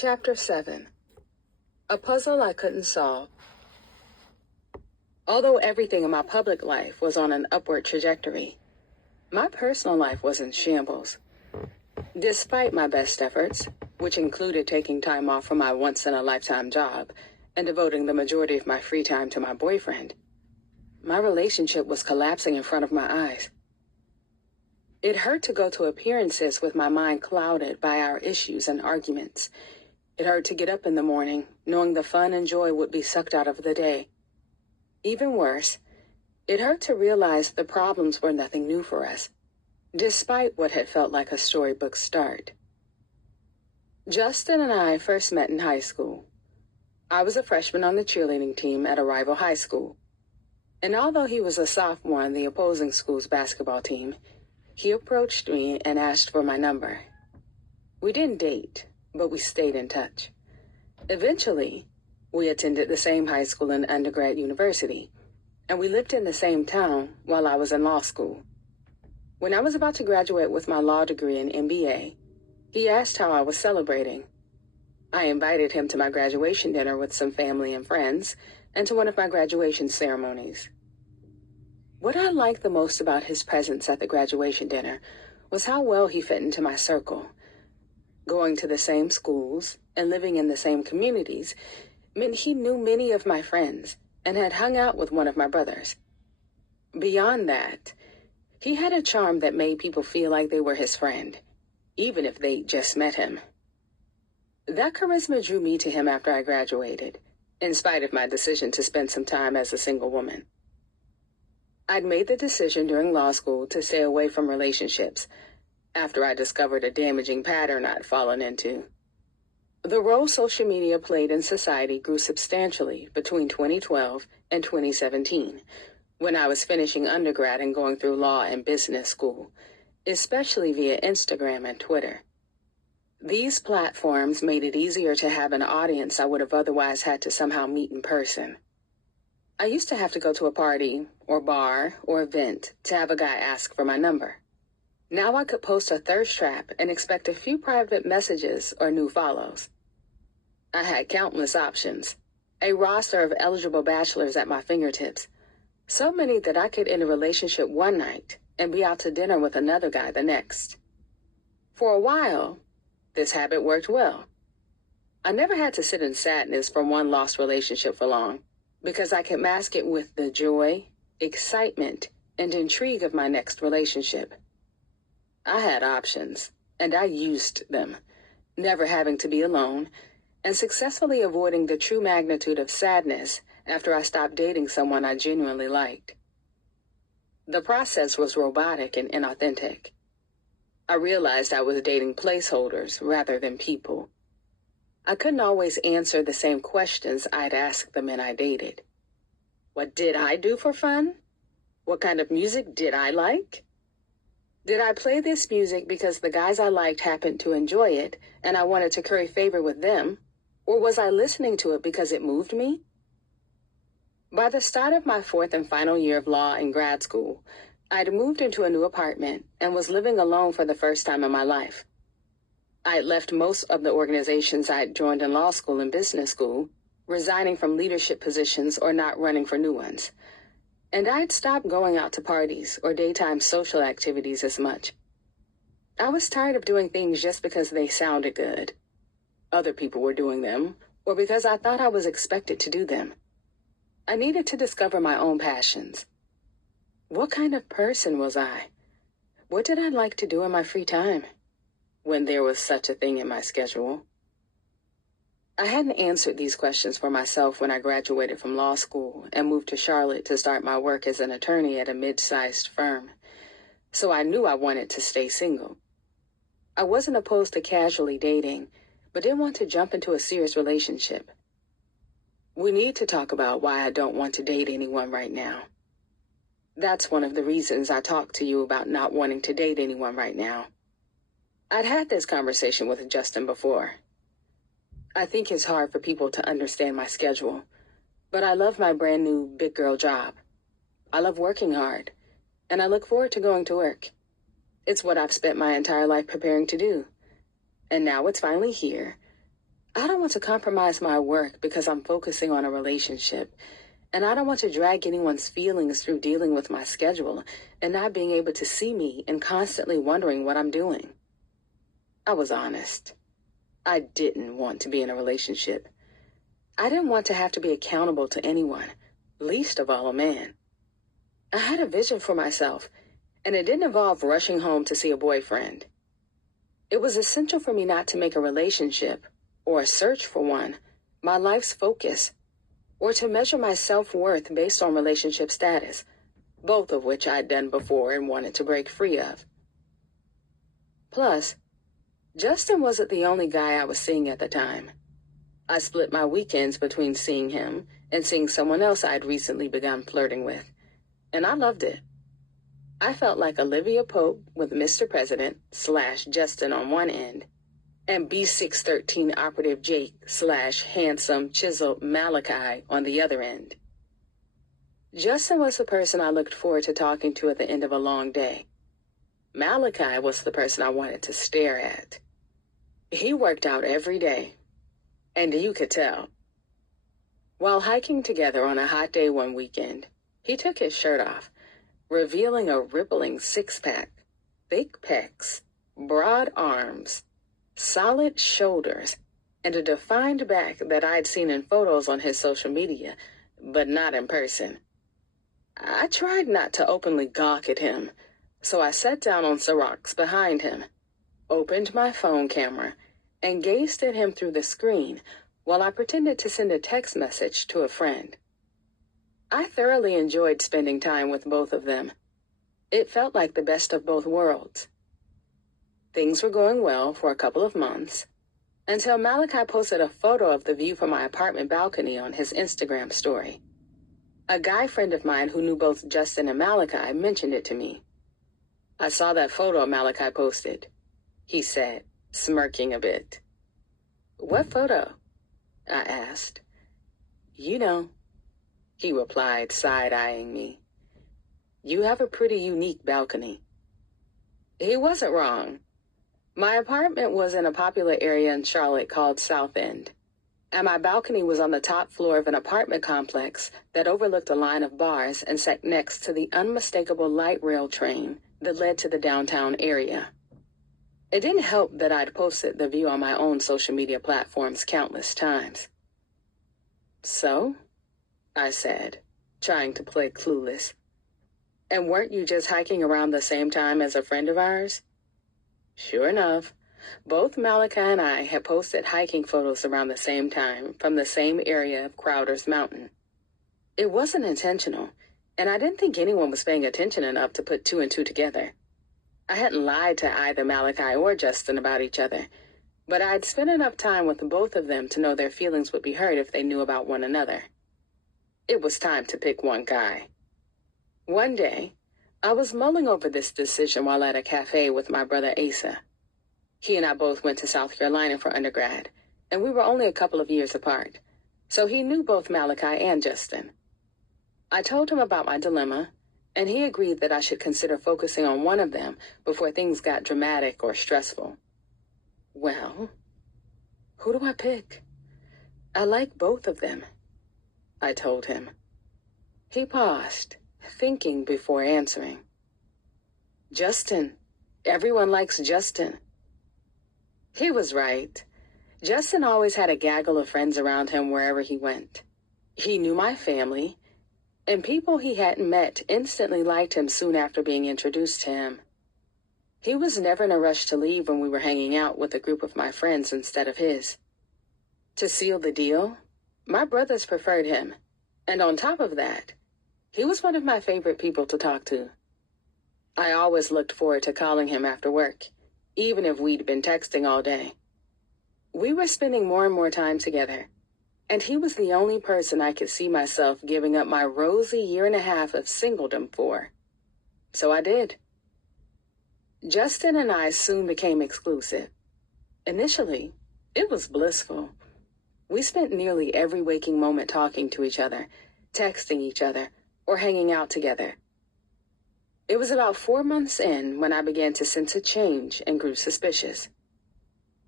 Chapter 7. A Puzzle I Couldn't Solve. Although everything in my public life was on an upward trajectory, my personal life was in shambles. Despite my best efforts, which included taking time off from my once-in-a-lifetime job and devoting the majority of my free time to my boyfriend, my relationship was collapsing in front of my eyes. It hurt to go to appearances with my mind clouded by our issues and arguments. It hurt to get up in the morning, knowing the fun and joy would be sucked out of the day. Even worse, it hurt to realize the problems were nothing new for us, despite what had felt like a storybook start. Justin and I first met in high school. I was a freshman on the cheerleading team at a rival high school, and although he was a sophomore on the opposing school's basketball team, he approached me and asked for my number. We didn't date, but we stayed in touch. Eventually, we attended the same high school and undergrad university, and we lived in the same town while I was in law school. When I was about to graduate with my law degree and MBA, he asked how I was celebrating. I invited him to my graduation dinner with some family and friends, and to one of my graduation ceremonies. What I liked the most about his presence at the graduation dinner was how well he fit into my circle. Going to the same schools and living in the same communities meant he knew many of my friends and had hung out with one of my brothers. Beyond that, he had a charm that made people feel like they were his friend, even if they just met him. That charisma drew me to him after I graduated, in spite of my decision to spend some time as a single woman. I'd made the decision during law school to stay away from relationships after I discovered a damaging pattern I'd fallen into. The role social media played in society grew substantially between 2012 and 2017, when I was finishing undergrad and going through law and business school, especially via Instagram and Twitter. These platforms made it easier to have an audience I would have otherwise had to somehow meet in person. I used to have to go to a party or bar or event to have a guy ask for my number. Now I could post a thirst trap and expect a few private messages or new follows. I had countless options, a roster of eligible bachelors at my fingertips, so many that I could end a relationship one night and be out to dinner with another guy the next. For a while, this habit worked well. I never had to sit in sadness from one lost relationship for long, because I could mask it with the joy, excitement, and intrigue of my next relationship. I had options, and I used them, never having to be alone, and successfully avoiding the true magnitude of sadness after I stopped dating someone I genuinely liked. The process was robotic and inauthentic. I realized I was dating placeholders rather than people. I couldn't always answer the same questions I'd ask the men I dated. What did I do for fun? What kind of music did I like? Did I play this music because the guys I liked happened to enjoy it and I wanted to curry favor with them? Or was I listening to it because it moved me? By the start of my fourth and final year of law in grad school, I'd moved into a new apartment and was living alone for the first time in my life. I had left most of the organizations I had joined in law school and business school, resigning from leadership positions or not running for new ones. And I'd stopped going out to parties or daytime social activities as much. I was tired of doing things just because they sounded good. Other people were doing them, or because I thought I was expected to do them. I needed to discover my own passions. What kind of person was I? What did I like to do in my free time, when there was such a thing in my schedule? I hadn't answered these questions for myself when I graduated from law school and moved to Charlotte to start my work as an attorney at a mid-sized firm, so I knew I wanted to stay single. I wasn't opposed to casually dating, but didn't want to jump into a serious relationship. We need to talk about why I don't want to date anyone right now. That's one of the reasons I talked to you about not wanting to date anyone right now. I'd had this conversation with Justin before. I think it's hard for people to understand my schedule, but I love my brand new big girl job. I love working hard, and I look forward to going to work. It's what I've spent my entire life preparing to do. And now it's finally here. I don't want to compromise my work because I'm focusing on a relationship, and I don't want to drag anyone's feelings through dealing with my schedule and not being able to see me and constantly wondering what I'm doing. I was honest. I didn't want to be in a relationship. I didn't want to have to be accountable to anyone, least of all a man. I had a vision for myself, and it didn't involve rushing home to see a boyfriend. It was essential for me not to make a relationship, or a search for one, my life's focus, or to measure my self-worth based on relationship status, both of which I'd done before and wanted to break free of. Plus, Justin wasn't the only guy I was seeing at the time. I split my weekends between seeing him and seeing someone else I'd recently begun flirting with, and I loved it. I felt like Olivia Pope with Mr. President / Justin on one end, and B613 operative Jake / handsome, chiseled Malachi on the other end. Justin was the person I looked forward to talking to at the end of a long day. Malachi was the person I wanted to stare at. He worked out every day, and you could tell. While hiking together on a hot day one weekend, he took his shirt off, revealing a rippling six-pack, thick pecs, broad arms, solid shoulders, and a defined back that I'd seen in photos on his social media, but not in person. I tried not to openly gawk at him, so I sat down on some rocks behind him, opened my phone camera, and gazed at him through the screen while I pretended to send a text message to a friend. I thoroughly enjoyed spending time with both of them. It felt like the best of both worlds. Things were going well for a couple of months, until Malachi posted a photo of the view from my apartment balcony on his Instagram story. A guy friend of mine who knew both Justin and Malachi mentioned it to me. "I saw that photo Malachi posted," he said, smirking a bit. "What photo?" I asked. "You know," he replied, side-eyeing me. "You have a pretty unique balcony." He wasn't wrong. My apartment was in a popular area in Charlotte called South End, and my balcony was on the top floor of an apartment complex that overlooked a line of bars and sat next to the unmistakable light rail train that led to the downtown area. It didn't help that I'd posted the view on my own social media platforms countless times. "So?" I said, trying to play clueless. "And weren't you just hiking around the same time as a friend of ours?" Sure enough, both Malachi and I had posted hiking photos around the same time from the same area of Crowder's Mountain. It wasn't intentional, and I didn't think anyone was paying attention enough to put two and two together. I hadn't lied to either Malachi or Justin about each other, but I'd spent enough time with both of them to know their feelings would be hurt if they knew about one another. It was time to pick one guy. One day, I was mulling over this decision while at a cafe with my brother Asa. He and I both went to South Carolina for undergrad, and we were only a couple of years apart, so he knew both Malachi and Justin. I told him about my dilemma, and he agreed that I should consider focusing on one of them before things got dramatic or stressful. Well, who do I pick? I like both of them, I told him. He paused, thinking before answering. Justin. Everyone likes Justin. He was right. Justin always had a gaggle of friends around him wherever he went. He knew my family, and people he hadn't met instantly liked him soon after being introduced to him. He was never in a rush to leave when we were hanging out with a group of my friends instead of his. To seal the deal, my brothers preferred him, and on top of that, he was one of my favorite people to talk to. I always looked forward to calling him after work, even if we'd been texting all day. We were spending more and more time together, and he was the only person I could see myself giving up my rosy year-and-a-half of singledom for. So I did. Justin and I soon became exclusive. Initially, it was blissful. We spent nearly every waking moment talking to each other, texting each other, or hanging out together. It was about 4 months in when I began to sense a change and grew suspicious.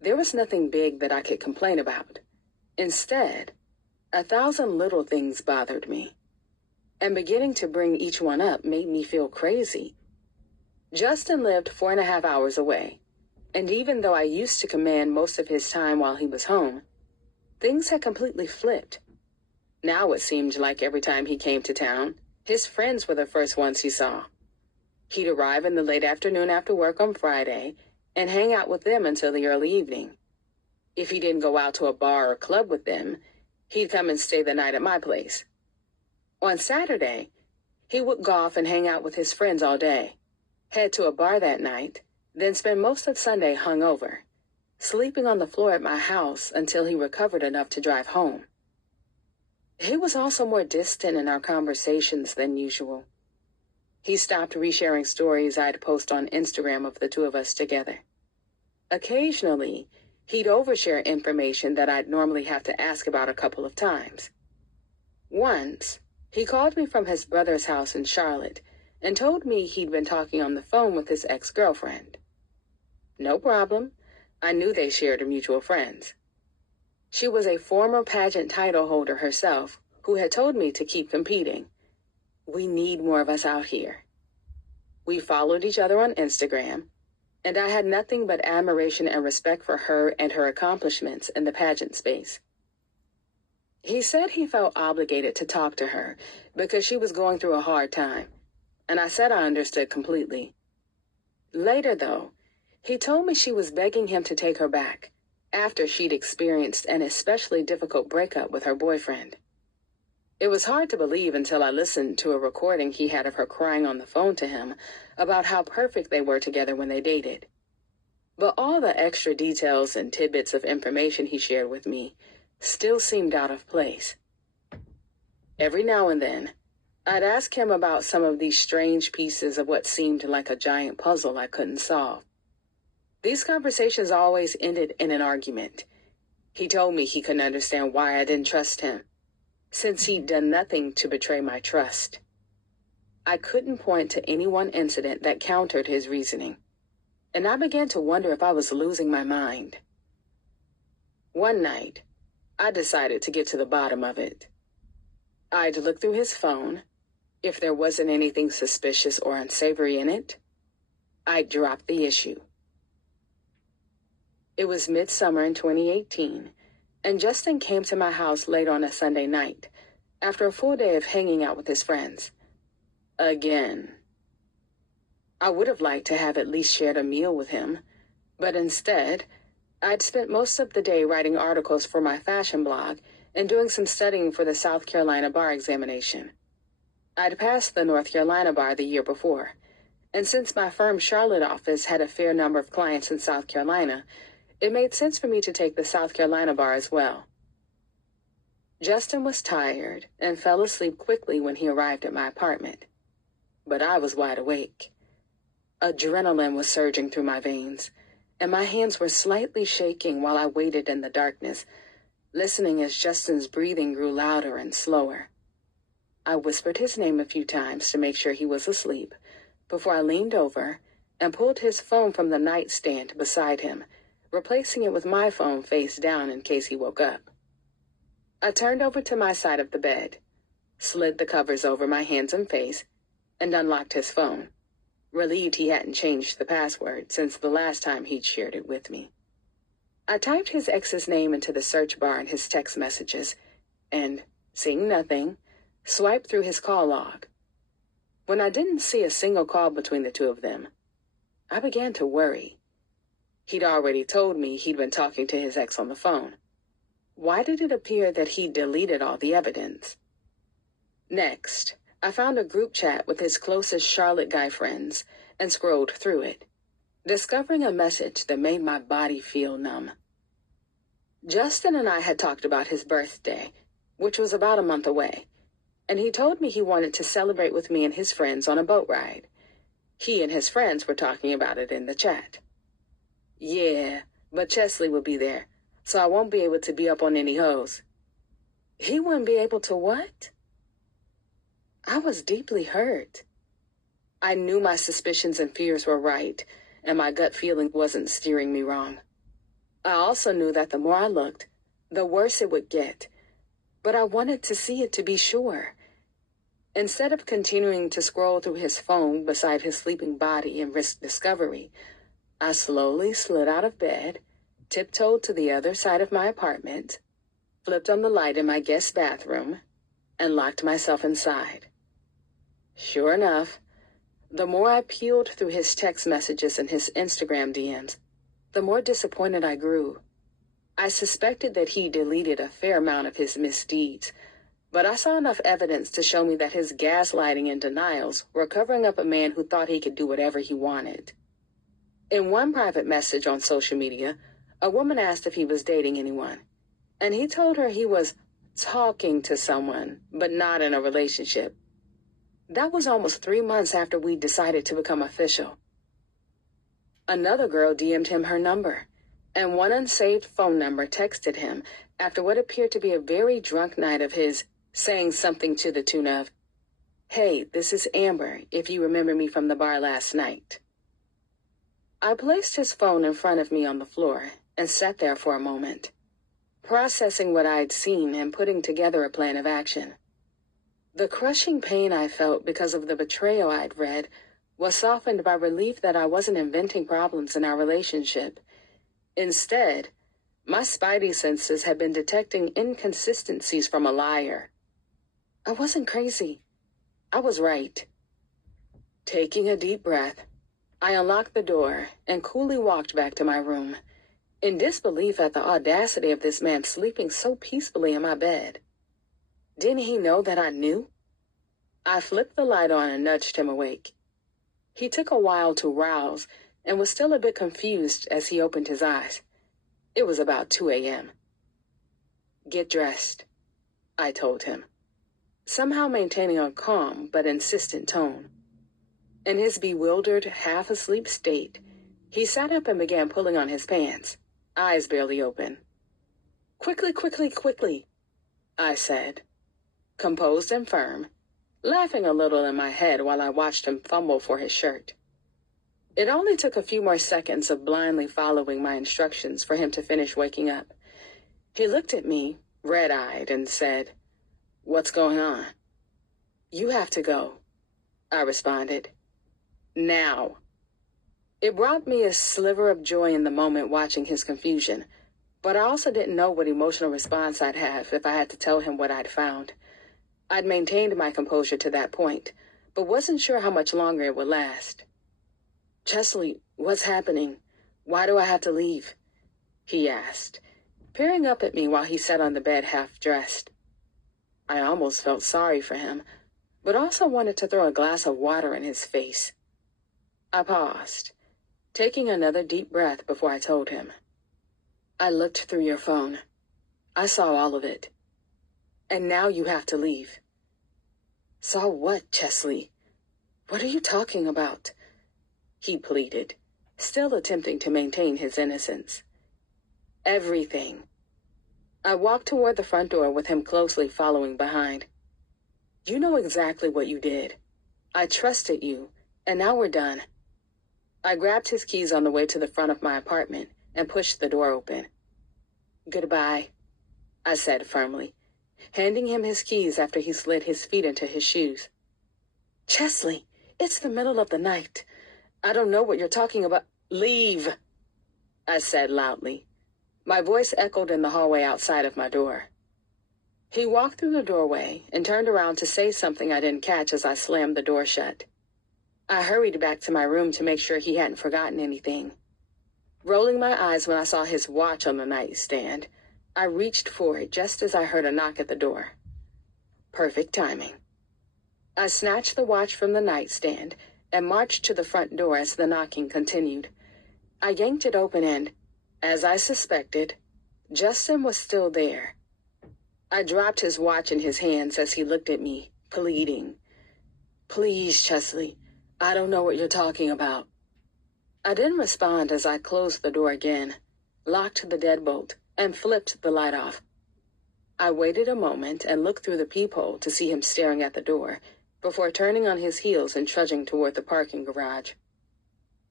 There was nothing big that I could complain about. Instead, 1,000 little things bothered me, and beginning to bring each one up made me feel crazy. Justin lived 4.5 hours away, and even though I used to command most of his time while he was home, things had completely flipped. Now it seemed like every time he came to town, his friends were the first ones he saw. He'd arrive in the late afternoon after work on Friday and hang out with them until the early evening. If he didn't go out to a bar or club with them, he'd come and stay the night at my place. On Saturday, he would golf and hang out with his friends all day, head to a bar that night, then spend most of Sunday hungover, sleeping on the floor at my house until he recovered enough to drive home. He was also more distant in our conversations than usual. He stopped resharing stories I'd post on Instagram of the two of us together. Occasionally, he'd overshare information that I'd normally have to ask about a couple of times. Once, he called me from his brother's house in Charlotte and told me he'd been talking on the phone with his ex-girlfriend. No problem. I knew they shared mutual friends. She was a former pageant title holder herself who had told me to keep competing. We need more of us out here. We followed each other on Instagram, and I had nothing but admiration and respect for her and her accomplishments in the pageant space. He said he felt obligated to talk to her because she was going through a hard time, and I said I understood completely. Later, though, he told me she was begging him to take her back after she'd experienced an especially difficult breakup with her boyfriend. It was hard to believe until I listened to a recording he had of her crying on the phone to him about how perfect they were together when they dated. But all the extra details and tidbits of information he shared with me still seemed out of place. Every now and then, I'd ask him about some of these strange pieces of what seemed like a giant puzzle I couldn't solve. These conversations always ended in an argument. He told me he couldn't understand why I didn't trust him, since he'd done nothing to betray my trust. I couldn't point to any one incident that countered his reasoning, and I began to wonder if I was losing my mind. One night, I decided to get to the bottom of it. I'd look through his phone. If there wasn't anything suspicious or unsavory in it, I'd drop the issue. It was midsummer in 2018, and Justin came to my house late on a Sunday night, after a full day of hanging out with his friends. Again. I would have liked to have at least shared a meal with him, but instead, I'd spent most of the day writing articles for my fashion blog and doing some studying for the South Carolina bar examination. I'd passed the North Carolina bar the year before, and since my firm's Charlotte office had a fair number of clients in South Carolina, it made sense for me to take the South Carolina bar as well. Justin was tired and fell asleep quickly when he arrived at my apartment, but I was wide awake. Adrenaline was surging through my veins, and my hands were slightly shaking while I waited in the darkness, listening as Justin's breathing grew louder and slower. I whispered his name a few times to make sure he was asleep before I leaned over and pulled his phone from the nightstand beside him, replacing it with my phone face down in case he woke up. I turned over to my side of the bed, slid the covers over my hands and face, and unlocked his phone, relieved he hadn't changed the password since the last time he'd shared it with me. I typed his ex's name into the search bar in his text messages and, seeing nothing, swiped through his call log. When I didn't see a single call between the two of them, I began to worry. He'd already told me he'd been talking to his ex on the phone. Why did it appear that he'd deleted all the evidence? Next, I found a group chat with his closest Charlotte guy friends and scrolled through it, discovering a message that made my body feel numb. Justin and I had talked about his birthday, which was about a month away, and he told me he wanted to celebrate with me and his friends on a boat ride. He and his friends were talking about it in the chat. Yeah, but Cheslie will be there, so I won't be able to be up on any hoes. He wouldn't be able to what? I was deeply hurt. I knew my suspicions and fears were right, and my gut feeling wasn't steering me wrong. I also knew that the more I looked, the worse it would get, but I wanted to see it to be sure. Instead of continuing to scroll through his phone beside his sleeping body and risk discovery, I slowly slid out of bed, tiptoed to the other side of my apartment, flipped on the light in my guest bathroom, and locked myself inside. Sure enough, the more I peeled through his text messages and his Instagram DMs, the more disappointed I grew. I suspected that he deleted a fair amount of his misdeeds, but I saw enough evidence to show me that his gaslighting and denials were covering up a man who thought he could do whatever he wanted. In one private message on social media, a woman asked if he was dating anyone, and he told her he was talking to someone, but not in a relationship. That was almost 3 months after we decided to become official. Another girl DM'd him her number, and one unsaved phone number texted him after what appeared to be a very drunk night of his, saying something to the tune of, "Hey, this is Amber, if you remember me from the bar last night." I placed his phone in front of me on the floor and sat there for a moment, processing what I'd seen and putting together a plan of action. The crushing pain I felt because of the betrayal I'd read was softened by relief that I wasn't inventing problems in our relationship. Instead, my spidey senses had been detecting inconsistencies from a liar. I wasn't crazy. I was right. Taking a deep breath, I unlocked the door and coolly walked back to my room, in disbelief at the audacity of this man sleeping so peacefully in my bed. Didn't he know that I knew? I flipped the light on and nudged him awake. He took a while to rouse and was still a bit confused as he opened his eyes. It was about 2 a.m. "Get dressed," I told him, somehow maintaining a calm but insistent tone. In his bewildered, half-asleep state, he sat up and began pulling on his pants, eyes barely open. "Quickly, quickly, quickly," I said, composed and firm, laughing a little in my head while I watched him fumble for his shirt. It only took a few more seconds of blindly following my instructions for him to finish waking up. He looked at me, red-eyed, and said, "What's going on?" "You have to go," I responded. "Now." It brought me a sliver of joy in the moment watching his confusion, but I also didn't know what emotional response I'd have if I had to tell him what I'd found. I'd maintained my composure to that point, but wasn't sure how much longer it would last. "Cheslie, what's happening? Why do I have to leave?" he asked, peering up at me while he sat on the bed half-dressed. I almost felt sorry for him, but also wanted to throw a glass of water in his face. I paused, taking another deep breath before I told him. "I looked through your phone. I saw all of it. And now you have to leave." "Saw what, Cheslie? What are you talking about?" he pleaded, still attempting to maintain his innocence. "Everything." I walked toward the front door with him closely following behind. "You know exactly what you did. I trusted you, and now we're done." I grabbed his keys on the way to the front of my apartment and pushed the door open. "Goodbye," I said firmly, handing him his keys after he slid his feet into his shoes. "Cheslie, it's the middle of the night. I don't know what you're talking about." "Leave," I said loudly. My voice echoed in the hallway outside of my door. He walked through the doorway and turned around to say something I didn't catch as I slammed the door shut. I hurried back to my room to make sure he hadn't forgotten anything. Rolling my eyes when I saw his watch on the nightstand, I reached for it just as I heard a knock at the door. Perfect timing. I snatched the watch from the nightstand and marched to the front door as the knocking continued. I yanked it open and, as I suspected, Justin was still there. I dropped his watch in his hands as he looked at me, pleading. "Please, Cheslie, I don't know what you're talking about." I didn't respond as I closed the door again, locked the deadbolt, and flipped the light off. I waited a moment and looked through the peephole to see him staring at the door, before turning on his heels and trudging toward the parking garage.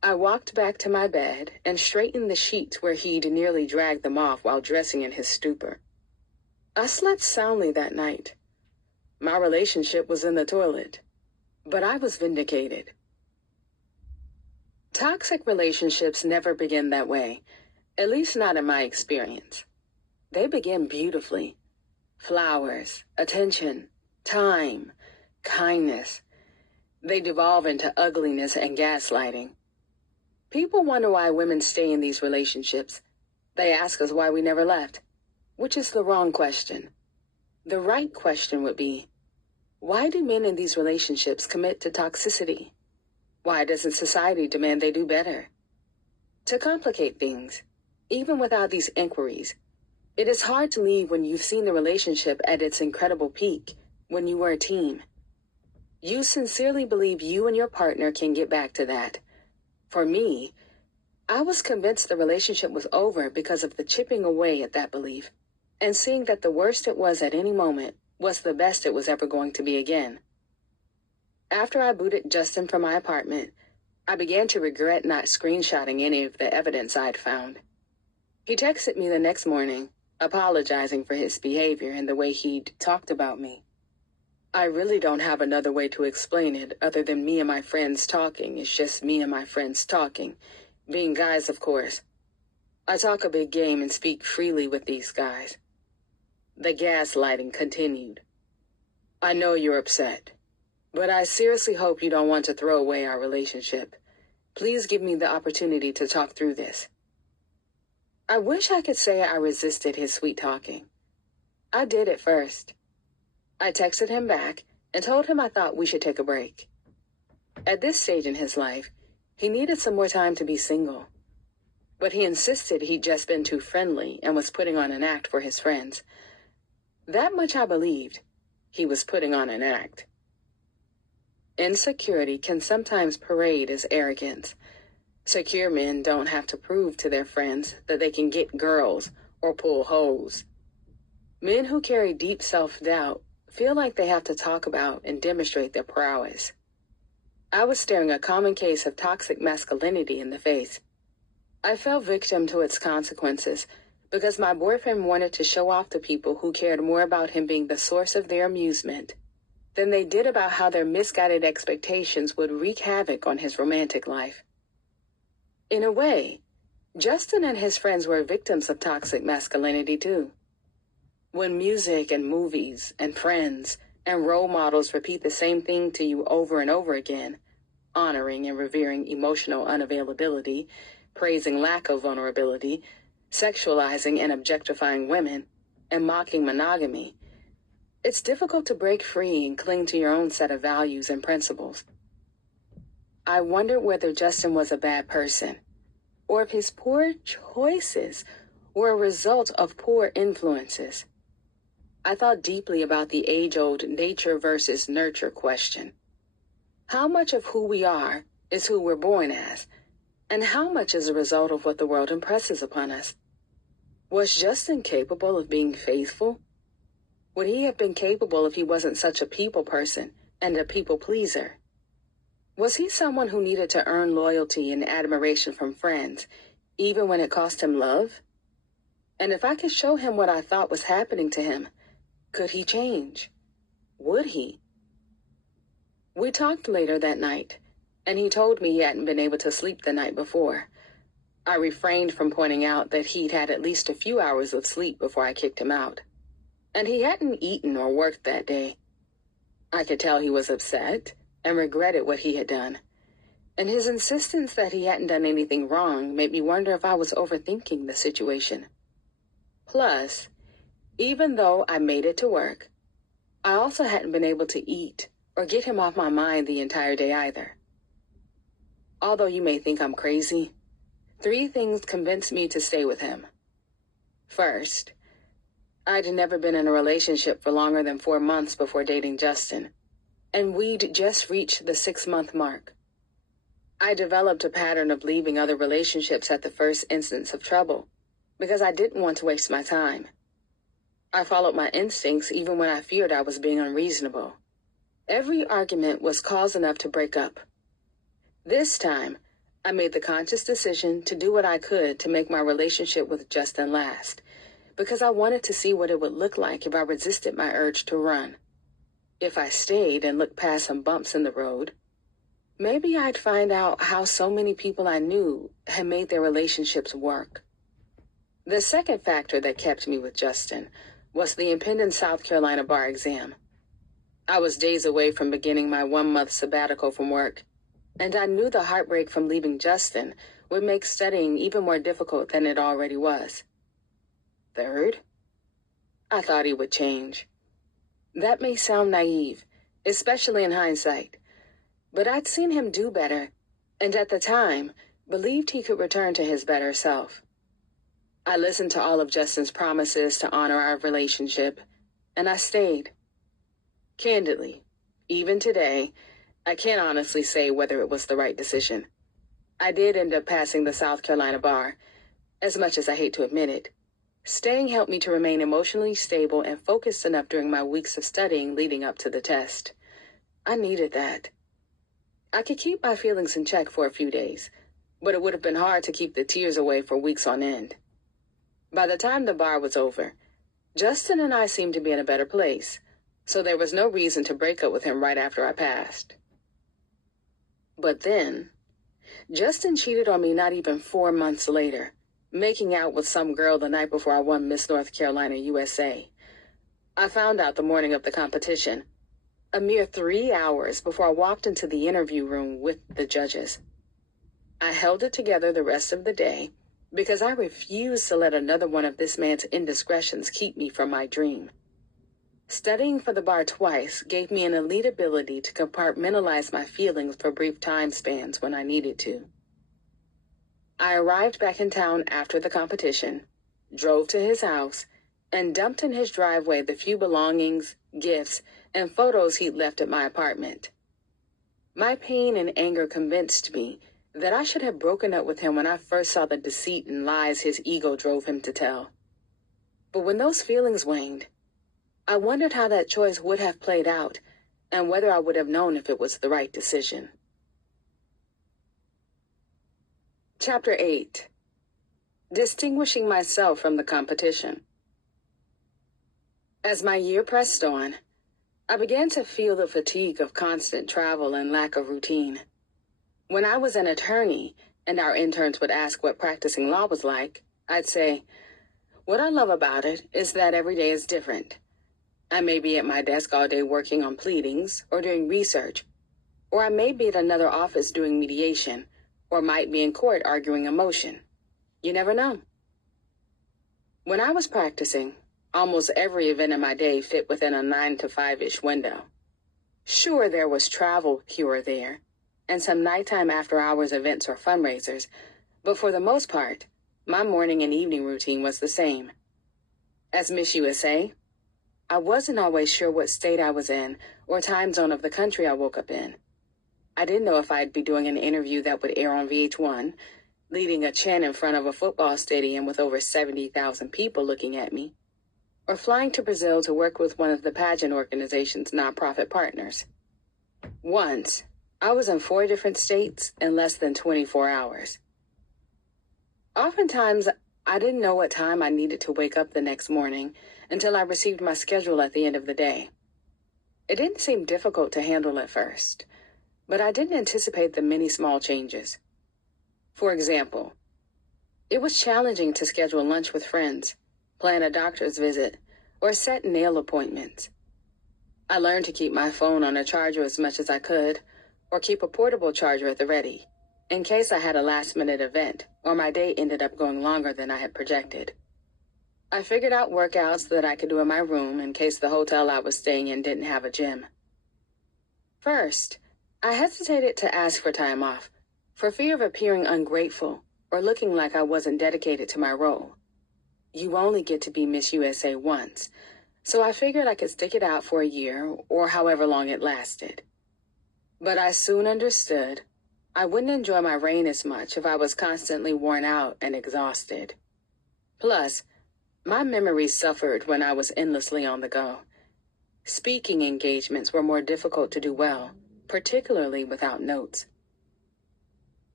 I walked back to my bed and straightened the sheets where he'd nearly dragged them off while dressing in his stupor. I slept soundly that night. My relationship was in the toilet, but I was vindicated. Toxic relationships never begin that way, at least not in my experience. They begin beautifully. Flowers, attention, time, kindness. They devolve into ugliness and gaslighting. People wonder why women stay in these relationships. They ask us why we never left, which is the wrong question. The right question would be, why do men in these relationships commit to toxicity? Why doesn't society demand they do better? To complicate things, even without these inquiries, it is hard to leave when you've seen the relationship at its incredible peak, when you were a team. You sincerely believe you and your partner can get back to that. For me, I was convinced the relationship was over because of the chipping away at that belief and seeing that the worst it was at any moment was the best it was ever going to be again. After I booted Justin from my apartment, I began to regret not screenshotting any of the evidence I'd found. He texted me the next morning, apologizing for his behavior and the way he'd talked about me. I really don't have another way to explain it other than me and my friends talking. It's just me and my friends talking. Being guys, of course. I talk a big game and speak freely with these guys. The gaslighting continued. I know you're upset, but I seriously hope you don't want to throw away our relationship. Please give me the opportunity to talk through this. I wish I could say I resisted his sweet talking. I did at first. I texted him back and told him I thought we should take a break. At this stage in his life, he needed some more time to be single. But he insisted he'd just been too friendly and was putting on an act for his friends. That much I believed. He was putting on an act. Insecurity can sometimes parade as arrogance. Secure men don't have to prove to their friends that they can get girls or pull hoes. Men who carry deep self-doubt feel like they have to talk about and demonstrate their prowess. I was staring a common case of toxic masculinity in the face. I fell victim to its consequences because my boyfriend wanted to show off to people who cared more about him being the source of their amusement than they did about how their misguided expectations would wreak havoc on his romantic life. In a way, Justin and his friends were victims of toxic masculinity too. When music and movies and friends and role models repeat the same thing to you over and over again, honoring and revering emotional unavailability, praising lack of vulnerability, sexualizing and objectifying women, and mocking monogamy, it's difficult to break free and cling to your own set of values and principles. I wondered whether Justin was a bad person, or if his poor choices were a result of poor influences. I thought deeply about the age-old nature versus nurture question. How much of who we are is who we're born as, and how much is a result of what the world impresses upon us? Was Justin capable of being faithful? Would he have been capable if he wasn't such a people person and a people pleaser? Was he someone who needed to earn loyalty and admiration from friends, even when it cost him love? And if I could show him what I thought was happening to him, could he change? Would he? We talked later that night, and he told me he hadn't been able to sleep the night before. I refrained from pointing out that he'd had at least a few hours of sleep before I kicked him out. And he hadn't eaten or worked that day. I could tell he was upset and regretted what he had done. And his insistence that he hadn't done anything wrong made me wonder if I was overthinking the situation. Plus, even though I made it to work, I also hadn't been able to eat or get him off my mind the entire day either. Although you may think I'm crazy, 3 things convinced me to stay with him. First, I'd never been in a relationship for longer than 4 months before dating Justin, and we'd just reached the 6-month mark. I developed a pattern of leaving other relationships at the first instance of trouble because I didn't want to waste my time. I followed my instincts even when I feared I was being unreasonable. Every argument was cause enough to break up. This time, I made the conscious decision to do what I could to make my relationship with Justin last, because I wanted to see what it would look like if I resisted my urge to run. If I stayed and looked past some bumps in the road, maybe I'd find out how so many people I knew had made their relationships work. The second factor that kept me with Justin was the impending South Carolina bar exam. I was days away from beginning my 1-month sabbatical from work, and I knew the heartbreak from leaving Justin would make studying even more difficult than it already was. Third, I thought he would change. That may sound naive, especially in hindsight, but I'd seen him do better, and at the time, believed he could return to his better self. I listened to all of Justin's promises to honor our relationship, and I stayed. Candidly, even today, I can't honestly say whether it was the right decision. I did end up passing the South Carolina bar. As much as I hate to admit it, staying helped me to remain emotionally stable and focused enough during my weeks of studying leading up to the test. I needed that. I could keep my feelings in check for a few days, but it would have been hard to keep the tears away for weeks on end. By the time the bar was over, Justin and I seemed to be in a better place, so there was no reason to break up with him right after I passed. But then, Justin cheated on me not even 4 months later, making out with some girl the night before I won Miss North Carolina USA. I found out the morning of the competition, a mere 3 hours before I walked into the interview room with the judges. I held it together the rest of the day because I refused to let another one of this man's indiscretions keep me from my dream. Studying for the bar twice gave me an elite ability to compartmentalize my feelings for brief time spans when I needed to. I arrived back in town after the competition, drove to his house, and dumped in his driveway the few belongings, gifts, and photos he'd left at my apartment. My pain and anger convinced me that I should have broken up with him when I first saw the deceit and lies his ego drove him to tell. But when those feelings waned, I wondered how that choice would have played out and whether I would have known if it was the right decision. Chapter 8. Distinguishing myself from the competition. As my year pressed on, I began to feel the fatigue of constant travel and lack of routine. When I was an attorney and our interns would ask what practicing law was like, I'd say, "What I love about it is that every day is different. I may be at my desk all day working on pleadings or doing research, or I may be at another office doing mediation, or might be in court arguing a motion. You never know." When I was practicing, almost every event in my day fit within a 9 to 5-ish window. Sure, there was travel here or there, and some nighttime after-hours events or fundraisers, but for the most part, my morning and evening routine was the same. As Miss USA, I wasn't always sure what state I was in or time zone of the country I woke up in. I didn't know if I'd be doing an interview that would air on VH1, leading a chant in front of a football stadium with over 70,000 people looking at me, or flying to Brazil to work with one of the pageant organization's nonprofit partners. Once, I was in 4 different states in less than 24 hours. Oftentimes, I didn't know what time I needed to wake up the next morning until I received my schedule at the end of the day. It didn't seem difficult to handle at first, but I didn't anticipate the many small changes. For example, it was challenging to schedule lunch with friends, plan a doctor's visit, or set nail appointments. I learned to keep my phone on a charger as much as I could, or keep a portable charger at the ready, in case I had a last-minute event or my day ended up going longer than I had projected. I figured out workouts that I could do in my room in case the hotel I was staying in didn't have a gym. First, I hesitated to ask for time off, for fear of appearing ungrateful or looking like I wasn't dedicated to my role. You only get to be Miss USA once, so I figured I could stick it out for a year or however long it lasted. But I soon understood I wouldn't enjoy my reign as much if I was constantly worn out and exhausted. Plus, my memory suffered when I was endlessly on the go. Speaking engagements were more difficult to do well, particularly without notes.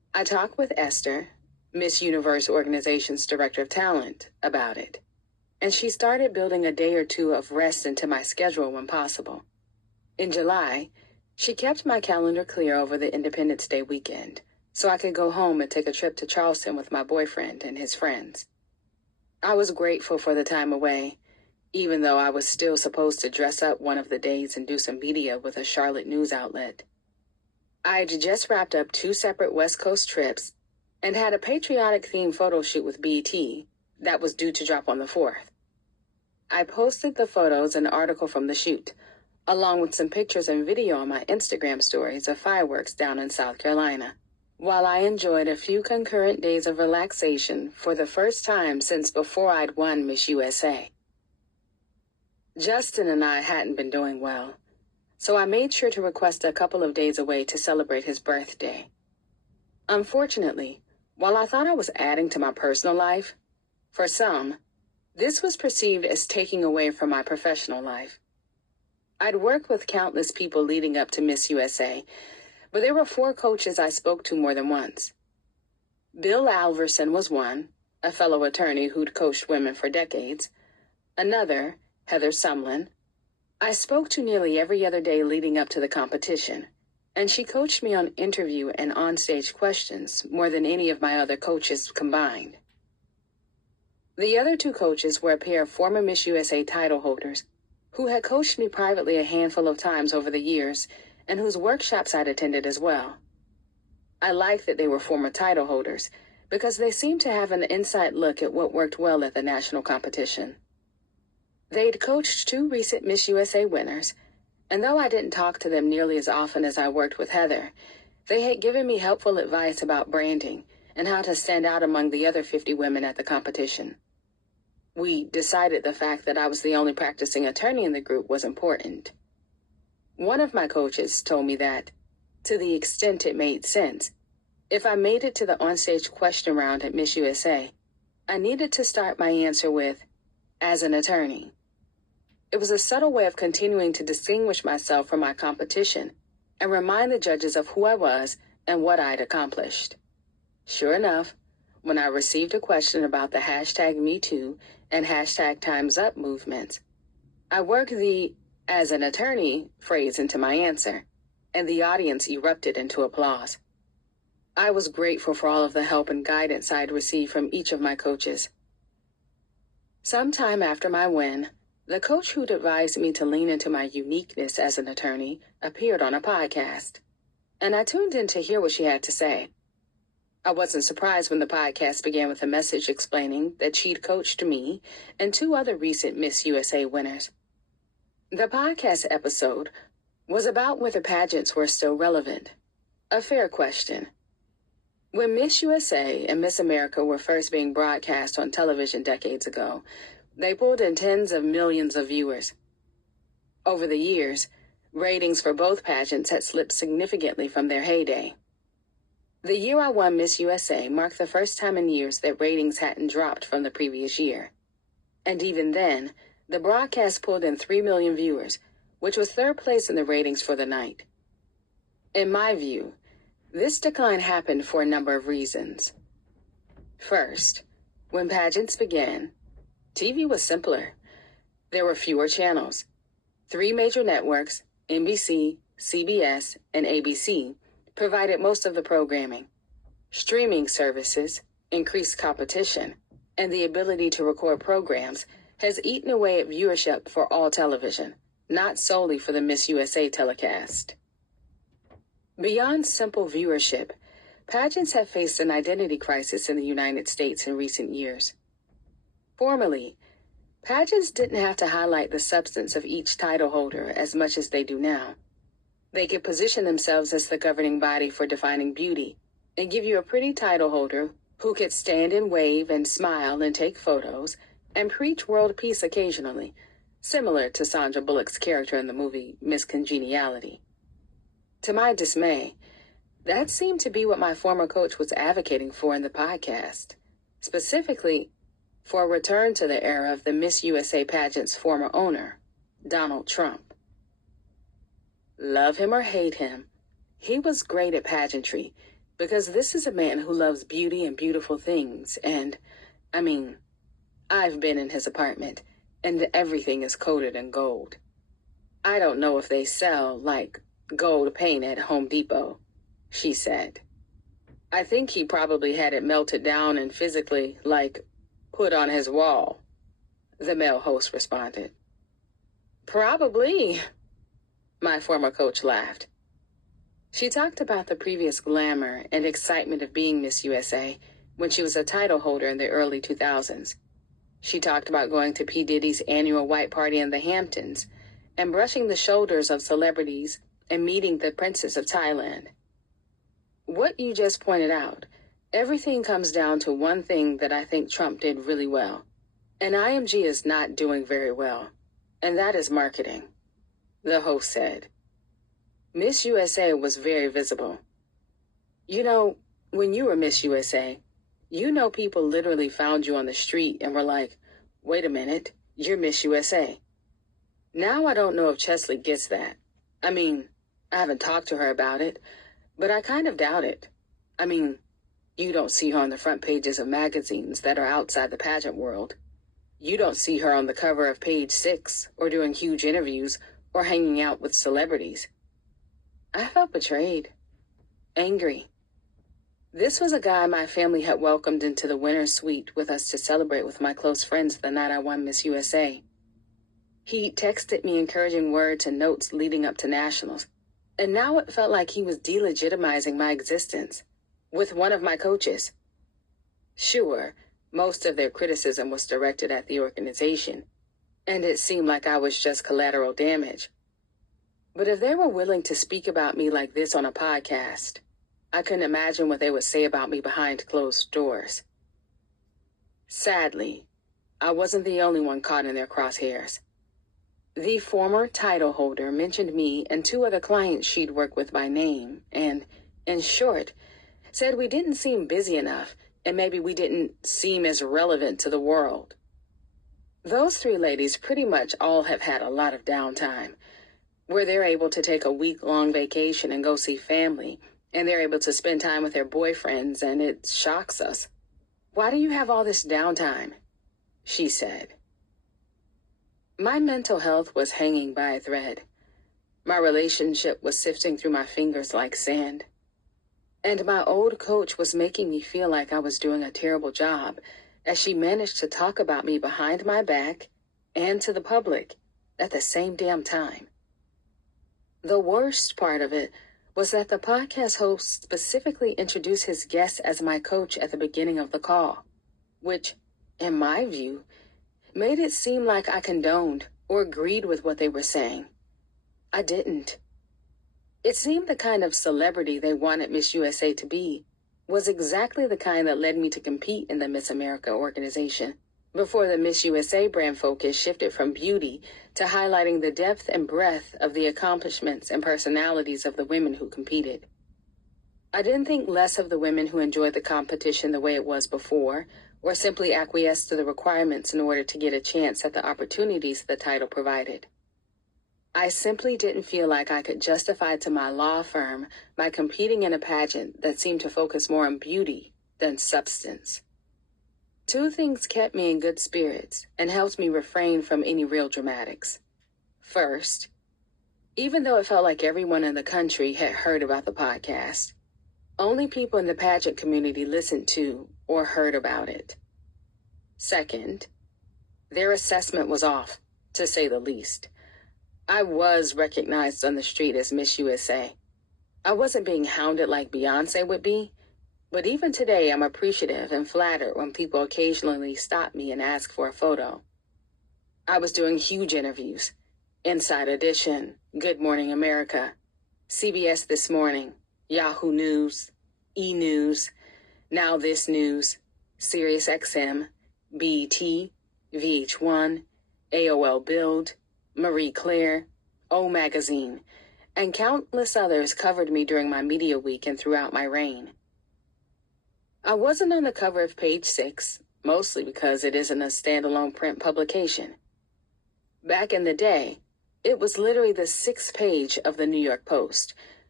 I talked with Esther, Miss Universe Organization's Director of Talent, about it, and she started building a day or two of rest into my schedule when possible. In July, she kept my calendar clear over the Independence Day weekend, so I could go home and take a trip to Charleston with my boyfriend and his friends. I was grateful for the time away, even though I was still supposed to dress up one of the days and do some media with a Charlotte news outlet. I'd just wrapped up 2 separate West Coast trips and had a patriotic-themed photo shoot with BET that was due to drop on the 4th. I posted the photos and article from the shoot, along with some pictures and video on my Instagram stories of fireworks down in South Carolina, while I enjoyed a few concurrent days of relaxation for the first time since before I'd won Miss USA. Justin and I hadn't been doing well, so I made sure to request a couple of days away to celebrate his birthday. Unfortunately, while I thought I was adding to my personal life, for some, this was perceived as taking away from my professional life. I'd worked with countless people leading up to Miss USA, but there were 4 coaches I spoke to more than once. Bill Alverson was one, a fellow attorney who'd coached women for decades. Another, Heather Sumlin, I spoke to nearly every other day leading up to the competition, and she coached me on interview and onstage questions more than any of my other coaches combined. The other 2 coaches were a pair of former Miss USA title holders who had coached me privately a handful of times over the years and whose workshops I'd attended as well. I liked that they were former title holders because they seemed to have an inside look at what worked well at the national competition. They'd coached 2 recent Miss USA winners, and though I didn't talk to them nearly as often as I worked with Heather, they had given me helpful advice about branding and how to stand out among the other 50 women at the competition. We decided the fact that I was the only practicing attorney in the group was important. One of my coaches told me that, to the extent it made sense, if I made it to the onstage question round at Miss USA, I needed to start my answer with, "as an attorney." It was a subtle way of continuing to distinguish myself from my competition and remind the judges of who I was and what I'd accomplished. Sure enough, when I received a question about the #MeToo and #TimesUp movements, I worked the "as an attorney" phrase into my answer, and the audience erupted into applause. I was grateful for all of the help and guidance I'd received from each of my coaches. Sometime after my win, the coach who'd advised me to lean into my uniqueness as an attorney appeared on a podcast, and I tuned in to hear what she had to say. I wasn't surprised when the podcast began with a message explaining that she'd coached me and 2 other recent Miss USA winners. The podcast episode was about whether pageants were still relevant. A fair question. When Miss USA and Miss America were first being broadcast on television decades ago, they pulled in tens of millions of viewers. Over the years, ratings for both pageants had slipped significantly from their heyday. The year I won Miss USA marked the first time in years that ratings hadn't dropped from the previous year. And even then, the broadcast pulled in 3 million viewers, which was 3rd place in the ratings for the night. In my view, this decline happened for a number of reasons. First, when pageants began, TV was simpler. There were fewer channels. 3 major networks, NBC, CBS, and ABC, provided most of the programming. Streaming services, increased competition, and the ability to record programs has eaten away at viewership for all television, not solely for the Miss USA telecast. Beyond simple viewership, pageants have faced an identity crisis in the United States in recent years. Formerly, pageants didn't have to highlight the substance of each title holder as much as they do now. They could position themselves as the governing body for defining beauty and give you a pretty title holder who could stand and wave and smile and take photos and preach world peace occasionally, similar to Sandra Bullock's character in the movie Miss Congeniality. To my dismay, that seemed to be what my former coach was advocating for in the podcast, specifically for a return to the era of the Miss USA pageant's former owner, Donald Trump. Love him or hate him, he was great at pageantry, because this is a man who loves beauty and beautiful things, and, I've been in his apartment, and everything is coated in gold. I don't know if they sell, like, gold paint at Home Depot, she said. I think he probably had it melted down and physically, like, put on his wall, the male host responded. Probably, my former coach laughed. She talked about the previous glamour and excitement of being Miss USA when she was a title holder in the early 2000s. She talked about going to P. Diddy's annual white party in the Hamptons and brushing the shoulders of celebrities and meeting the Princess of Thailand. What you just pointed out, everything comes down to one thing that I think Trump did really well, and IMG is not doing very well, and that is marketing, the host said. Miss USA was very visible. You know, when you were Miss USA, you know people literally found you on the street and were like, wait a minute, you're Miss USA. Now I don't know if Cheslie gets that. I haven't talked to her about it, but I kind of doubt it. You don't see her on the front pages of magazines that are outside the pageant world. You don't see her on the cover of Page 6 or doing huge interviews or hanging out with celebrities. I felt betrayed, angry. This was a guy my family had welcomed into the winter suite with us to celebrate with my close friends the night I won Miss USA. He texted me encouraging words and notes leading up to nationals, and now it felt like he was delegitimizing my existence with one of my coaches. Sure, most of their criticism was directed at the organization, and it seemed like I was just collateral damage. But if they were willing to speak about me like this on a podcast, I couldn't imagine what they would say about me behind closed doors. Sadly, I wasn't the only one caught in their crosshairs. The former title holder mentioned me and two other clients she'd worked with by name and, in short, said we didn't seem busy enough and maybe we didn't seem as relevant to the world. Those three ladies pretty much all have had a lot of downtime, where they're able to take a week-long vacation and go see family, and they're able to spend time with their boyfriends, and it shocks us. Why do you have all this downtime? She said. My mental health was hanging by a thread. My relationship was sifting through my fingers like sand. And my old coach was making me feel like I was doing a terrible job, as she managed to talk about me behind my back and to the public at the same damn time. The worst part of it was that the podcast host specifically introduced his guest as my coach at the beginning of the call, which, in my view, made it seem like I condoned or agreed with what they were saying. I didn't. It seemed the kind of celebrity they wanted Miss USA to be was exactly the kind that led me to compete in the Miss America organization, before the Miss USA brand focus shifted from beauty to highlighting the depth and breadth of the accomplishments and personalities of the women who competed. I didn't think less of the women who enjoyed the competition the way it was before, or simply acquiesced to the requirements in order to get a chance at the opportunities the title provided. I simply didn't feel like I could justify to my law firm my competing in a pageant that seemed to focus more on beauty than substance. Two things kept me in good spirits and helped me refrain from any real dramatics. First, even though it felt like everyone in the country had heard about the podcast, only people in the pageant community listened to or heard about it. Second, their assessment was off, to say the least. I was recognized on the street as Miss USA. I wasn't being hounded like Beyonce would be, but even today I'm appreciative and flattered when people occasionally stop me and ask for a photo. I was doing huge interviews. Inside Edition, Good Morning America, CBS This Morning, Yahoo News, E! News, Now This News, Sirius XM, BET, VH1, AOL Build, Marie Claire, O Magazine, and countless others covered me during my media week and throughout my reign. I wasn't on the cover of Page 6, mostly because it isn't a standalone print publication. Back in the day, it was literally the 6th page of the New York Post,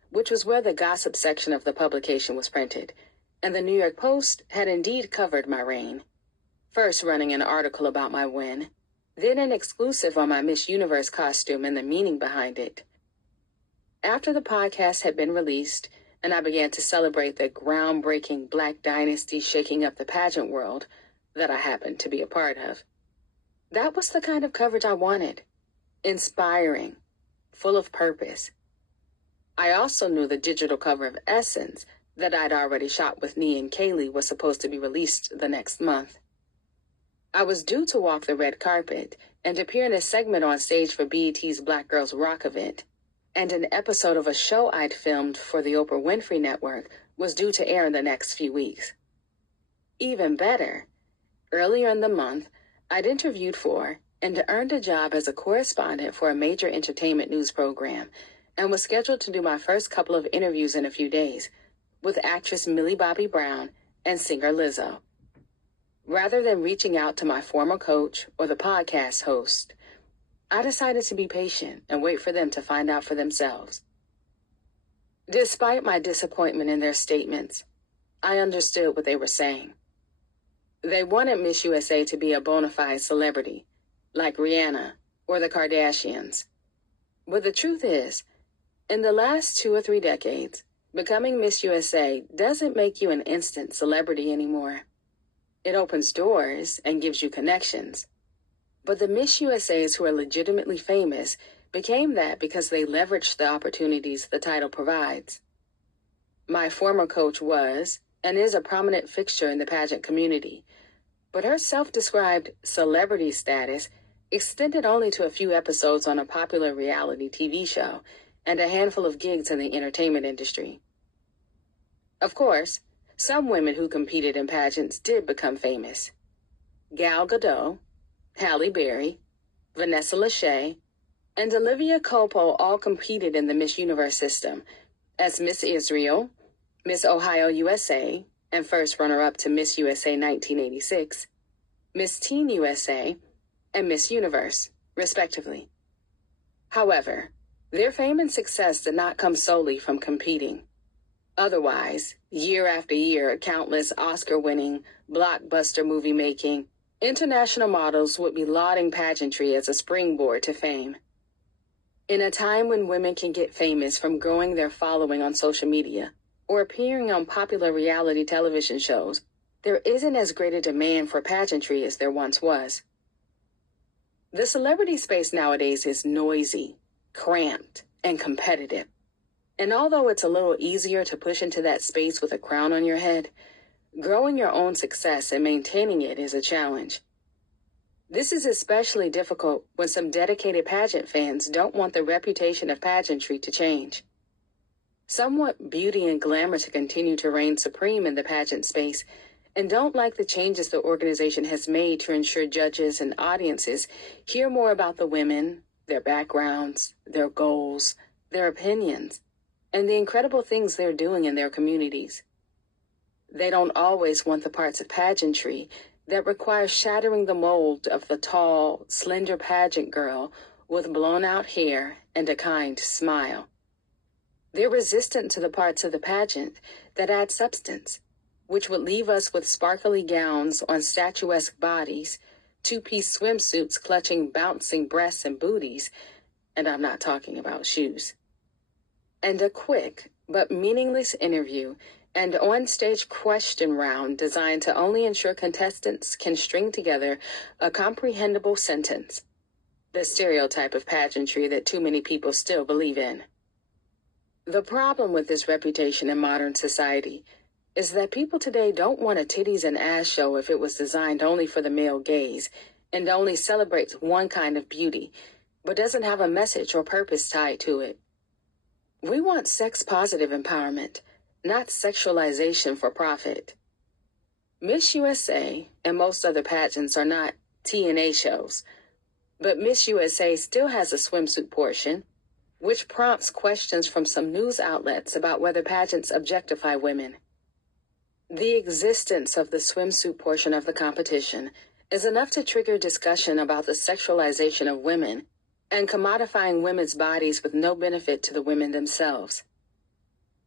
which was where the gossip section of the publication was printed, and the New York Post had indeed covered my reign, first running an article about my win, then an exclusive on my Miss Universe costume and the meaning behind it. After the podcast had been released, and I began to celebrate the groundbreaking Black dynasty shaking up the pageant world that I happened to be a part of, that was the kind of coverage I wanted. Inspiring, full of purpose. I also knew the digital cover of Essence that I'd already shot with Nee and Kaylee was supposed to be released the next month. I was due to walk the red carpet and appear in a segment on stage for BET's Black Girls Rock event, and an episode of a show I'd filmed for the Oprah Winfrey Network was due to air in the next few weeks. Even better, earlier in the month, I'd interviewed for and earned a job as a correspondent for a major entertainment news program, and was scheduled to do my first couple of interviews in a few days with actress Millie Bobby Brown and singer Lizzo. Rather than reaching out to my former coach or the podcast host, I decided to be patient and wait for them to find out for themselves. Despite my disappointment in their statements, I understood what they were saying. They wanted Miss USA to be a bona fide celebrity, like Rihanna or the Kardashians. But the truth is, in the last 2 or 3 decades, becoming Miss USA doesn't make you an instant celebrity anymore. It opens doors and gives you connections. But the Miss USAs who are legitimately famous became that because they leveraged the opportunities the title provides. My former coach was and is a prominent fixture in the pageant community, but her self-described celebrity status extended only to a few episodes on a popular reality TV show and a handful of gigs in the entertainment industry. Of course, some women who competed in pageants did become famous. Gal Gadot, Halle Berry, Vanessa Lachey, and Olivia Culpo all competed in the Miss Universe system as Miss Israel, Miss Ohio USA, and first runner-up to Miss USA 1986, Miss Teen USA, and Miss Universe, respectively. However, their fame and success did not come solely from competing. Otherwise, year after year, countless Oscar-winning, blockbuster movie-making, international models would be lauding pageantry as a springboard to fame. In a time when women can get famous from growing their following on social media or appearing on popular reality television shows, there isn't as great a demand for pageantry as there once was. The celebrity space nowadays is noisy, cramped, and competitive. And although it's a little easier to push into that space with a crown on your head, growing your own success and maintaining it is a challenge. This is especially difficult when some dedicated pageant fans don't want the reputation of pageantry to change. Some want beauty and glamour to continue to reign supreme in the pageant space and don't like the changes the organization has made to ensure judges and audiences hear more about the women, their backgrounds, their goals, their opinions, and the incredible things they're doing in their communities. They don't always want the parts of pageantry that require shattering the mold of the tall, slender pageant girl with blown-out hair and a kind smile. They're resistant to the parts of the pageant that add substance, which would leave us with sparkly gowns on statuesque bodies, two-piece swimsuits clutching bouncing breasts and booties, and I'm not talking about shoes. And a quick but meaningless interview and on-stage question round designed to only ensure contestants can string together a comprehensible sentence. The stereotype of pageantry that too many people still believe in. The problem with this reputation in modern society is that people today don't want a titties and ass show if it was designed only for the male gaze and only celebrates one kind of beauty, but doesn't have a message or purpose tied to it. We want sex-positive empowerment, not sexualization for profit. Miss USA and most other pageants are not T&A shows, but Miss USA still has a swimsuit portion, which prompts questions from some news outlets about whether pageants objectify women. The existence of the swimsuit portion of the competition is enough to trigger discussion about the sexualization of women and commodifying women's bodies with no benefit to the women themselves.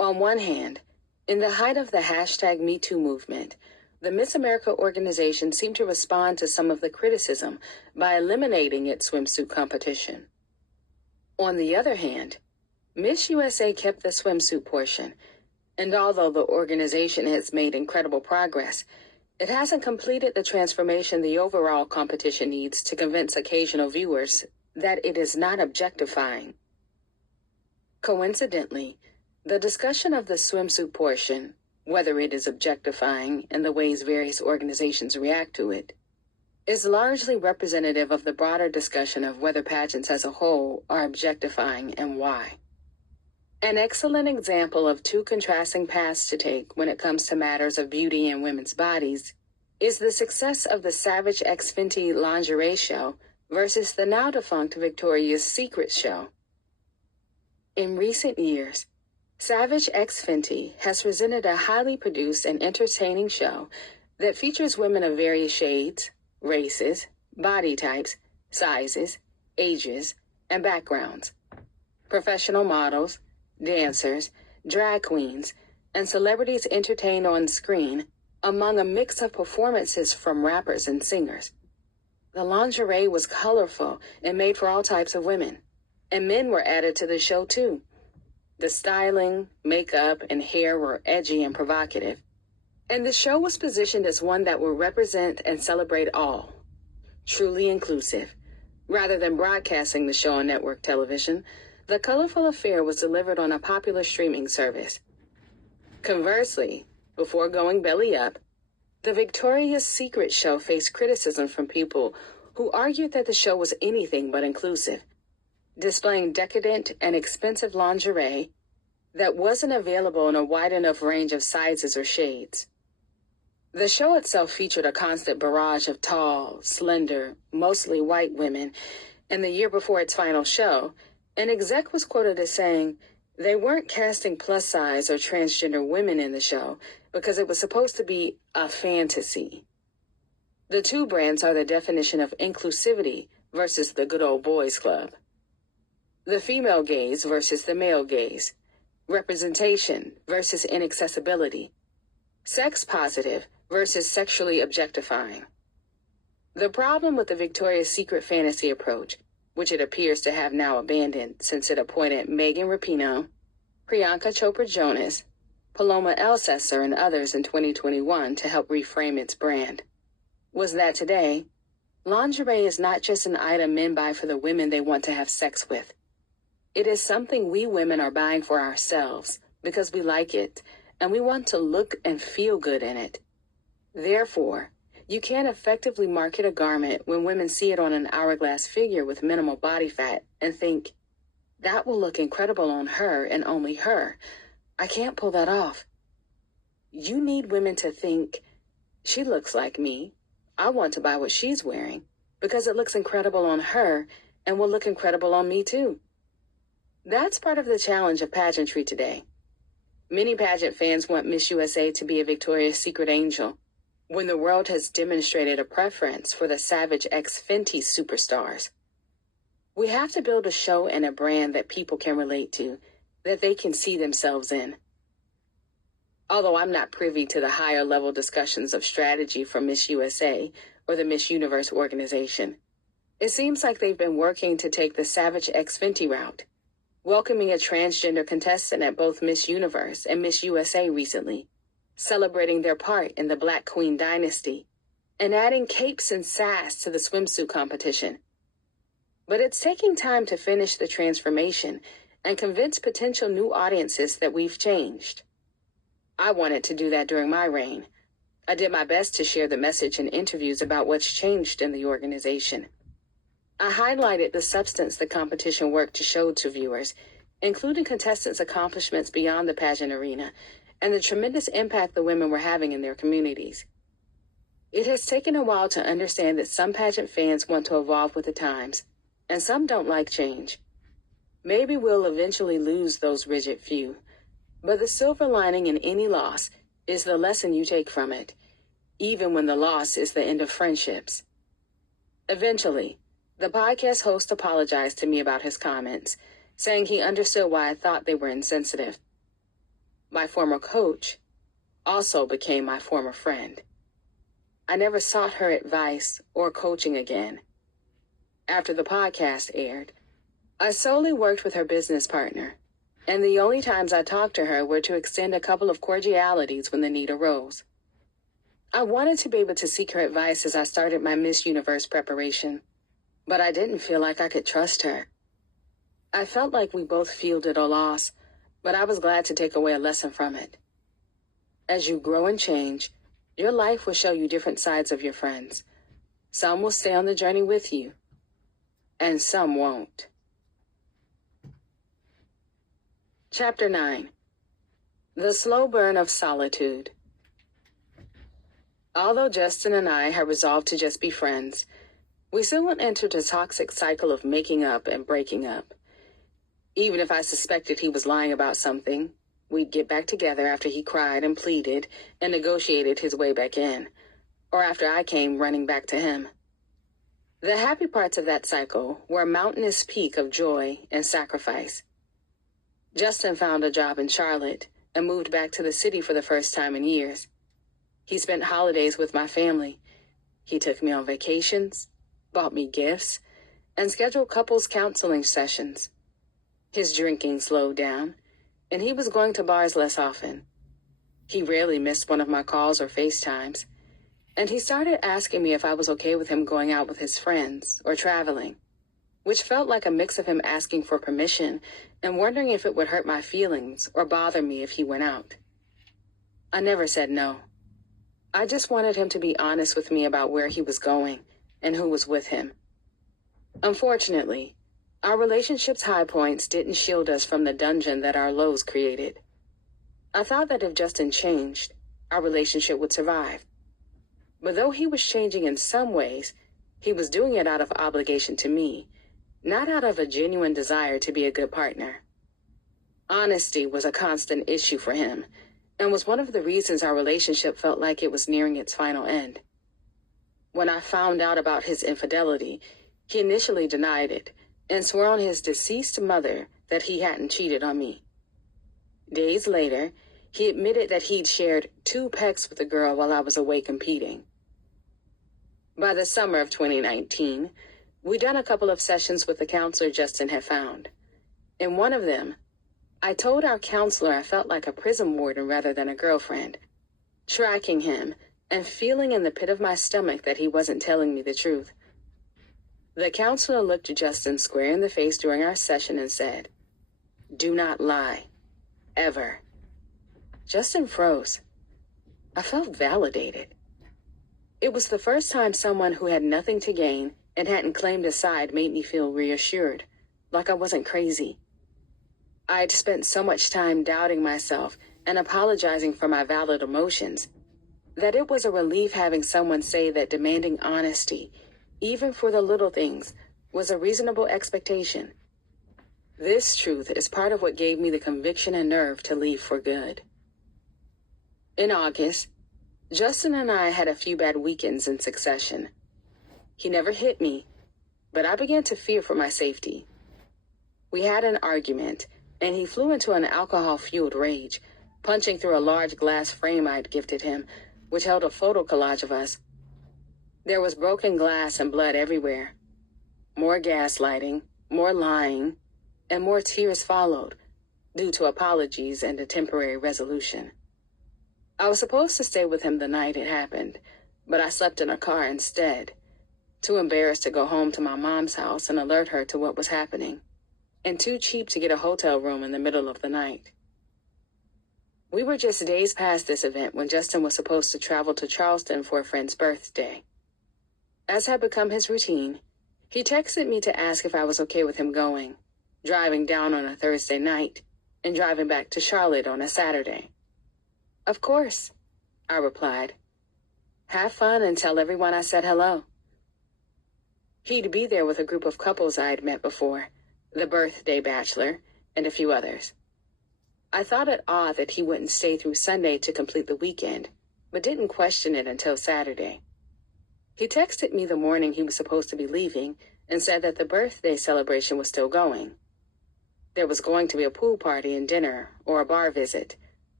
On one hand, in the height of the #MeToo movement, the Miss America organization seemed to respond to some of the criticism by eliminating its swimsuit competition. On the other hand, Miss USA kept the swimsuit portion, and although the organization has made incredible progress, it hasn't completed the transformation the overall competition needs to convince occasional viewers that it is not objectifying. Coincidentally, the discussion of the swimsuit portion, whether it is objectifying and the ways various organizations react to it, is largely representative of the broader discussion of whether pageants as a whole are objectifying and why. An excellent example of two contrasting paths to take when it comes to matters of beauty in women's bodies is the success of the Savage x Fenty lingerie show versus the now-defunct Victoria's Secret show. In recent years, Savage x Fenty has presented a highly produced and entertaining show that features women of various shades, races, body types, sizes, ages, and backgrounds. Professional models, dancers, drag queens, and celebrities entertain on screen among a mix of performances from rappers and singers. The lingerie was colorful and made for all types of women, and men were added to the show too. The styling, makeup, and hair were edgy and provocative, and the show was positioned as one that will represent and celebrate all, truly inclusive. Rather than broadcasting the show on network television, the colorful affair was delivered on a popular streaming service. Conversely, before going belly up, the Victoria's Secret show faced criticism from people who argued that the show was anything but inclusive, displaying decadent and expensive lingerie that wasn't available in a wide enough range of sizes or shades. The show itself featured a constant barrage of tall, slender, mostly white women, and the year before its final show, an exec was quoted as saying they weren't casting plus-size or transgender women in the show because it was supposed to be a fantasy. The two brands are the definition of inclusivity versus the good old boys club. The female gaze versus the male gaze. Representation versus inaccessibility. Sex positive versus sexually objectifying. The problem with the Victoria's Secret fantasy approach, which it appears to have now abandoned since it appointed Megan Rapinoe, Priyanka Chopra Jonas, Paloma Elsesser, and others in 2021 to help reframe its brand, was that today, lingerie is not just an item men buy for the women they want to have sex with. It is something we women are buying for ourselves because we like it and we want to look and feel good in it. Therefore, you can't effectively market a garment when women see it on an hourglass figure with minimal body fat and think, that will look incredible on her and only her. I can't pull that off. You need women to think, she looks like me. I want to buy what she's wearing because it looks incredible on her and will look incredible on me too. That's part of the challenge of pageantry today. Many pageant fans want Miss USA to be a Victoria's Secret angel, when the world has demonstrated a preference for the Savage x Fenty superstars. We have to build a show and a brand that people can relate to, that they can see themselves in. Although I'm not privy to the higher level discussions of strategy from Miss USA or the Miss Universe organization, it seems like they've been working to take the Savage x Fenty route, welcoming a transgender contestant at both Miss Universe and Miss USA recently, celebrating their part in the Black Queen dynasty, and adding capes and sass to the swimsuit competition. But it's taking time to finish the transformation and convince potential new audiences that we've changed. I wanted to do that during my reign. I did my best to share the message in interviews about what's changed in the organization. I highlighted the substance the competition worked to show to viewers, including contestants' accomplishments beyond the pageant arena and the tremendous impact the women were having in their communities. It has taken a while to understand that some pageant fans want to evolve with the times, and some don't like change. Maybe we'll eventually lose those rigid few, but the silver lining in any loss is the lesson you take from it, even when the loss is the end of friendships. Eventually, the podcast host apologized to me about his comments, saying he understood why I thought they were insensitive. my former coach, also became my former friend. I never sought her advice or coaching again. After the podcast aired, I solely worked with her business partner, and the only times I talked to her were to extend a couple of cordialities when the need arose. I wanted to be able to seek her advice as I started my Miss Universe preparation, but I didn't feel like I could trust her. I felt like we both fielded a loss, but I was glad to take away a lesson from it. As you grow and change, your life will show you different sides of your friends. Some will stay on the journey with you, and some won't. Chapter 9. The Slow Burn of Solitude. Although Justin and I had resolved to just be friends, we soon entered a toxic cycle of making up and breaking up. Even if I suspected he was lying about something, we'd get back together after he cried and pleaded and negotiated his way back in, or after I came running back to him. The happy parts of that cycle were a mountainous peak of joy and sacrifice. Justin found a job in Charlotte and moved back to the city for the first time in years. He spent holidays with my family. He took me on vacations, bought me gifts, and scheduled couples counseling sessions. His drinking slowed down, and he was going to bars less often. He rarely missed one of my calls or FaceTimes, and he started asking me if I was okay with him going out with his friends or traveling, which felt like a mix of him asking for permission and wondering if it would hurt my feelings or bother me if he went out. I never said no. I just wanted him to be honest with me about where he was going and who was with him. Unfortunately, our relationship's high points didn't shield us from the dungeon that our lows created. I thought that if Justin changed, our relationship would survive. But though he was changing in some ways, he was doing it out of obligation to me, not out of a genuine desire to be a good partner. Honesty was a constant issue for him, and was one of the reasons our relationship felt like it was nearing its final end. When I found out about his infidelity, he initially denied it and swore on his deceased mother that he hadn't cheated on me. Days later, he admitted that he'd shared 2 pecks with a girl while I was away competing. By the summer of 2019, we'd done a couple of sessions with the counselor Justin had found. In one of them, I told our counselor I felt like a prison warden rather than a girlfriend, tracking him and feeling in the pit of my stomach that he wasn't telling me the truth. The counselor looked Justin square in the face during our session and said, "Do not lie. Ever." Justin froze. I felt validated. It was the first time someone who had nothing to gain and hadn't claimed a side made me feel reassured, like I wasn't crazy. I'd spent so much time doubting myself and apologizing for my valid emotions that it was a relief having someone say that demanding honesty, even for the little things, was a reasonable expectation. This truth is part of what gave me the conviction and nerve to leave for good. In August, Justin and I had a few bad weekends in succession. He never hit me, but I began to fear for my safety. We had an argument, and he flew into an alcohol-fueled rage, punching through a large glass frame I'd gifted him, which held a photo collage of us. There was broken glass and blood everywhere. More gaslighting, more lying, and more tears followed, due to apologies and a temporary resolution. I was supposed to stay with him the night it happened, but I slept in a car instead, too embarrassed to go home to my mom's house and alert her to what was happening, and too cheap to get a hotel room in the middle of the night. We were just days past this event when Justin was supposed to travel to Charleston for a friend's birthday. As had become his routine, he texted me to ask if I was okay with him going, driving down on a Thursday night, and driving back to Charlotte on a Saturday. "Of course," I replied. "Have fun and tell everyone I said hello." He'd be there with a group of couples I had met before, the birthday bachelor, and a few others. I thought it odd that he wouldn't stay through Sunday to complete the weekend, but didn't question it until Saturday. He texted me the morning he was supposed to be leaving and said that the birthday celebration was still going. There was going to be a pool party and dinner or a bar visit,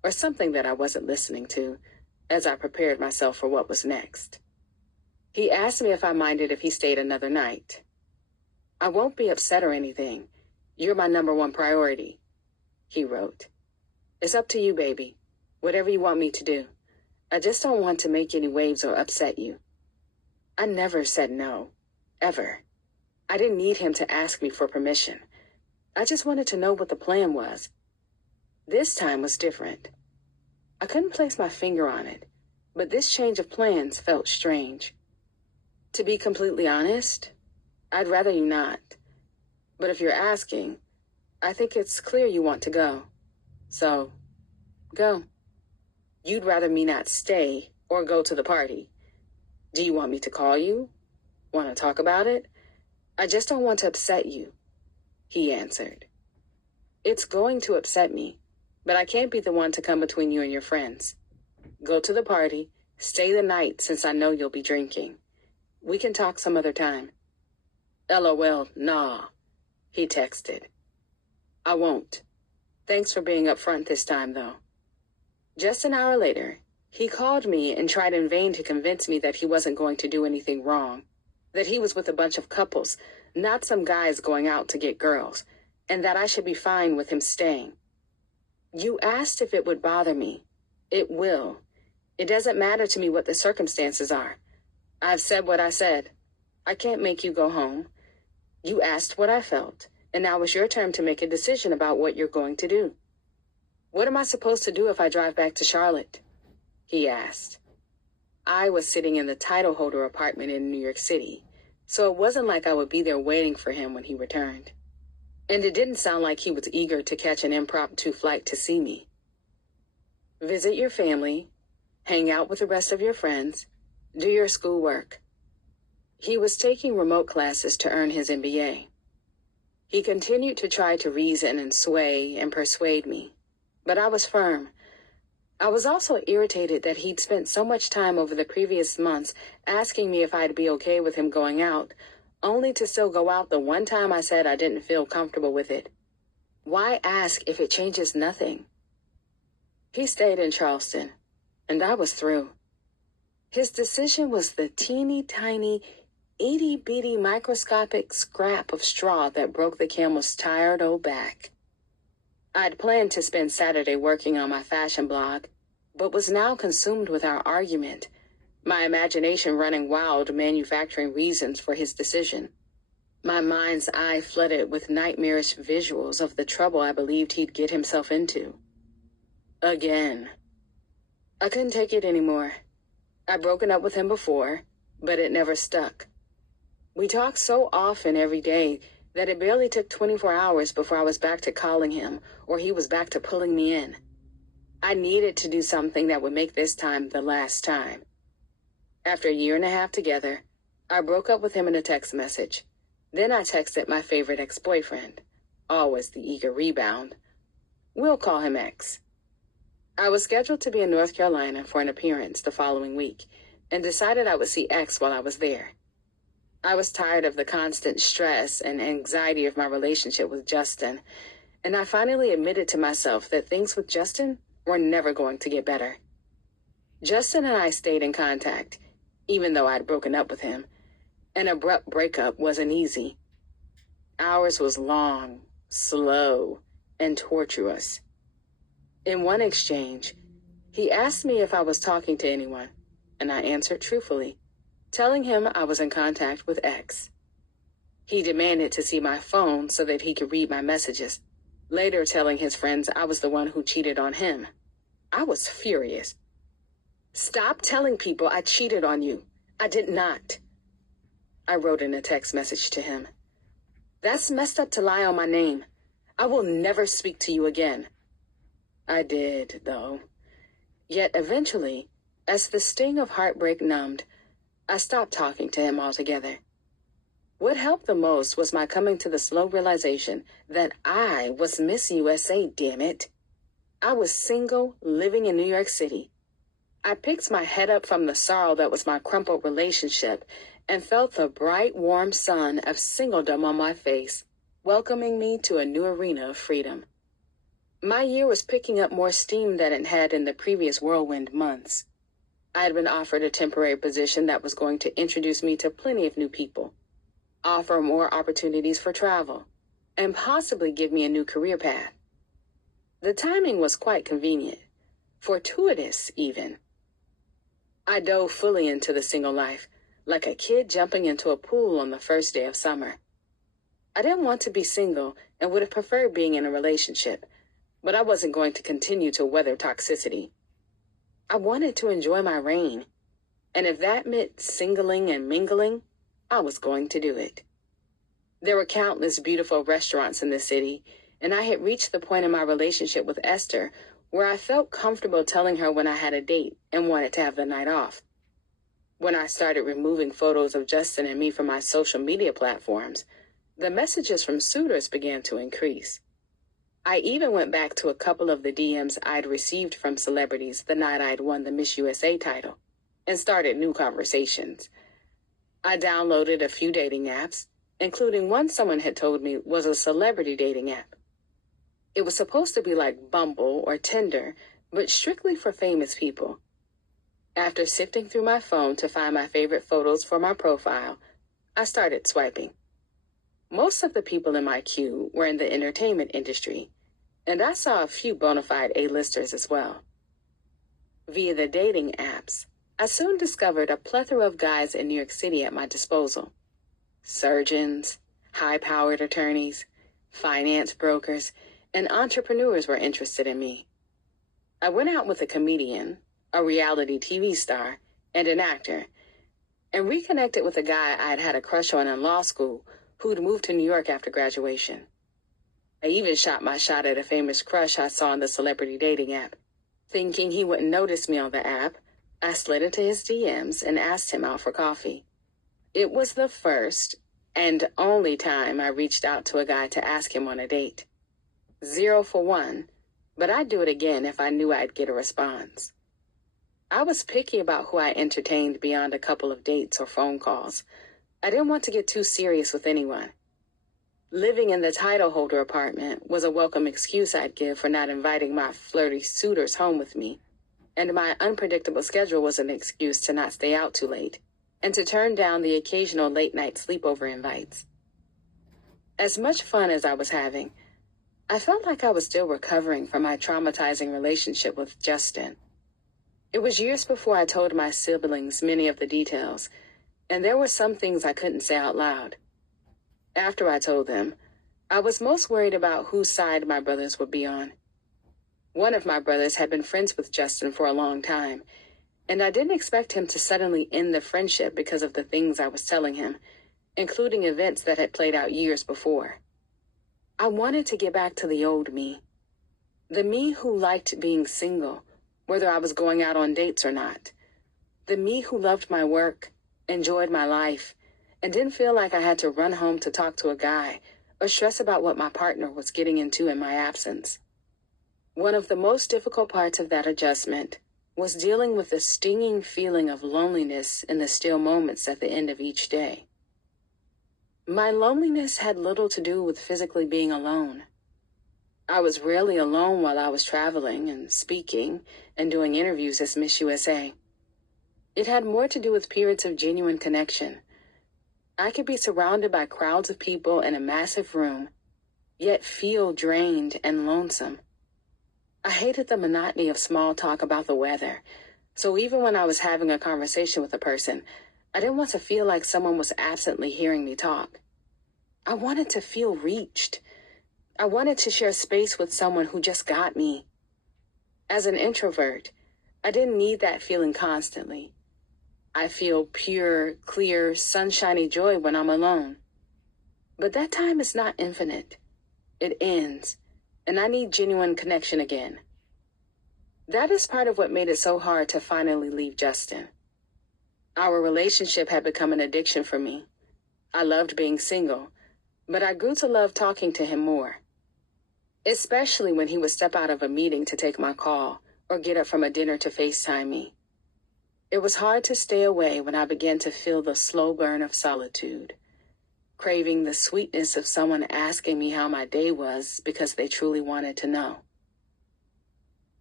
or something that I wasn't listening to, as I prepared myself for what was next. He asked me if I minded if he stayed another night. "I won't be upset or anything. You're my #1 priority," he wrote. "It's up to you, baby. Whatever you want me to do. I just don't want to make any waves or upset you." I never said no. Ever. I didn't need him to ask me for permission. I just wanted to know what the plan was. This time was different. I couldn't place my finger on it, but this change of plans felt strange. To be completely honest, I'd rather you not. But if you're asking, I think it's clear you want to go. So, go. You'd rather me not stay or go to the party. Do you want me to call you? Want to talk about it? I just don't want to upset you, he answered. It's going to upset me, but I can't be the one to come between you and your friends. Go to the party, stay the night since I know you'll be drinking. We can talk some other time. LOL, nah, he texted. I won't. Thanks for being upfront this time, though. Just an hour later, he called me and tried in vain to convince me that he wasn't going to do anything wrong, that he was with a bunch of couples, not some guys going out to get girls, and that I should be fine with him staying. You asked if it would bother me. It will. It doesn't matter to me what the circumstances are. I've said what I said. I can't make you go home. You asked what I felt, and now it's your turn to make a decision about what you're going to do. What am I supposed to do if I drive back to Charlotte? He asked. I was sitting in the title holder apartment in New York City, so it wasn't like I would be there waiting for him when he returned. And it didn't sound like he was eager to catch an impromptu flight to see me. Visit your family, hang out with the rest of your friends, do your schoolwork. He was taking remote classes to earn his MBA. He continued to try to reason and sway and persuade me, but I was firm. I was also irritated that he'd spent so much time over the previous months asking me if I'd be okay with him going out, only to still go out the one time I said I didn't feel comfortable with it. Why ask if it changes nothing? He stayed in Charleston, and I was through. His decision was the teeny tiny, itty-bitty microscopic scrap of straw that broke the camel's tired old back. I'd planned to spend Saturday working on my fashion blog, but was now consumed with our argument, my imagination running wild, manufacturing reasons for his decision. My mind's eye flooded with nightmarish visuals of the trouble I believed he'd get himself into. Again. I couldn't take it anymore. I'd broken up with him before, but it never stuck. We talked so often every day that it barely took 24 hours before I was back to calling him, or he was back to pulling me in. I needed to do something that would make this time the last time. After a year and a half together, I broke up with him in a text message. Then I texted my favorite ex-boyfriend, always the eager rebound. We'll call him X. I was scheduled to be in North Carolina for an appearance the following week, and decided I would see X while I was there. I was tired of the constant stress and anxiety of my relationship with Justin, and I finally admitted to myself that things with Justin were never going to get better. Justin and I stayed in contact, even though I'd broken up with him. An abrupt breakup wasn't easy. Ours was long, slow, and tortuous. In one exchange, he asked me if I was talking to anyone, and I answered truthfully, telling him I was in contact with X. He demanded to see my phone so that he could read my messages, later telling his friends I was the one who cheated on him. I was furious. Stop telling people I cheated on you. I did not. I wrote in a text message to him. That's messed up to lie on my name. I will never speak to you again. I did, though. Yet eventually, as the sting of heartbreak numbed, I stopped talking to him altogether. What helped the most was my coming to the slow realization that I was Miss USA, damn it. I was single, living in New York City. I picked my head up from the sorrow that was my crumpled relationship and felt the bright, warm sun of singledom on my face, welcoming me to a new arena of freedom. My year was picking up more steam than it had in the previous whirlwind months. I had been offered a temporary position that was going to introduce me to plenty of new people, offer more opportunities for travel, and possibly give me a new career path. The timing was quite convenient, fortuitous even. I dove fully into the single life, like a kid jumping into a pool on the first day of summer. I didn't want to be single and would have preferred being in a relationship, but I wasn't going to continue to weather toxicity. I wanted to enjoy my reign, and if that meant singling and mingling, I was going to do it. There were countless beautiful restaurants in the city, and I had reached the point in my relationship with Esther where I felt comfortable telling her when I had a date and wanted to have the night off. When I started removing photos of Justin and me from my social media platforms, the messages from suitors began to increase. I even went back to a couple of the DMs I'd received from celebrities the night I'd won the Miss USA title and started new conversations. I downloaded a few dating apps, including one someone had told me was a celebrity dating app. It was supposed to be like Bumble or Tinder, but strictly for famous people. After sifting through my phone to find my favorite photos for my profile, I started swiping. Most of the people in my queue were in the entertainment industry, and I saw a few bona fide A-listers as well. Via the dating apps, I soon discovered a plethora of guys in New York City at my disposal. Surgeons, high-powered attorneys, finance brokers, and entrepreneurs were interested in me. I went out with a comedian, a reality TV star, and an actor, and reconnected with a guy I had had a crush on in law school who'd moved to New York after graduation. I even shot my shot at a famous crush I saw on the celebrity dating app. Thinking he wouldn't notice me on the app, I slid into his DMs and asked him out for coffee. It was the first and only time I reached out to a guy to ask him on a date. 0 for 1, but I'd do it again if I knew I'd get a response. I was picky about who I entertained beyond a couple of dates or phone calls. I didn't want to get too serious with anyone. Living in the title holder apartment was a welcome excuse I'd give for not inviting my flirty suitors home with me, and my unpredictable schedule was an excuse to not stay out too late and to turn down the occasional late-night sleepover invites. As much fun as I was having, I felt like I was still recovering from my traumatizing relationship with Justin. It was years before I told my siblings many of the details, and there were some things I couldn't say out loud. After I told them, I was most worried about whose side my brothers would be on. One of my brothers had been friends with Justin for a long time, and I didn't expect him to suddenly end the friendship because of the things I was telling him, including events that had played out years before. I wanted to get back to the old me. The me who liked being single, whether I was going out on dates or not. The me who loved my work, enjoyed my life, and didn't feel like I had to run home to talk to a guy or stress about what my partner was getting into in my absence. One of the most difficult parts of that adjustment was dealing with the stinging feeling of loneliness in the still moments at the end of each day. My loneliness had little to do with physically being alone. I was rarely alone while I was traveling and speaking and doing interviews as Miss USA. It had more to do with periods of genuine connection. I could be surrounded by crowds of people in a massive room, yet feel drained and lonesome. I hated the monotony of small talk about the weather, so even when I was having a conversation with a person, I didn't want to feel like someone was absently hearing me talk. I wanted to feel reached. I wanted to share space with someone who just got me. As an introvert, I didn't need that feeling constantly. I feel pure, clear, sunshiny joy when I'm alone. But that time is not infinite. It ends, and I need genuine connection again. That is part of what made it so hard to finally leave Justin. Our relationship had become an addiction for me. I loved being single, but I grew to love talking to him more. Especially when he would step out of a meeting to take my call or get up from a dinner to FaceTime me. It was hard to stay away when I began to feel the slow burn of solitude, craving the sweetness of someone asking me how my day was because they truly wanted to know.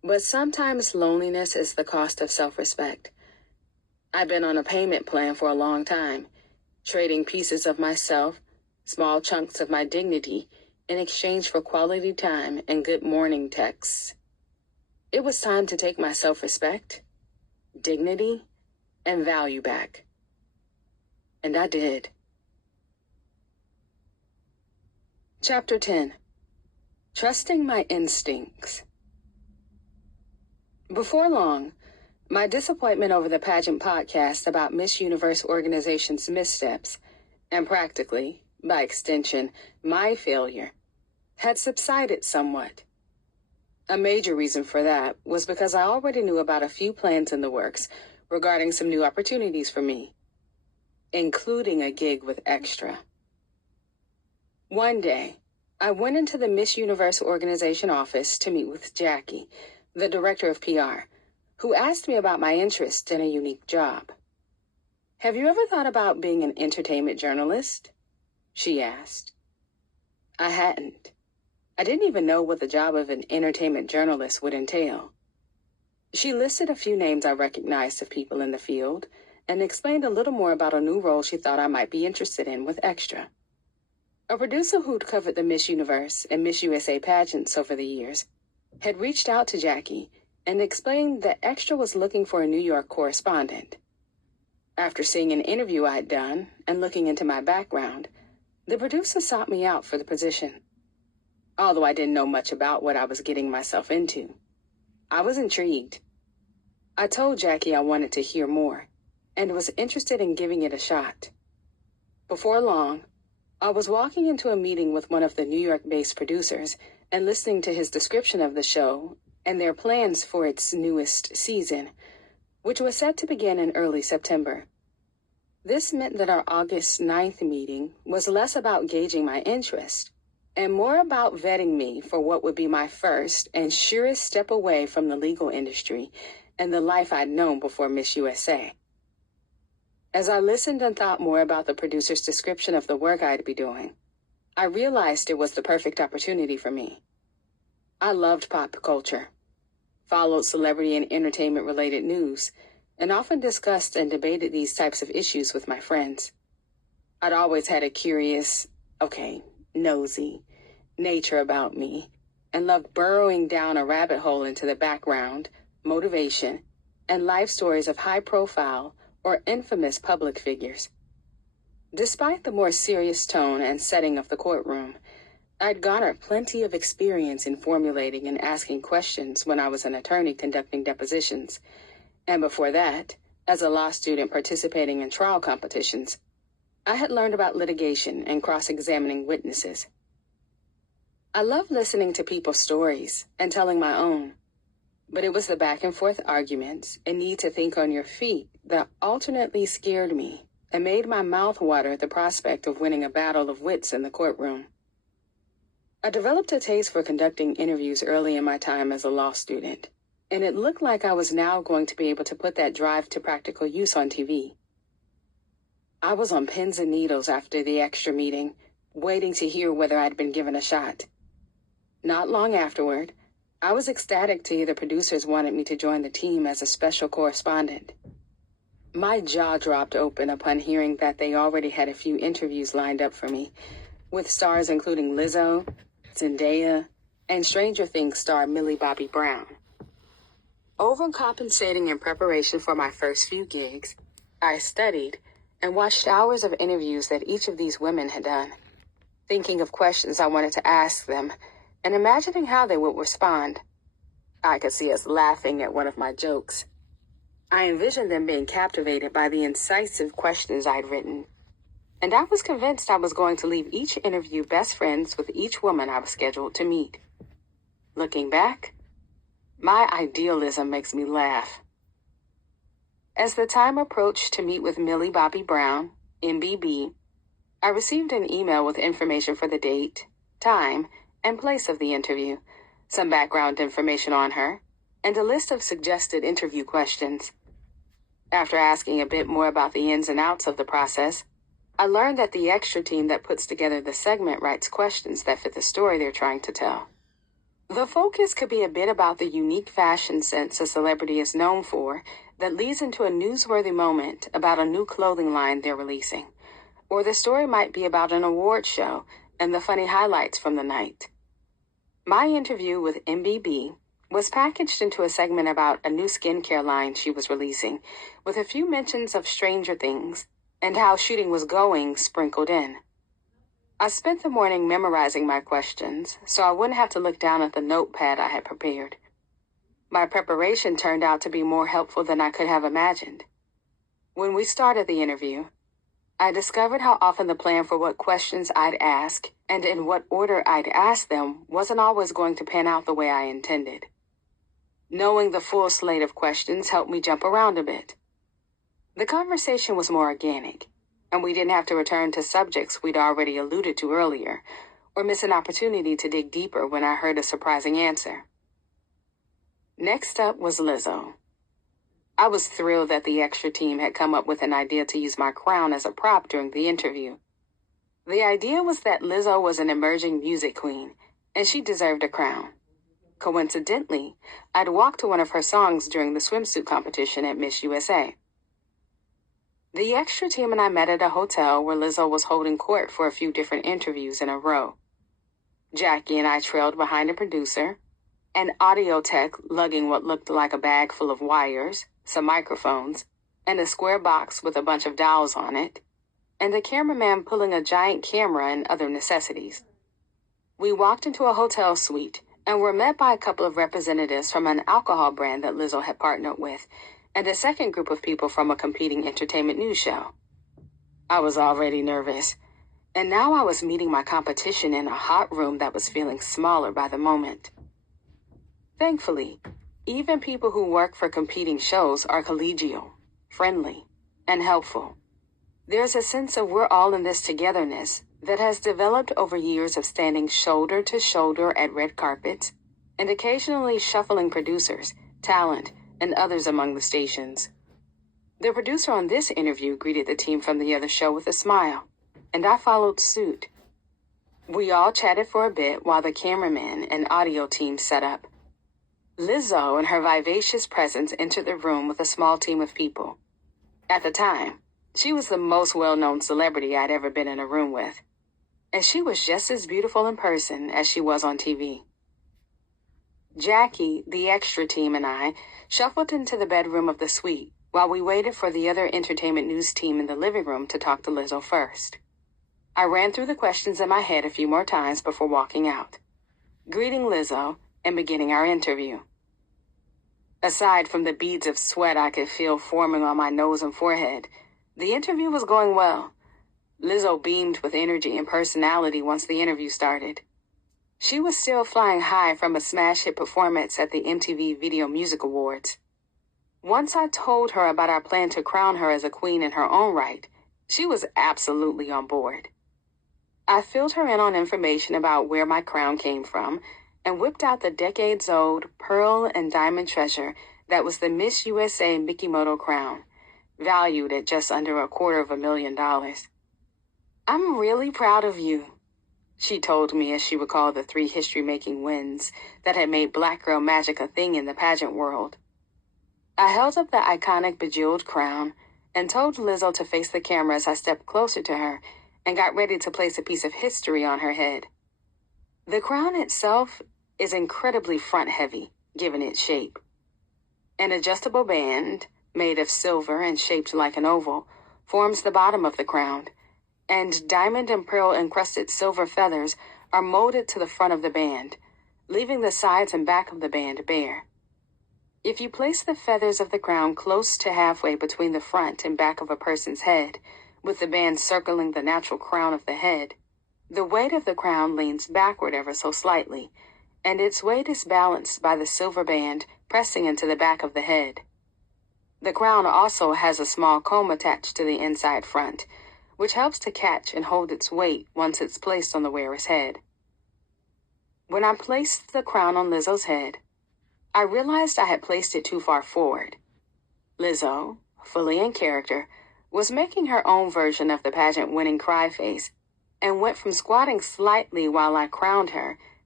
But sometimes loneliness is the cost of self-respect. I've been on a payment plan for a long time, trading pieces of myself, small chunks of my dignity, in exchange for quality time and good morning texts. It was time to take my self-respect, dignity, and value back. And I did. Chapter 10. Trusting My Instincts. Before long, my disappointment over the pageant podcast about Miss Universe organization's missteps, and practically, by extension, my failure, had subsided somewhat. A major reason for that was because I already knew about a few plans in the works regarding some new opportunities for me, including a gig with Extra. One day, I went into the Miss Universe organization office to meet with Jackie, the director of PR, who asked me about my interest in a unique job. "Have you ever thought about being an entertainment journalist?" she asked. I hadn't. I didn't even know what the job of an entertainment journalist would entail. She listed a few names I recognized of people in the field and explained a little more about a new role she thought I might be interested in with Extra. A producer who'd covered the Miss Universe and Miss USA pageants over the years had reached out to Jackie and explained that Extra was looking for a New York correspondent. After seeing an interview I'd done and looking into my background, the producer sought me out for the position. Although I didn't know much about what I was getting myself into, I was intrigued. I told Jackie I wanted to hear more and was interested in giving it a shot. Before long, I was walking into a meeting with one of the New York-based producers and listening to his description of the show and their plans for its newest season, which was set to begin in early September. This meant that our August 9th meeting was less about gauging my interest and more about vetting me for what would be my first and surest step away from the legal industry and the life I'd known before Miss USA. As I listened and thought more about the producer's description of the work I'd be doing, I realized it was the perfect opportunity for me. I loved pop culture, followed celebrity and entertainment-related news, and often discussed and debated these types of issues with my friends. I'd always had a curious, nosy nature about me, and loved burrowing down a rabbit hole into the background, motivation, and life stories of high-profile or infamous public figures. Despite the more serious tone and setting of the courtroom, I'd garnered plenty of experience in formulating and asking questions when I was an attorney conducting depositions, and before that, as a law student participating in trial competitions, I had learned about litigation and cross-examining witnesses. I love listening to people's stories and telling my own, but it was the back-and-forth arguments and need to think on your feet that alternately scared me and made my mouth water at the prospect of winning a battle of wits in the courtroom. I developed a taste for conducting interviews early in my time as a law student, and it looked like I was now going to be able to put that drive to practical use on TV. I was on pins and needles after the Extra meeting, waiting to hear whether I'd been given a shot. Not long afterward, I was ecstatic to hear the producers wanted me to join the team as a special correspondent. My jaw dropped open upon hearing that they already had a few interviews lined up for me, with stars including Lizzo, Zendaya, and Stranger Things star Millie Bobby Brown. Overcompensating in preparation for my first few gigs, I studied and watched hours of interviews that each of these women had done, thinking of questions I wanted to ask them and imagining how they would respond. I could see us laughing at one of my jokes. I envisioned them being captivated by the incisive questions I'd written, and I was convinced I was going to leave each interview best friends with each woman I was scheduled to meet. Looking back, my idealism makes me laugh. As the time approached to meet with Millie Bobby Brown, MBB, I received an email with information for the date, time, and place of the interview, some background information on her, and a list of suggested interview questions. After asking a bit more about the ins and outs of the process, I learned that the Extra team that puts together the segment writes questions that fit the story they're trying to tell. The focus could be a bit about the unique fashion sense a celebrity is known for that leads into a newsworthy moment about a new clothing line they're releasing. Or the story might be about an award show and the funny highlights from the night. My interview with MBB was packaged into a segment about a new skincare line she was releasing, with a few mentions of Stranger Things and how shooting was going sprinkled in. I spent the morning memorizing my questions so I wouldn't have to look down at the notepad I had prepared. My preparation turned out to be more helpful than I could have imagined. When we started the interview, I discovered how often the plan for what questions I'd ask and in what order I'd ask them wasn't always going to pan out the way I intended. Knowing the full slate of questions helped me jump around a bit. The conversation was more organic, and we didn't have to return to subjects we'd already alluded to earlier, or miss an opportunity to dig deeper when I heard a surprising answer. Next up was Lizzo. I was thrilled that the extra team had come up with an idea to use my crown as a prop during the interview. The idea was that Lizzo was an emerging music queen, and she deserved a crown. Coincidentally, I'd walked to one of her songs during the swimsuit competition at Miss USA. The extra team and I met at a hotel where Lizzo was holding court for a few different interviews in a row. Jackie and I trailed behind a producer, an audio tech lugging what looked like a bag full of wires, some microphones, and a square box with a bunch of dials on it, and a cameraman pulling a giant camera and other necessities. We walked into a hotel suite and were met by a couple of representatives from an alcohol brand that Lizzo had partnered with, and a second group of people from a competing entertainment news show. I was already nervous, and now I was meeting my competition in a hot room that was feeling smaller by the moment. Thankfully, even people who work for competing shows are collegial, friendly, and helpful. There's a sense of we're all in this togetherness that has developed over years of standing shoulder to shoulder at red carpets and occasionally shuffling producers, talent, and others among the stations. The producer on this interview greeted the team from the other show with a smile, and I followed suit. We all chatted for a bit while the cameraman and audio team set up. Lizzo and her vivacious presence entered the room with a small team of people. At the time, she was the most well-known celebrity I'd ever been in a room with, and she was just as beautiful in person as she was on TV. Jackie, the extra team, and I shuffled into the bedroom of the suite while we waited for the other entertainment news team in the living room to talk to Lizzo first. I ran through the questions in my head a few more times before walking out, greeting Lizzo and beginning our interview. Aside from the beads of sweat I could feel forming on my nose and forehead, the interview was going well. Lizzo beamed with energy and personality once the interview started. She was still flying high from a smash hit performance at the MTV Video Music Awards. Once I told her about our plan to crown her as a queen in her own right, she was absolutely on board. I filled her in on information about where my crown came from and whipped out the decades-old pearl and diamond treasure that was the Miss USA Mikimoto crown, valued at just under $250,000. "I'm really proud of you," she told me as she recalled the 3 history-making wins that had made Black Girl Magic a thing in the pageant world. I held up the iconic bejeweled crown and told Lizzo to face the camera as I stepped closer to her and got ready to place a piece of history on her head. The crown itself is incredibly front-heavy, given its shape. An adjustable band, made of silver and shaped like an oval, forms the bottom of the crown, and diamond and pearl-encrusted silver feathers are molded to the front of the band, leaving the sides and back of the band bare. If you place the feathers of the crown close to halfway between the front and back of a person's head, with the band circling the natural crown of the head, the weight of the crown leans backward ever so slightly, and its weight is balanced by the silver band pressing into the back of the head. The crown also has a small comb attached to the inside front, which helps to catch and hold its weight once it's placed on the wearer's head. When I placed the crown on Lizzo's head, I realized I had placed it too far forward. Lizzo, fully in character, was making her own version of the pageant-winning cry face, and went from squatting slightly while I crowned her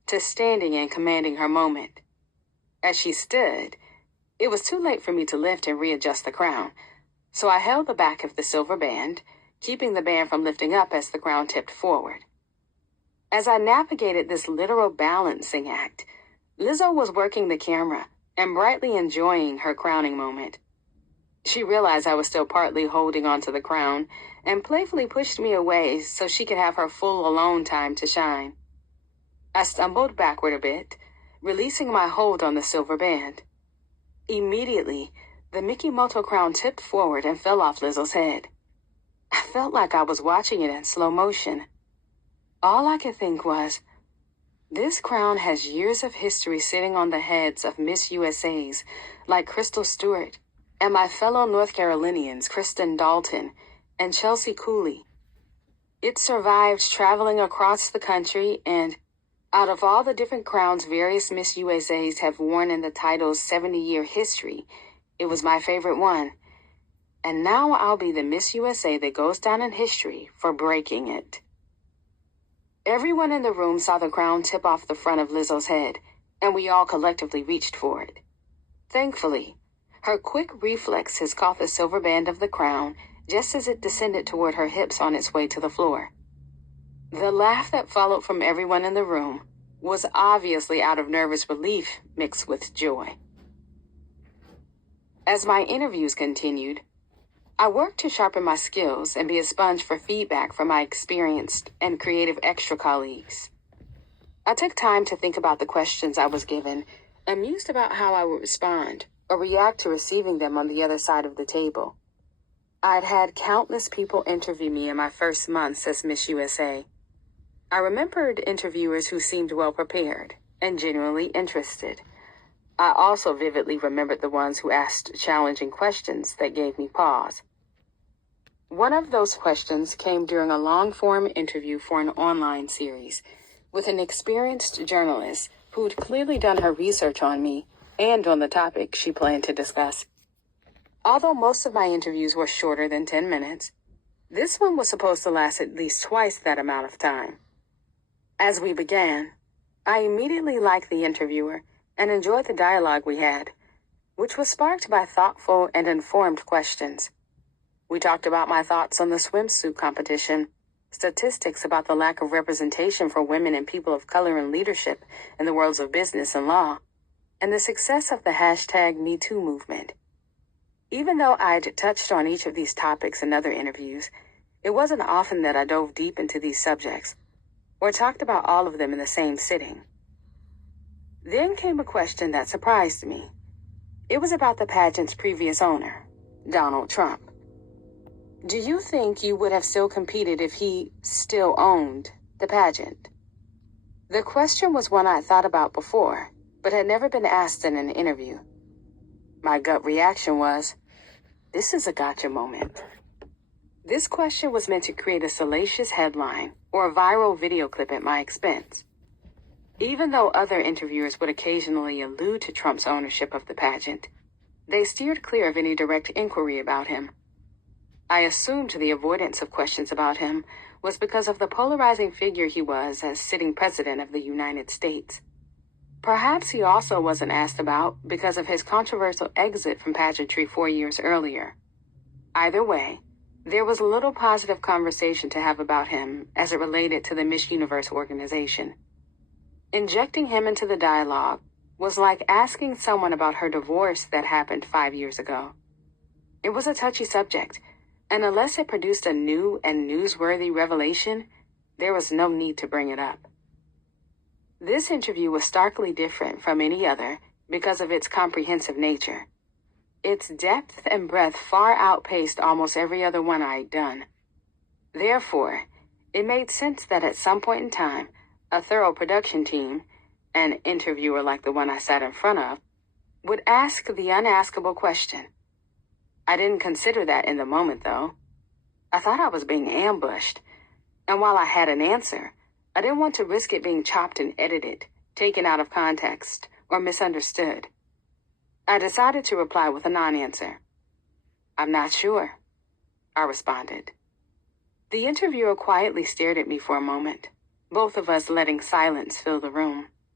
to standing and commanding her moment. As she stood, it was too late for me to lift and readjust the crown, so I held the back of the silver band, keeping the band from lifting up as the crown tipped forward. As I navigated this literal balancing act, Lizzo was working the camera and brightly enjoying her crowning moment. She realized I was still partly holding onto the crown and playfully pushed me away so she could have her full alone time to shine. I stumbled backward a bit, releasing my hold on the silver band. Immediately, the Mickey Moto crown tipped forward and fell off Lizzo's head. I felt like I was watching it in slow motion. All I could think was, this crown has years of history sitting on the heads of Miss USAs like Crystal Stewart and my fellow North Carolinians Kristen Dalton and Chelsea Cooley. It survived traveling across the country, and out of all the different crowns various Miss USAs have worn in the title's 70-year history, it was my favorite one. And now I'll be the Miss USA that goes down in history for breaking it. Everyone in the room saw the crown tip off the front of Lizzo's head, and we all collectively reached for it. Thankfully, her quick reflexes caught the silver band of the crown just as it descended toward her hips on its way to the floor. The laugh that followed from everyone in the room was obviously out of nervous relief mixed with joy. As my interviews continued, I worked to sharpen my skills and be a sponge for feedback from my experienced and creative extra colleagues. I took time to think about the questions I was given and mused about how I would respond or react to receiving them on the other side of the table. I'd had countless people interview me in my first months as Miss USA. I remembered interviewers who seemed well prepared and genuinely interested. I also vividly remembered the ones who asked challenging questions that gave me pause. One of those questions came during a long-form interview for an online series with an experienced journalist who'd clearly done her research on me and on the topic she planned to discuss. Although most of my interviews were shorter than 10 minutes, this one was supposed to last at least twice that amount of time. As we began, I immediately liked the interviewer and enjoyed the dialogue we had, which was sparked by thoughtful and informed questions. We talked about my thoughts on the swimsuit competition, statistics about the lack of representation for women and people of color in leadership in the worlds of business and law, and the success of the #MeToo movement. Even though I'd touched on each of these topics in other interviews, it wasn't often that I dove deep into these subjects or talked about all of them in the same sitting. Then came a question that surprised me. It was about the pageant's previous owner, Donald Trump. Do you think you would have still competed if he still owned the pageant? The question was one I thought about before, but had never been asked in an interview. My gut reaction was, this is a gotcha moment. This question was meant to create a salacious headline or a viral video clip at my expense. Even though other interviewers would occasionally allude to Trump's ownership of the pageant, they steered clear of any direct inquiry about him. I assumed the avoidance of questions about him was because of the polarizing figure he was as sitting president of the United States. Perhaps he also wasn't asked about because of his controversial exit from pageantry 4 years earlier. Either way, there was little positive conversation to have about him as it related to the Miss Universe organization. Injecting him into the dialogue was like asking someone about her divorce that happened 5 years ago. It was a touchy subject, and unless it produced a new and newsworthy revelation, there was no need to bring it up. This interview was starkly different from any other because of its comprehensive nature. Its depth and breadth far outpaced almost every other one I'd done. Therefore, it made sense that at some point in time, a thorough production team, an interviewer like the one I sat in front of, would ask the unaskable question. I didn't consider that in the moment, though. I thought I was being ambushed, and while I had an answer, I didn't want to risk it being chopped and edited, taken out of context, or misunderstood. I decided to reply with a non-answer. I'm not sure, I responded. The interviewer quietly stared at me for a moment, both of us letting silence fill the room.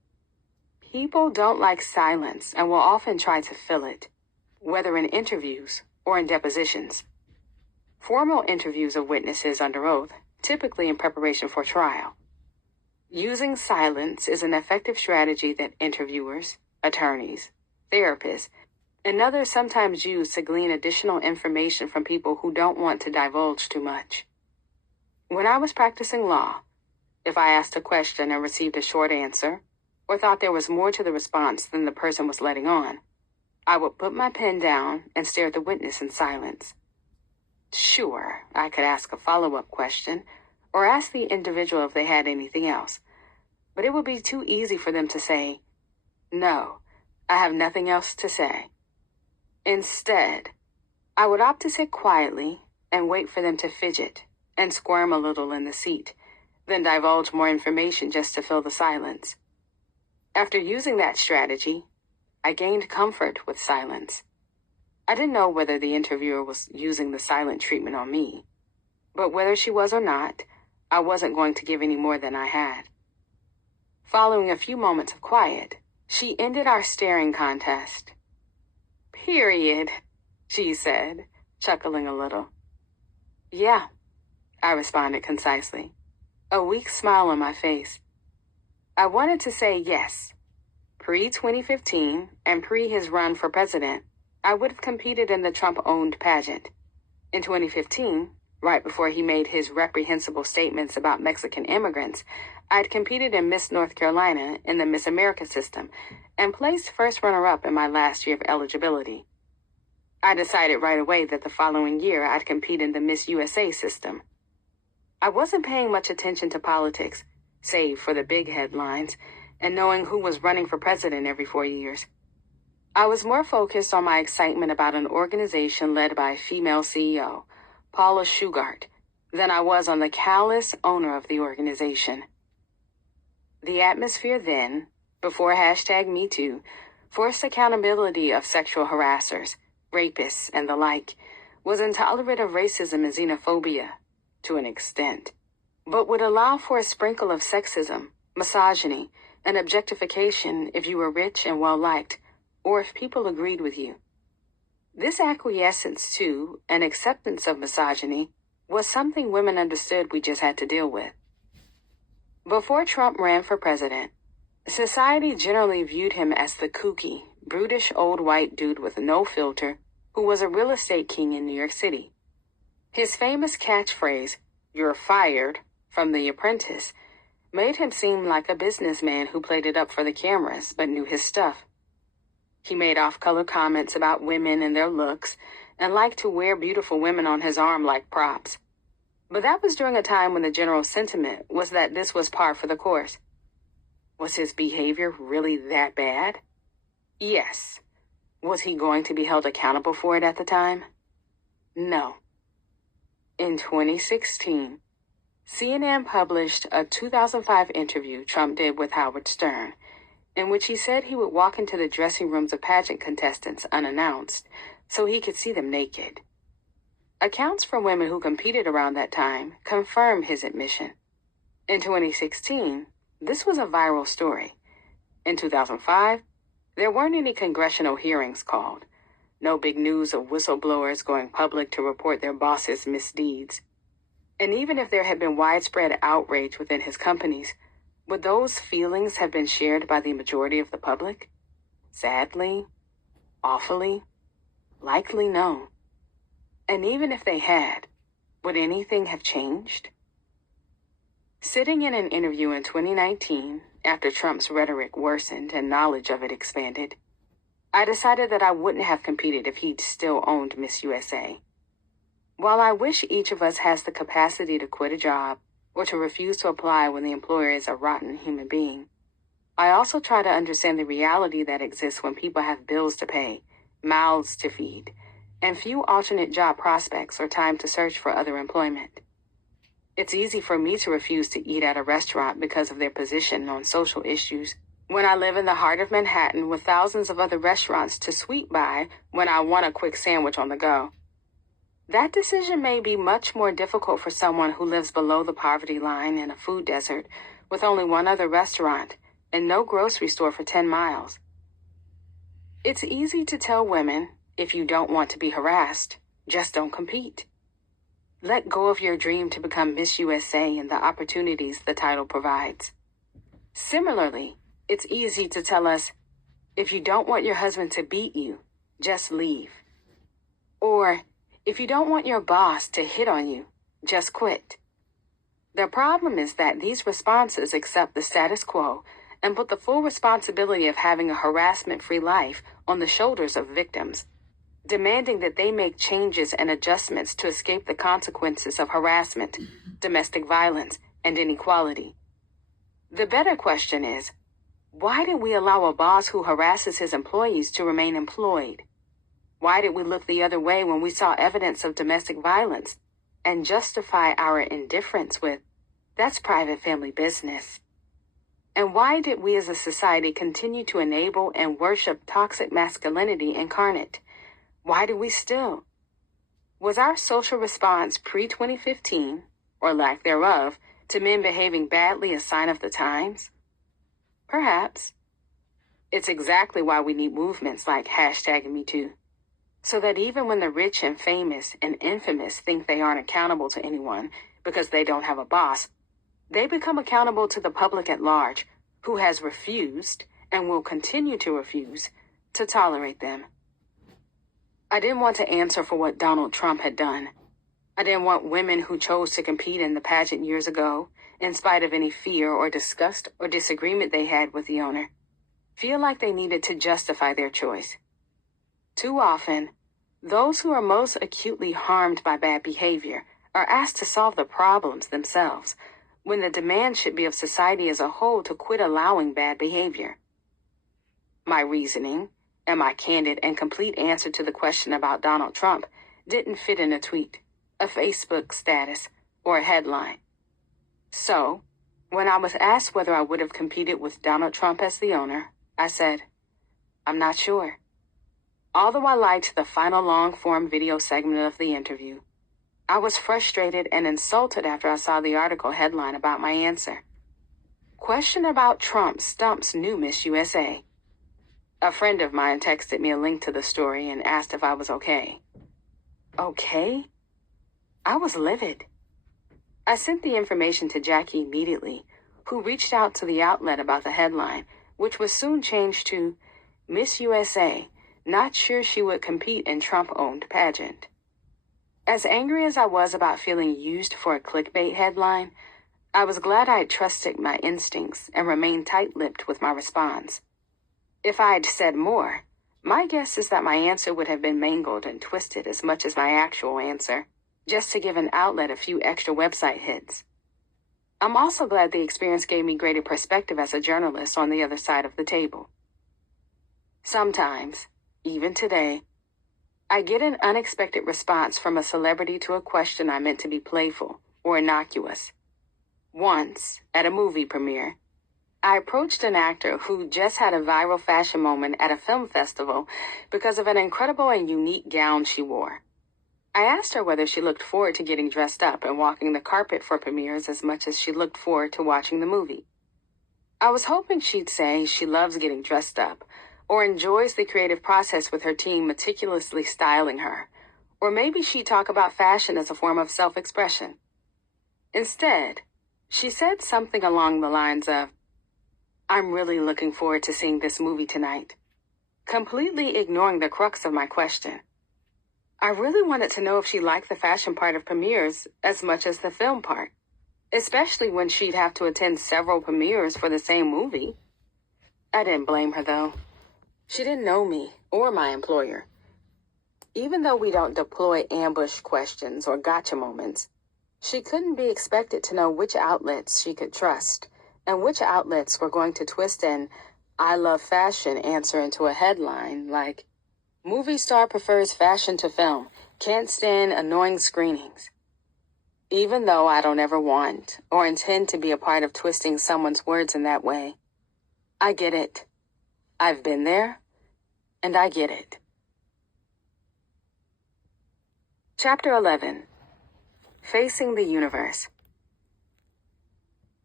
People don't like silence and will often try to fill it, whether in interviews or in depositions. Formal interviews of witnesses under oath, typically in preparation for trial. Using silence is an effective strategy that interviewers, attorneys, therapists, and others sometimes use to glean additional information from people who don't want to divulge too much. When I was practicing law, if I asked a question and received a short answer, or thought there was more to the response than the person was letting on, I would put my pen down and stare at the witness in silence. Sure, I could ask a follow-up question, or ask the individual if they had anything else, but it would be too easy for them to say, "No, I have nothing else to say." Instead, I would opt to sit quietly and wait for them to fidget and squirm a little in the seat, then divulge more information just to fill the silence. After using that strategy, I gained comfort with silence. I didn't know whether the interviewer was using the silent treatment on me, but whether she was or not, I wasn't going to give any more than I had. Following a few moments of quiet, she ended our staring contest. "Period," she said, chuckling a little. "Yeah," I responded concisely, a weak smile on my face. I wanted to say yes. Pre-2015 and pre his run for president, I would have competed in the Trump-owned pageant. In 2015, right before he made his reprehensible statements about Mexican immigrants, I'd competed in Miss North Carolina in the Miss America system and placed first runner-up in my last year of eligibility. I decided right away that the following year I'd compete in the Miss USA system. I wasn't paying much attention to politics, save for the big headlines, and knowing who was running for president every 4 years. I was more focused on my excitement about an organization led by a female CEO, Paula Shugart, than I was on the callous owner of the organization. The atmosphere then, before #MeToo, forced accountability of sexual harassers, rapists, and the like, was intolerant of racism and xenophobia, to an extent, but would allow for a sprinkle of sexism, misogyny, and objectification if you were rich and well-liked, or if people agreed with you. This acquiescence to and acceptance of misogyny was something women understood we just had to deal with. Before Trump ran for president, society generally viewed him as the kooky, brutish old white dude with no filter who was a real estate king in New York City. His famous catchphrase, "You're fired," from The Apprentice, made him seem like a businessman who played it up for the cameras but knew his stuff. He made off-color comments about women and their looks and liked to wear beautiful women on his arm like props. But that was during a time when the general sentiment was that this was par for the course. Was his behavior really that bad? Yes. Was he going to be held accountable for it at the time? No. In 2016, CNN published a 2005 interview Trump did with Howard Stern, in which he said he would walk into the dressing rooms of pageant contestants unannounced so he could see them naked. Accounts from women who competed around that time confirm his admission. In 2016, this was a viral story. In 2005, there weren't any congressional hearings called. No big news of whistleblowers going public to report their boss's misdeeds. And even if there had been widespread outrage within his companies, would those feelings have been shared by the majority of the public? Sadly, awfully, likely no. And even if they had, would anything have changed? Sitting in an interview in 2019, after Trump's rhetoric worsened and knowledge of it expanded, I decided that I wouldn't have competed if he'd still owned Miss USA. While I wish each of us has the capacity to quit a job or to refuse to apply when the employer is a rotten human being, I also try to understand the reality that exists when people have bills to pay, mouths to feed, and few alternate job prospects or time to search for other employment. It's easy for me to refuse to eat at a restaurant because of their position on social issues when I live in the heart of Manhattan with thousands of other restaurants to sweep by when I want a quick sandwich on the go. That decision may be much more difficult for someone who lives below the poverty line in a food desert with only one other restaurant and no grocery store for 10 miles. It's easy to tell women, if you don't want to be harassed, just don't compete. Let go of your dream to become Miss USA and the opportunities the title provides. Similarly, it's easy to tell us, if you don't want your husband to beat you, just leave. Or, if you don't want your boss to hit on you, just quit. The problem is that these responses accept the status quo and put the full responsibility of having a harassment-free life on the shoulders of victims, demanding that they make changes and adjustments to escape the consequences of harassment, domestic violence, and inequality. The better question is, why did we allow a boss who harasses his employees to remain employed? Why did we look the other way when we saw evidence of domestic violence and justify our indifference with, that's private family business? And why did we as a society continue to enable and worship toxic masculinity incarnate? Why do we still? Was our social response pre-2015, or lack thereof, to men behaving badly a sign of the times? Perhaps. It's exactly why we need movements like #MeToo. So that even when the rich and famous and infamous think they aren't accountable to anyone because they don't have a boss, they become accountable to the public at large, who has refused and will continue to refuse to tolerate them. I didn't want to answer for what Donald Trump had done. I didn't want women who chose to compete in the pageant years ago, in spite of any fear or disgust or disagreement they had with the owner, feel like they needed to justify their choice. Too often, those who are most acutely harmed by bad behavior are asked to solve the problems themselves, when the demand should be of society as a whole to quit allowing bad behavior. My reasoning, and my candid and complete answer to the question about Donald Trump didn't fit in a tweet, a Facebook status, or a headline. So, when I was asked whether I would have competed with Donald Trump as the owner, I said, I'm not sure. Although I liked the final long-form video segment of the interview, I was frustrated and insulted after I saw the article headline about my answer. Question about Trump stumps new Miss USA. A friend of mine texted me a link to the story and asked if I was okay. Okay? I was livid. I sent the information to Jackie immediately, who reached out to the outlet about the headline, which was soon changed to Miss USA, not sure she would compete in Trump-owned pageant. As angry as I was about feeling used for a clickbait headline, I was glad I had trusted my instincts and remained tight-lipped with my response. If I had said more, my guess is that my answer would have been mangled and twisted as much as my actual answer, just to give an outlet a few extra website hits. I'm also glad the experience gave me greater perspective as a journalist on the other side of the table. Sometimes, even today, I get an unexpected response from a celebrity to a question I meant to be playful or innocuous. Once, at a movie premiere, I approached an actor who just had a viral fashion moment at a film festival because of an incredible and unique gown she wore. I asked her whether she looked forward to getting dressed up and walking the carpet for premieres as much as she looked forward to watching the movie. I was hoping she'd say she loves getting dressed up, or enjoys the creative process with her team meticulously styling her, or maybe she'd talk about fashion as a form of self-expression. Instead, she said something along the lines of, I'm really looking forward to seeing this movie tonight, completely ignoring the crux of my question. I really wanted to know if she liked the fashion part of premieres as much as the film part, especially when she'd have to attend several premieres for the same movie. I didn't blame her, though. She didn't know me or my employer. Even though we don't deploy ambush questions or gotcha moments, she couldn't be expected to know which outlets she could trust and which outlets were going to twist an I love fashion answer into a headline like, movie star prefers fashion to film, can't stand annoying screenings. Even though I don't ever want or intend to be a part of twisting someone's words in that way, I get it. I've been there, and I get it. Chapter 11. Facing the Universe.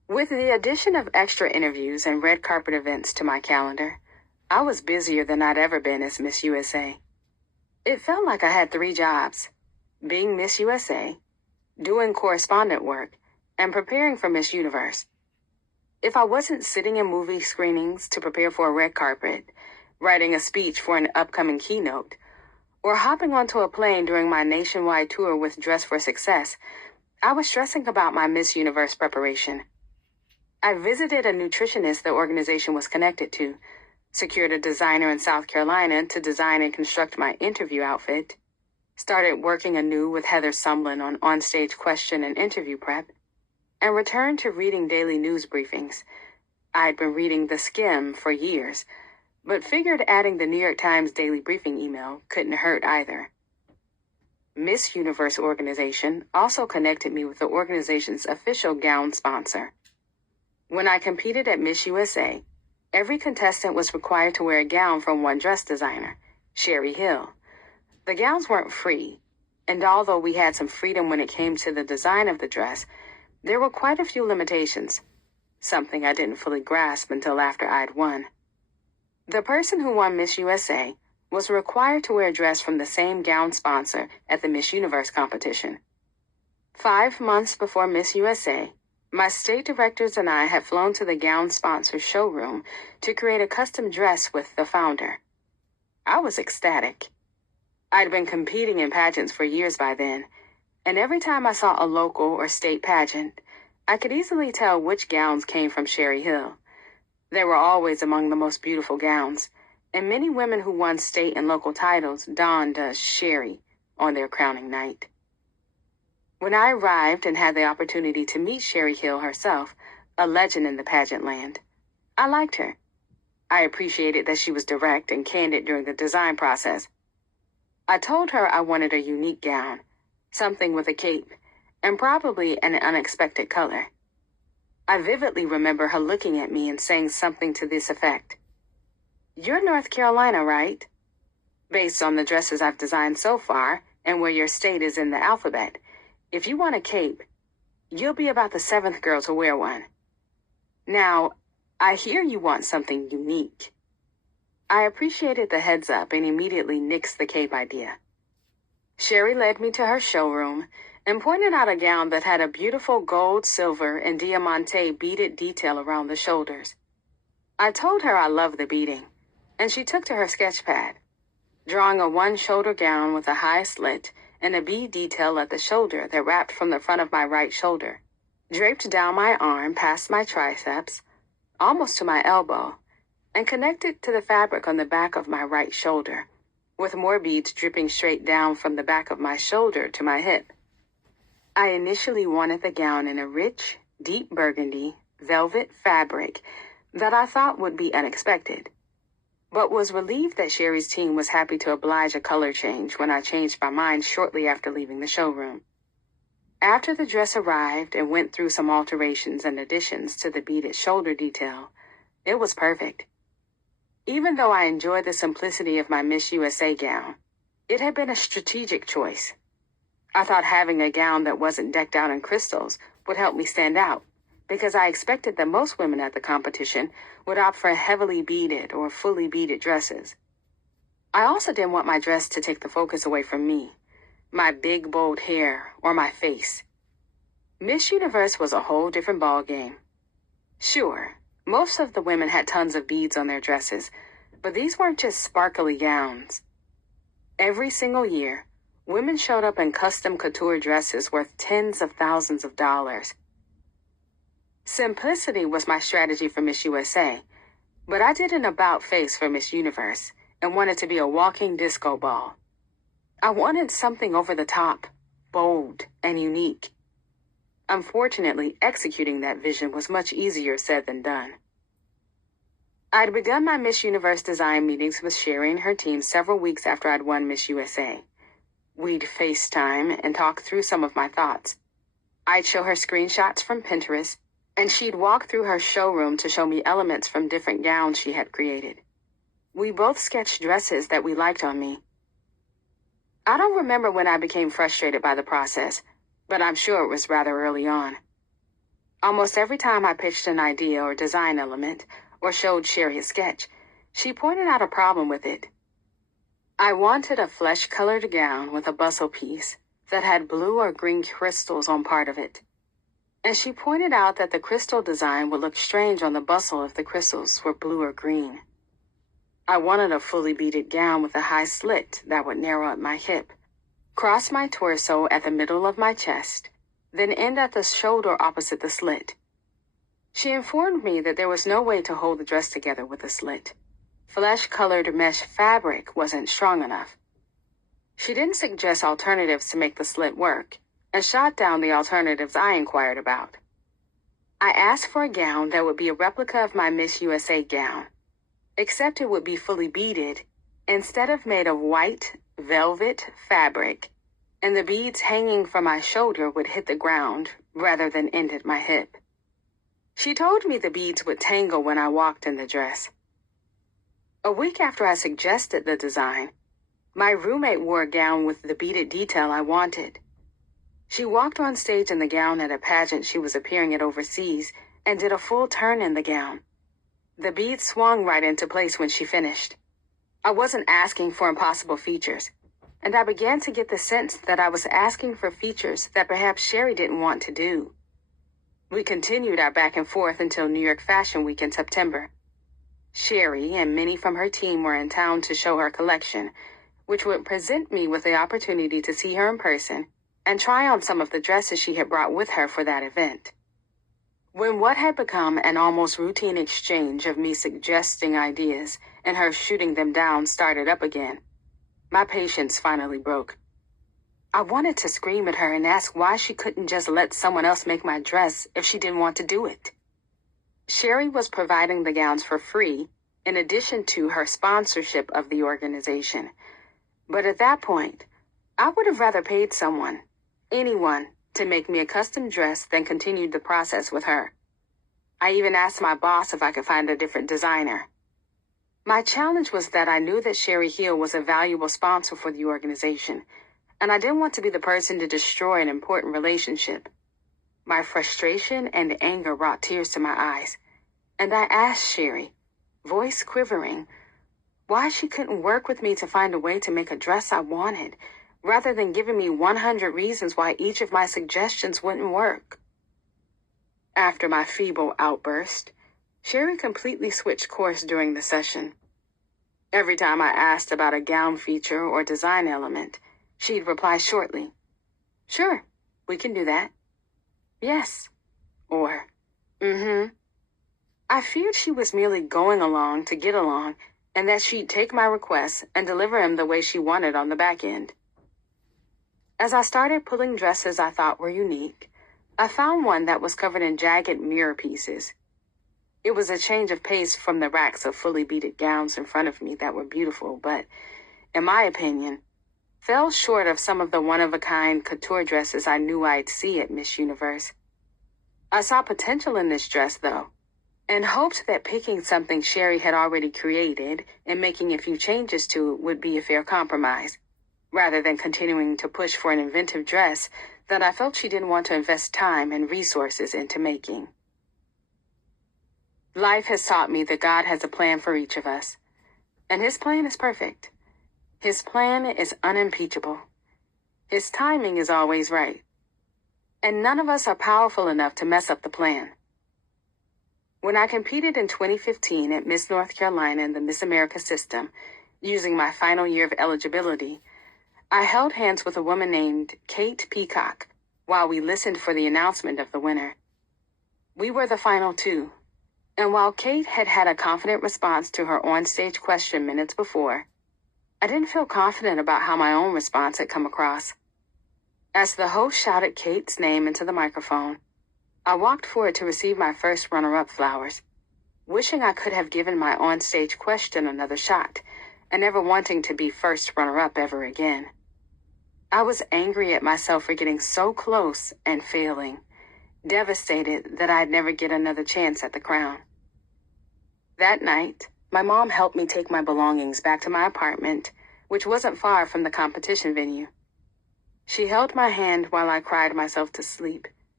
With the addition of extra interviews and red carpet events to my calendar, I was busier than I'd ever been as Miss USA. It felt like I had 3 jobs: being Miss USA, doing correspondent work, and preparing for Miss Universe. If I wasn't sitting in movie screenings to prepare for a red carpet, writing a speech for an upcoming keynote, or hopping onto a plane during my nationwide tour with Dress for Success, I was stressing about my Miss Universe preparation. I visited a nutritionist the organization was connected to, secured a designer in South Carolina to design and construct my interview outfit, started working anew with Heather Sumlin on onstage question and interview prep, and returned to reading daily news briefings. I'd been reading The Skim for years, but figured adding the New York Times daily briefing email couldn't hurt either. Miss Universe organization also connected me with the organization's official gown sponsor. When I competed at Miss USA, every contestant was required to wear a gown from one dress designer, Sherry Hill. The gowns weren't free, and although we had some freedom when it came to the design of the dress, there were quite a few limitations, something I didn't fully grasp until after I'd won. The person who won Miss USA was required to wear a dress from the same gown sponsor at the Miss Universe competition. 5 months before Miss USA, my state directors and I had flown to the gown sponsor's showroom to create a custom dress with the founder. I was ecstatic. I'd been competing in pageants for years by then, and every time I saw a local or state pageant, I could easily tell which gowns came from Sherry Hill. They were always among the most beautiful gowns, and many women who won state and local titles donned a Sherry on their crowning night. When I arrived and had the opportunity to meet Sherry Hill herself, a legend in the pageant land, I liked her. I appreciated that she was direct and candid during the design process. I told her I wanted a unique gown, something with a cape, and probably an unexpected color. I vividly remember her looking at me and saying something to this effect: "You're North Carolina, right? Based on the dresses I've designed so far and where your state is in the alphabet, if you want a cape, you'll be about the 7th girl to wear one. Now, I hear you want something unique." I appreciated the heads up and immediately nixed the cape idea. Sherry led me to her showroom and pointed out a gown that had a beautiful gold, silver, and diamante beaded detail around the shoulders. I told her I loved the beading, and she took to her sketch pad, drawing a one-shoulder gown with a high slit and a bead detail at the shoulder that wrapped from the front of my right shoulder, draped down my arm past my triceps, almost to my elbow, and connected to the fabric on the back of my right shoulder, with more beads dripping straight down from the back of my shoulder to my hip. I initially wanted the gown in a rich, deep burgundy, velvet fabric that I thought would be unexpected, but was relieved that Sherry's team was happy to oblige a color change when I changed my mind shortly after leaving the showroom. After the dress arrived and went through some alterations and additions to the beaded shoulder detail, it was perfect. Even though I enjoyed the simplicity of my Miss USA gown, it had been a strategic choice. I thought having a gown that wasn't decked out in crystals would help me stand out, because I expected that most women at the competition would opt for heavily beaded or fully beaded dresses. I also didn't want my dress to take the focus away from me, my big, bold hair, or my face. Miss Universe was a whole different ballgame. Sure, most of the women had tons of beads on their dresses, but these weren't just sparkly gowns. Every single year, women showed up in custom couture dresses worth tens of thousands of dollars. Simplicity was my strategy for Miss USA, but I did an about-face for Miss Universe and wanted to be a walking disco ball. I wanted something over the top, bold, and unique. Unfortunately, executing that vision was much easier said than done. I'd begun my Miss Universe design meetings with Sherry and her team several weeks after I'd won Miss USA. We'd FaceTime and talk through some of my thoughts. I'd show her screenshots from Pinterest, and she'd walk through her showroom to show me elements from different gowns she had created. We both sketched dresses that we liked on me. I don't remember when I became frustrated by the process, but I'm sure it was rather early on. Almost every time I pitched an idea or design element, or showed Sherry a sketch, she pointed out a problem with it. I wanted a flesh-colored gown with a bustle piece that had blue or green crystals on part of it. And she pointed out that the crystal design would look strange on the bustle if the crystals were blue or green. I wanted a fully beaded gown with a high slit that would narrow at my hip, cross my torso at the middle of my chest, then end at the shoulder opposite the slit. She informed me that there was no way to hold the dress together with a slit. Flesh-colored mesh fabric wasn't strong enough. She didn't suggest alternatives to make the slit work, and shot down the alternatives I inquired about. I asked for a gown that would be a replica of my Miss USA gown, except it would be fully beaded instead of made of white velvet fabric, and the beads hanging from my shoulder would hit the ground rather than end at my hip. She told me the beads would tangle when I walked in the dress. A week after I suggested the design, my roommate wore a gown with the beaded detail I wanted. She walked on stage in the gown at a pageant she was appearing at overseas and did a full turn in the gown. The beads swung right into place when she finished. I wasn't asking for impossible features, and I began to get the sense that I was asking for features that perhaps Sherry didn't want to do. We continued our back and forth until New York Fashion Week in September. Sherry and many from her team were in town to show her collection, which would present me with the opportunity to see her in person and try on some of the dresses she had brought with her for that event. When what had become an almost routine exchange of me suggesting ideas and her shooting them down started up again, my patience finally broke. I wanted to scream at her and ask why she couldn't just let someone else make my dress if she didn't want to do it. Sherry was providing the gowns for free, in addition to her sponsorship of the organization. But at that point, I would have rather paid someone, anyone, to make me a custom dress than continued the process with her. I even asked my boss if I could find a different designer. My challenge was that I knew that Sherry Hill was a valuable sponsor for the organization, and I didn't want to be the person to destroy an important relationship. My frustration and anger brought tears to my eyes, and I asked Sherry, voice quivering, why she couldn't work with me to find a way to make a dress I wanted, rather than giving me 100 reasons why each of my suggestions wouldn't work. After my feeble outburst, Sherry completely switched course during the session. Every time I asked about a gown feature or design element, she'd reply shortly, "Sure, we can do that." "Yes," or "Mm-hmm." I feared she was merely going along to get along, and that she'd take my requests and deliver them the way she wanted on the back end. As I started pulling dresses I thought were unique, I found one that was covered in jagged mirror pieces. It was a change of pace from the racks of fully beaded gowns in front of me that were beautiful, but, in my opinion, fell short of some of the one-of-a-kind couture dresses I knew I'd see at Miss Universe. I saw potential in this dress, though, and hoped that picking something Sherry had already created and making a few changes to it would be a fair compromise, rather than continuing to push for an inventive dress that I felt she didn't want to invest time and resources into making. Life has taught me that God has a plan for each of us, and His plan is perfect. His plan is unimpeachable. His timing is always right, and none of us are powerful enough to mess up the plan. When I competed in 2015 at Miss North Carolina in the Miss America system, using my final year of eligibility, I held hands with a woman named Kate Peacock while we listened for the announcement of the winner. We were the final two, and while Kate had had a confident response to her onstage question minutes before, I didn't feel confident about how my own response had come across. As the host shouted Kate's name into the microphone, I walked forward to receive my first runner-up flowers, wishing I could have given my onstage question another shot, and never wanting to be first runner-up ever again. I was angry at myself for getting so close and failing, devastated that I'd never get another chance at the crown. That night, my mom helped me take my belongings back to my apartment, which wasn't far from the competition venue. She held my hand while I cried myself to sleep,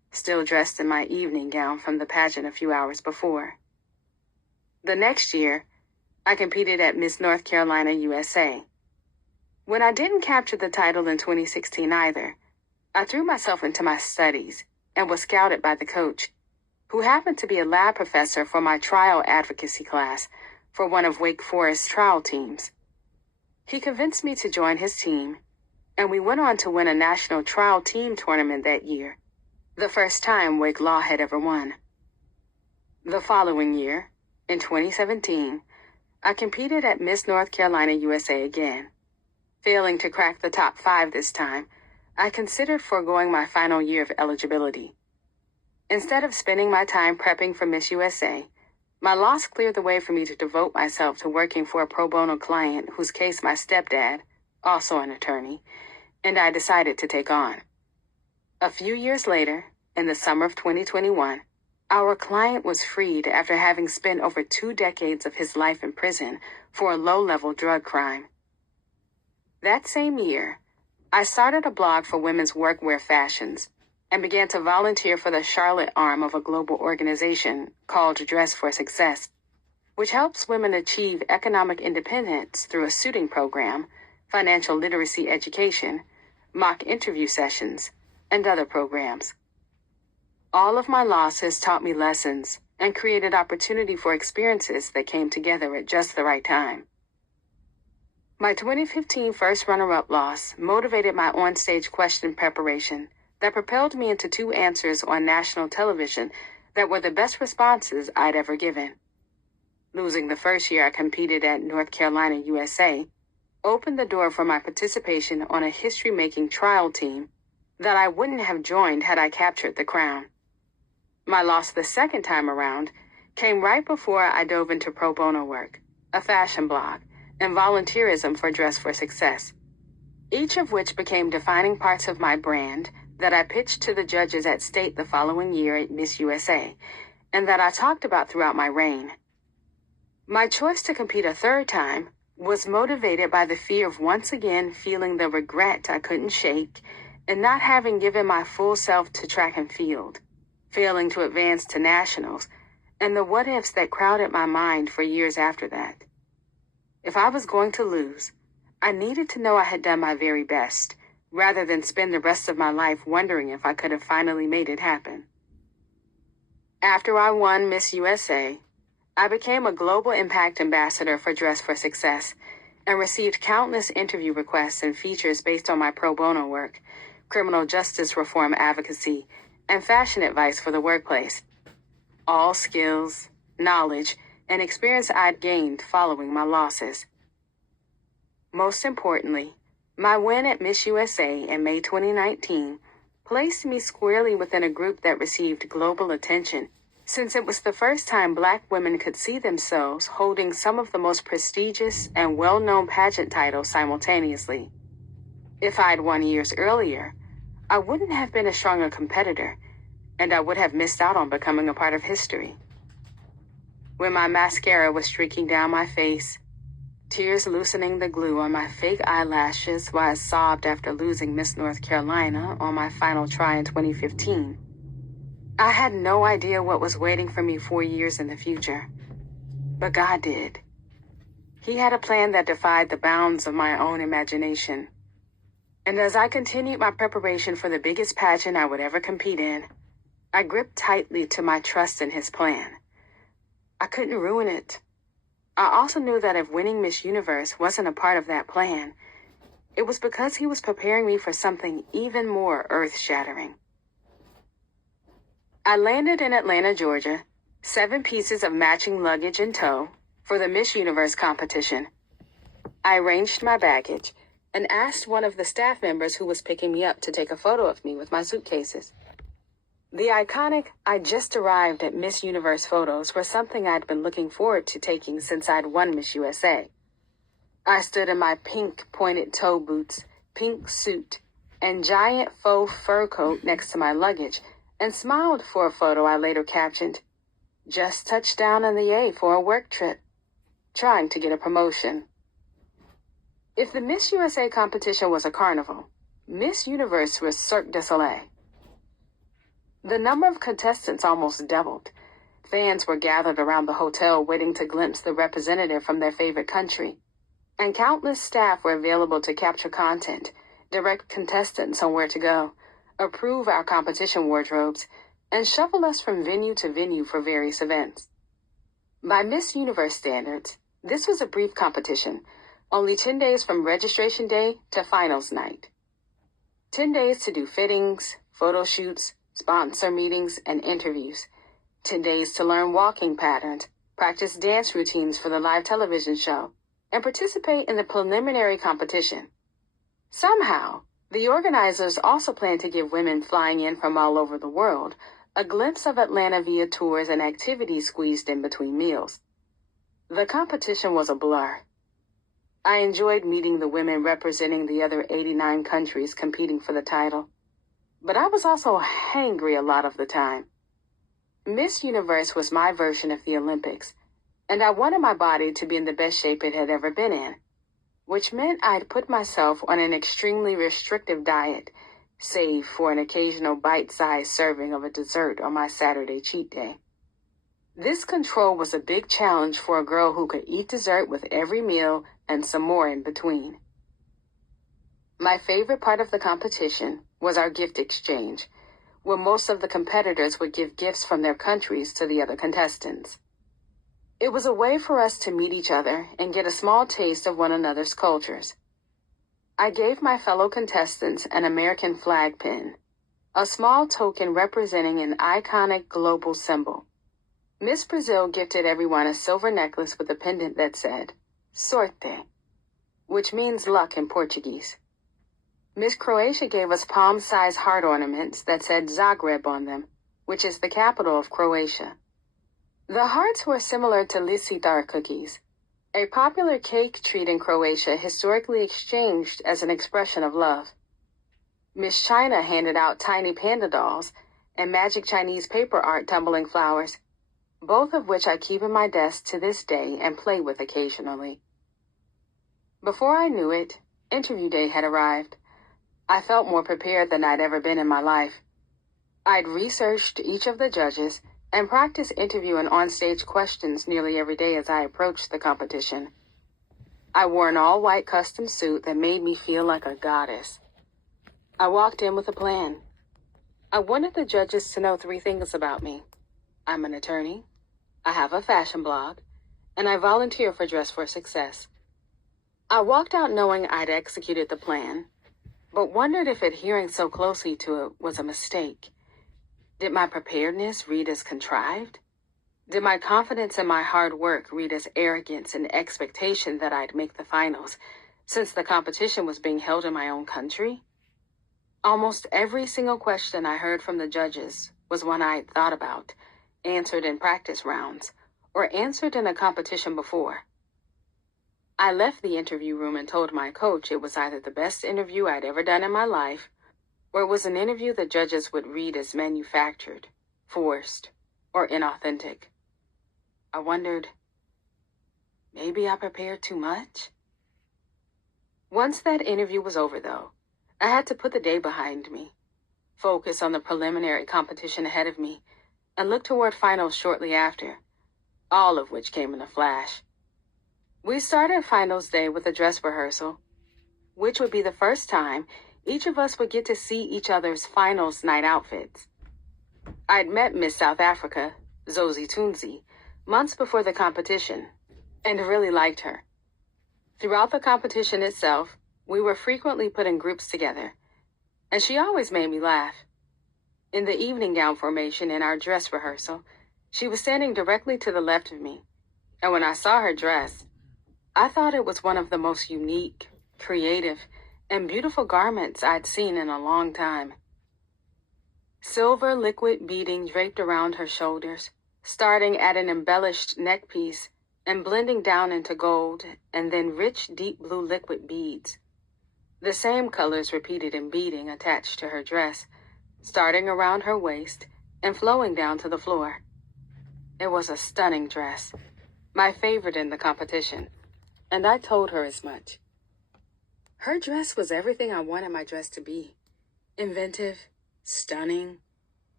still dressed in my evening gown from the pageant a few hours before. The next year, I competed at Miss North Carolina USA. When I didn't capture the title in 2016 either, I threw myself into my studies and was scouted by the coach, who happened to be a lab professor for my trial advocacy class for one of Wake Forest's trial teams. He convinced me to join his team, and we went on to win a national trial team tournament that year, the first time Wake Law had ever won. The following year, in 2017, I competed at Miss North Carolina USA again. Failing to crack the top 5 this time, I considered foregoing my final year of eligibility. Instead of spending my time prepping for Miss USA, my loss cleared the way for me to devote myself to working for a pro bono client whose case my stepdad, also an attorney, and I decided to take on. A few years later, in the summer of 2021, our client was freed after having spent over 2 decades of his life in prison for a low-level drug crime. That same year, I started a blog for women's workwear fashions and began to volunteer for the Charlotte arm of a global organization called Dress for Success, which helps women achieve economic independence through a suiting program, financial literacy education, mock interview sessions, and other programs. All of my losses taught me lessons and created opportunity for experiences that came together at just the right time. My 2015 first runner-up loss motivated my onstage question preparation that propelled me into 2 answers on national television that were the best responses I'd ever given. Losing the first year I competed at North Carolina USA opened the door for my participation on a history-making trial team that I wouldn't have joined had I captured the crown. My loss the second time around came right before I dove into pro bono work, a fashion blog, and volunteerism for Dress for Success, each of which became defining parts of my brand that I pitched to the judges at state the following year at Miss USA, and that I talked about throughout my reign. My choice to compete a third time was motivated by the fear of once again feeling the regret I couldn't shake and not having given my full self to track and field, failing to advance to nationals, and the what-ifs that crowded my mind for years after that. If I was going to lose, I needed to know I had done my very best, rather than spend the rest of my life wondering if I could have finally made it happen. After I won Miss USA, I became a global impact ambassador for Dress for Success and received countless interview requests and features based on my pro bono work, criminal justice reform advocacy, and fashion advice for the workplace. All skills, knowledge, and experience I'd gained following my losses. Most importantly, my win at Miss USA in May 2019 placed me squarely within a group that received global attention, since it was the first time Black women could see themselves holding some of the most prestigious and well-known pageant titles simultaneously. If I'd won years earlier, I wouldn't have been as strong a competitor, and I would have missed out on becoming a part of history. When my mascara was streaking down my face, tears loosening the glue on my fake eyelashes while I sobbed after losing Miss North Carolina on my final try in 2015, I had no idea what was waiting for me 4 years in the future. But God did. He had a plan that defied the bounds of my own imagination. And as I continued my preparation for the biggest pageant I would ever compete in, I gripped tightly to my trust in his plan. I couldn't ruin it. I also knew that if winning Miss Universe wasn't a part of that plan, it was because he was preparing me for something even more earth-shattering. I landed in Atlanta, Georgia, 7 pieces of matching luggage in tow for the Miss Universe competition. I arranged my baggage and asked one of the staff members who was picking me up to take a photo of me with my suitcases. The iconic "I just arrived at Miss Universe" photos were something I'd been looking forward to taking since I'd won Miss USA. I stood in my pink pointed toe boots, pink suit, and giant faux fur coat next to my luggage and smiled for a photo I later captioned, "Just touched down in the A for a work trip, trying to get a promotion." If the Miss USA competition was a carnival, Miss Universe was Cirque du Soleil. The number of contestants almost doubled. Fans were gathered around the hotel waiting to glimpse the representative from their favorite country, and countless staff were available to capture content, direct contestants on where to go, approve our competition wardrobes, and shuffle us from venue to venue for various events. By Miss Universe standards, this was a brief competition, only 10 days from registration day to finals night. 10 days to do fittings, photo shoots, sponsor meetings, and interviews. 10 days to learn walking patterns, practice dance routines for the live television show, and participate in the preliminary competition. Somehow, the organizers also plan to give women flying in from all over the world a glimpse of Atlanta via tours and activities squeezed in between meals. The competition was a blur. I enjoyed meeting the women representing the other 89 countries competing for the title, but I was also hangry a lot of the time. Miss Universe was my version of the Olympics, and I wanted my body to be in the best shape it had ever been in, which meant I'd put myself on an extremely restrictive diet, save for an occasional bite-sized serving of a dessert on my Saturday cheat day. This control was a big challenge for a girl who could eat dessert with every meal and some more in between. My favorite part of the competition was our gift exchange, where most of the competitors would give gifts from their countries to the other contestants. It was a way for us to meet each other and get a small taste of one another's cultures. I gave my fellow contestants an American flag pin, a small token representing an iconic global symbol. Miss Brazil gifted everyone a silver necklace with a pendant that said, Sorte, which means luck in Portuguese. Miss Croatia gave us palm-sized heart ornaments that said Zagreb on them, which is the capital of Croatia. The hearts were similar to lisitar cookies, a popular cake treat in Croatia historically exchanged as an expression of love. Miss China handed out tiny panda dolls and magic Chinese paper art tumbling flowers, both of which I keep in my desk to this day and play with occasionally. Before I knew it, interview day had arrived. I felt more prepared than I'd ever been in my life. I'd researched each of the judges and practiced interview and on-stage questions nearly every day as I approached the competition. I wore an all-white custom suit that made me feel like a goddess. I walked in with a plan. I wanted the judges to know 3 things about me. I'm an attorney, I have a fashion blog, and I volunteer for Dress for Success. I walked out knowing I'd executed the plan, but wondered if adhering so closely to it was a mistake. Did my preparedness read as contrived? Did my confidence in my hard work read as arrogance and expectation that I'd make the finals, since the competition was being held in my own country? Almost every single question I heard from the judges was one I'd thought about, answered in practice rounds, or answered in a competition before. I left the interview room and told my coach it was either the best interview I'd ever done in my life, or it was an interview the judges would read as manufactured, forced, or inauthentic. I wondered, maybe I prepared too much? Once that interview was over, though, I had to put the day behind me, focus on the preliminary competition ahead of me, and look toward finals shortly after, all of which came in a flash. We started finals day with a dress rehearsal, which would be the first time each of us would get to see each other's finals night outfits. I'd met Miss South Africa, Zosie Toonzi, months before the competition, and really liked her. Throughout the competition itself, we were frequently put in groups together, and she always made me laugh. In the evening gown formation in our dress rehearsal, she was standing directly to the left of me, and when I saw her dress, I thought it was one of the most unique, creative, and beautiful garments I'd seen in a long time. Silver liquid beading draped around her shoulders, starting at an embellished neck piece and blending down into gold, and then rich deep blue liquid beads. The same colors repeated in beading attached to her dress, starting around her waist and flowing down to the floor. It was a stunning dress, my favorite in the competition, and I told her as much. Her dress was everything I wanted my dress to be. Inventive, stunning,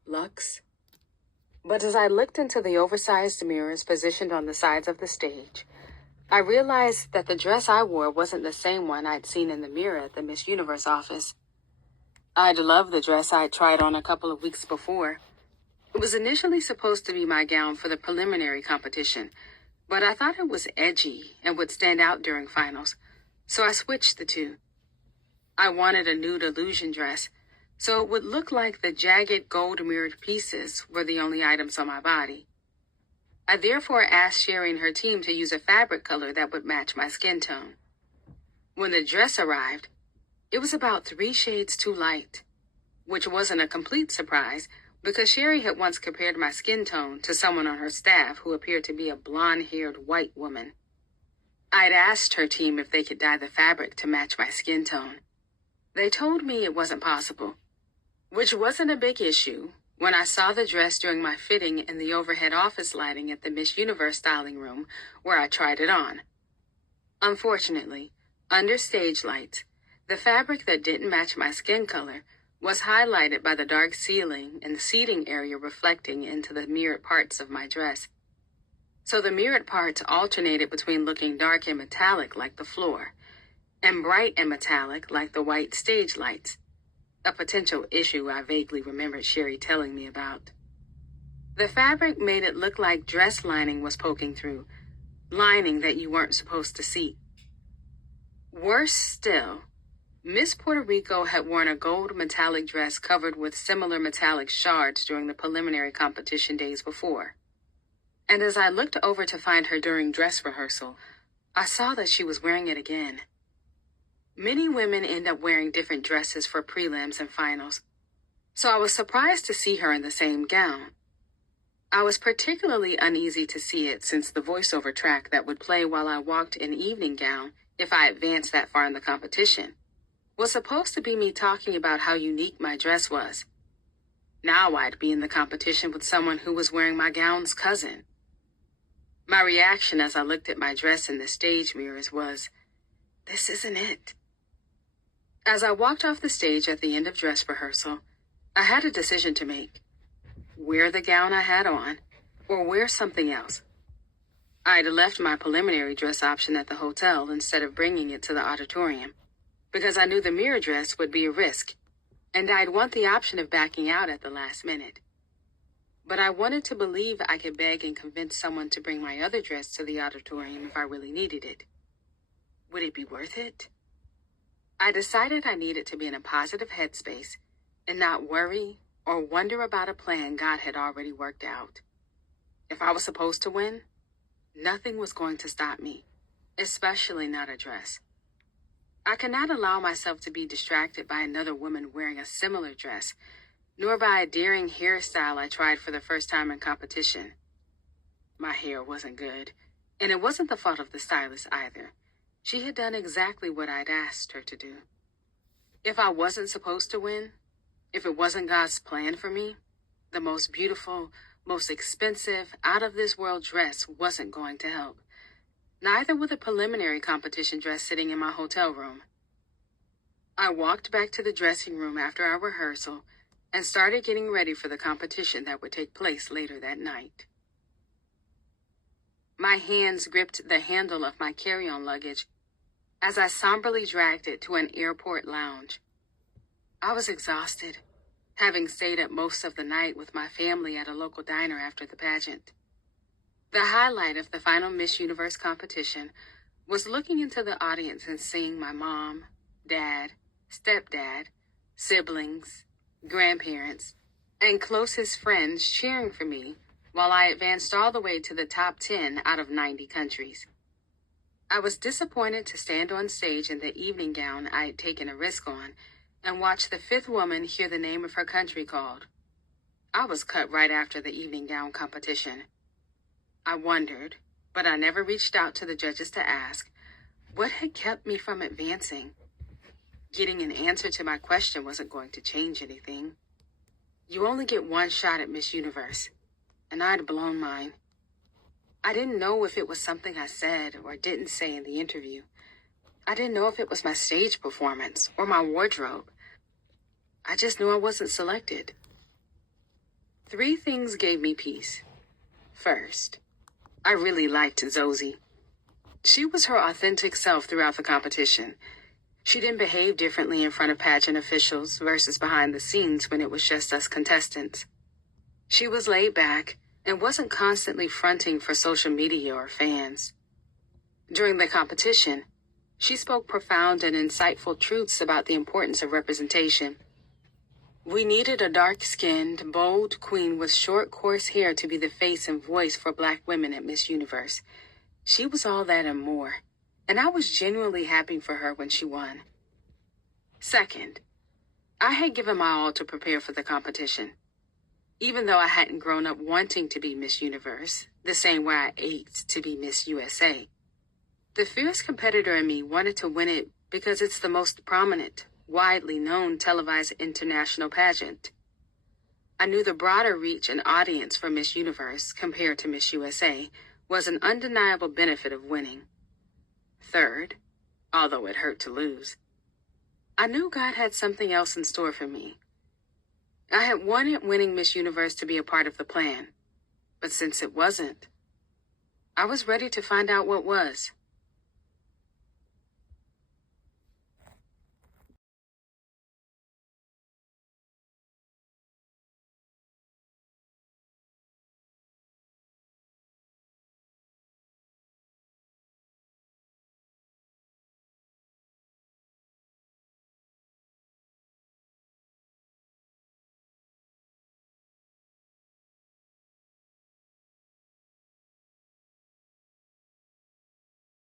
Lux. But as I looked into the oversized mirrors positioned on the sides of the stage, I realized that the dress I wore wasn't the same one I'd seen in the mirror at the Miss Universe office. I'd loved the dress I'd tried on a couple of weeks before. It was initially supposed to be my gown for the preliminary competition, but I thought it was edgy and would stand out during finals, so I switched the two. I wanted a nude illusion dress, so it would look like the jagged gold-mirrored pieces were the only items on my body. I therefore asked Sherry and her team to use a fabric color that would match my skin tone. When the dress arrived, it was about 3 shades too light, which wasn't a complete surprise because Sherry had once compared my skin tone to someone on her staff who appeared to be a blonde-haired white woman. I'd asked her team if they could dye the fabric to match my skin tone. They told me it wasn't possible, which wasn't a big issue when I saw the dress during my fitting in the overhead office lighting at the Miss Universe styling room where I tried it on. Unfortunately, under stage lights, the fabric that didn't match my skin color was highlighted by the dark ceiling and the seating area reflecting into the mirrored parts of my dress. So the mirrored parts alternated between looking dark and metallic like the floor, and bright and metallic like the white stage lights, a potential issue I vaguely remembered Sherry telling me about. The fabric made it look like dress lining was poking through, lining that you weren't supposed to see. Worse still, Miss Puerto Rico had worn a gold metallic dress covered with similar metallic shards during the preliminary competition days before. And as I looked over to find her during dress rehearsal, I saw that she was wearing it again. Many women end up wearing different dresses for prelims and finals, so I was surprised to see her in the same gown. I was particularly uneasy to see it since the voiceover track that would play while I walked in evening gown if I advanced that far in the competition was supposed to be me talking about how unique my dress was. Now I'd be in the competition with someone who was wearing my gown's cousin. My reaction as I looked at my dress in the stage mirrors was, this isn't it. As I walked off the stage at the end of dress rehearsal, I had a decision to make. Wear the gown I had on, or wear something else. I'd left my preliminary dress option at the hotel instead of bringing it to the auditorium, because I knew the mirror dress would be a risk, and I'd want the option of backing out at the last minute. But I wanted to believe I could beg and convince someone to bring my other dress to the auditorium if I really needed it. Would it be worth it? I decided I needed to be in a positive headspace and not worry or wonder about a plan God had already worked out. If I was supposed to win, nothing was going to stop me, especially not a dress. I could not allow myself to be distracted by another woman wearing a similar dress, nor by a daring hairstyle I tried for the first time in competition. My hair wasn't good, and it wasn't the fault of the stylist either. She had done exactly what I'd asked her to do. If I wasn't supposed to win, if it wasn't God's plan for me, the most beautiful, most expensive, out-of-this-world dress wasn't going to help. Neither would the preliminary competition dress sitting in my hotel room. I walked back to the dressing room after our rehearsal and started getting ready for the competition that would take place later that night. My hands gripped the handle of my carry-on luggage as I somberly dragged it to an airport lounge. I was exhausted, having stayed up most of the night with my family at a local diner after the pageant. The highlight of the final Miss Universe competition was looking into the audience and seeing my mom, dad, stepdad, siblings, grandparents, and closest friends cheering for me while I advanced all the way to the top 10 out of 90 countries. I was disappointed to stand on stage in the evening gown I had taken a risk on and watch the fifth woman hear the name of her country called. I was cut right after the evening gown competition. I wondered, but I never reached out to the judges to ask, what had kept me from advancing? Getting an answer to my question wasn't going to change anything. You only get one shot at Miss Universe, and I'd blown mine. I didn't know if it was something I said or didn't say in the interview. I didn't know if it was my stage performance or my wardrobe. I just knew I wasn't selected. Three things gave me peace. First, I really liked Zosie. She was her authentic self throughout the competition. She didn't behave differently in front of pageant officials versus behind the scenes when it was just us contestants. She was laid back and wasn't constantly fronting for social media or fans. During the competition, she spoke profound and insightful truths about the importance of representation. We needed a dark-skinned, bold queen with short, coarse hair to be the face and voice for Black women at Miss Universe. She was all that and more, and I was genuinely happy for her when she won. Second, I had given my all to prepare for the competition. Even though I hadn't grown up wanting to be Miss Universe, the same way I ached to be Miss USA, the fierce competitor in me wanted to win it because it's the most prominent, widely known televised international pageant. I knew the broader reach and audience for Miss Universe compared to Miss USA was an undeniable benefit of winning. Third, although it hurt to lose, I knew God had something else in store for me. I had wanted winning Miss Universe to be a part of the plan, but since it wasn't, I was ready to find out what was.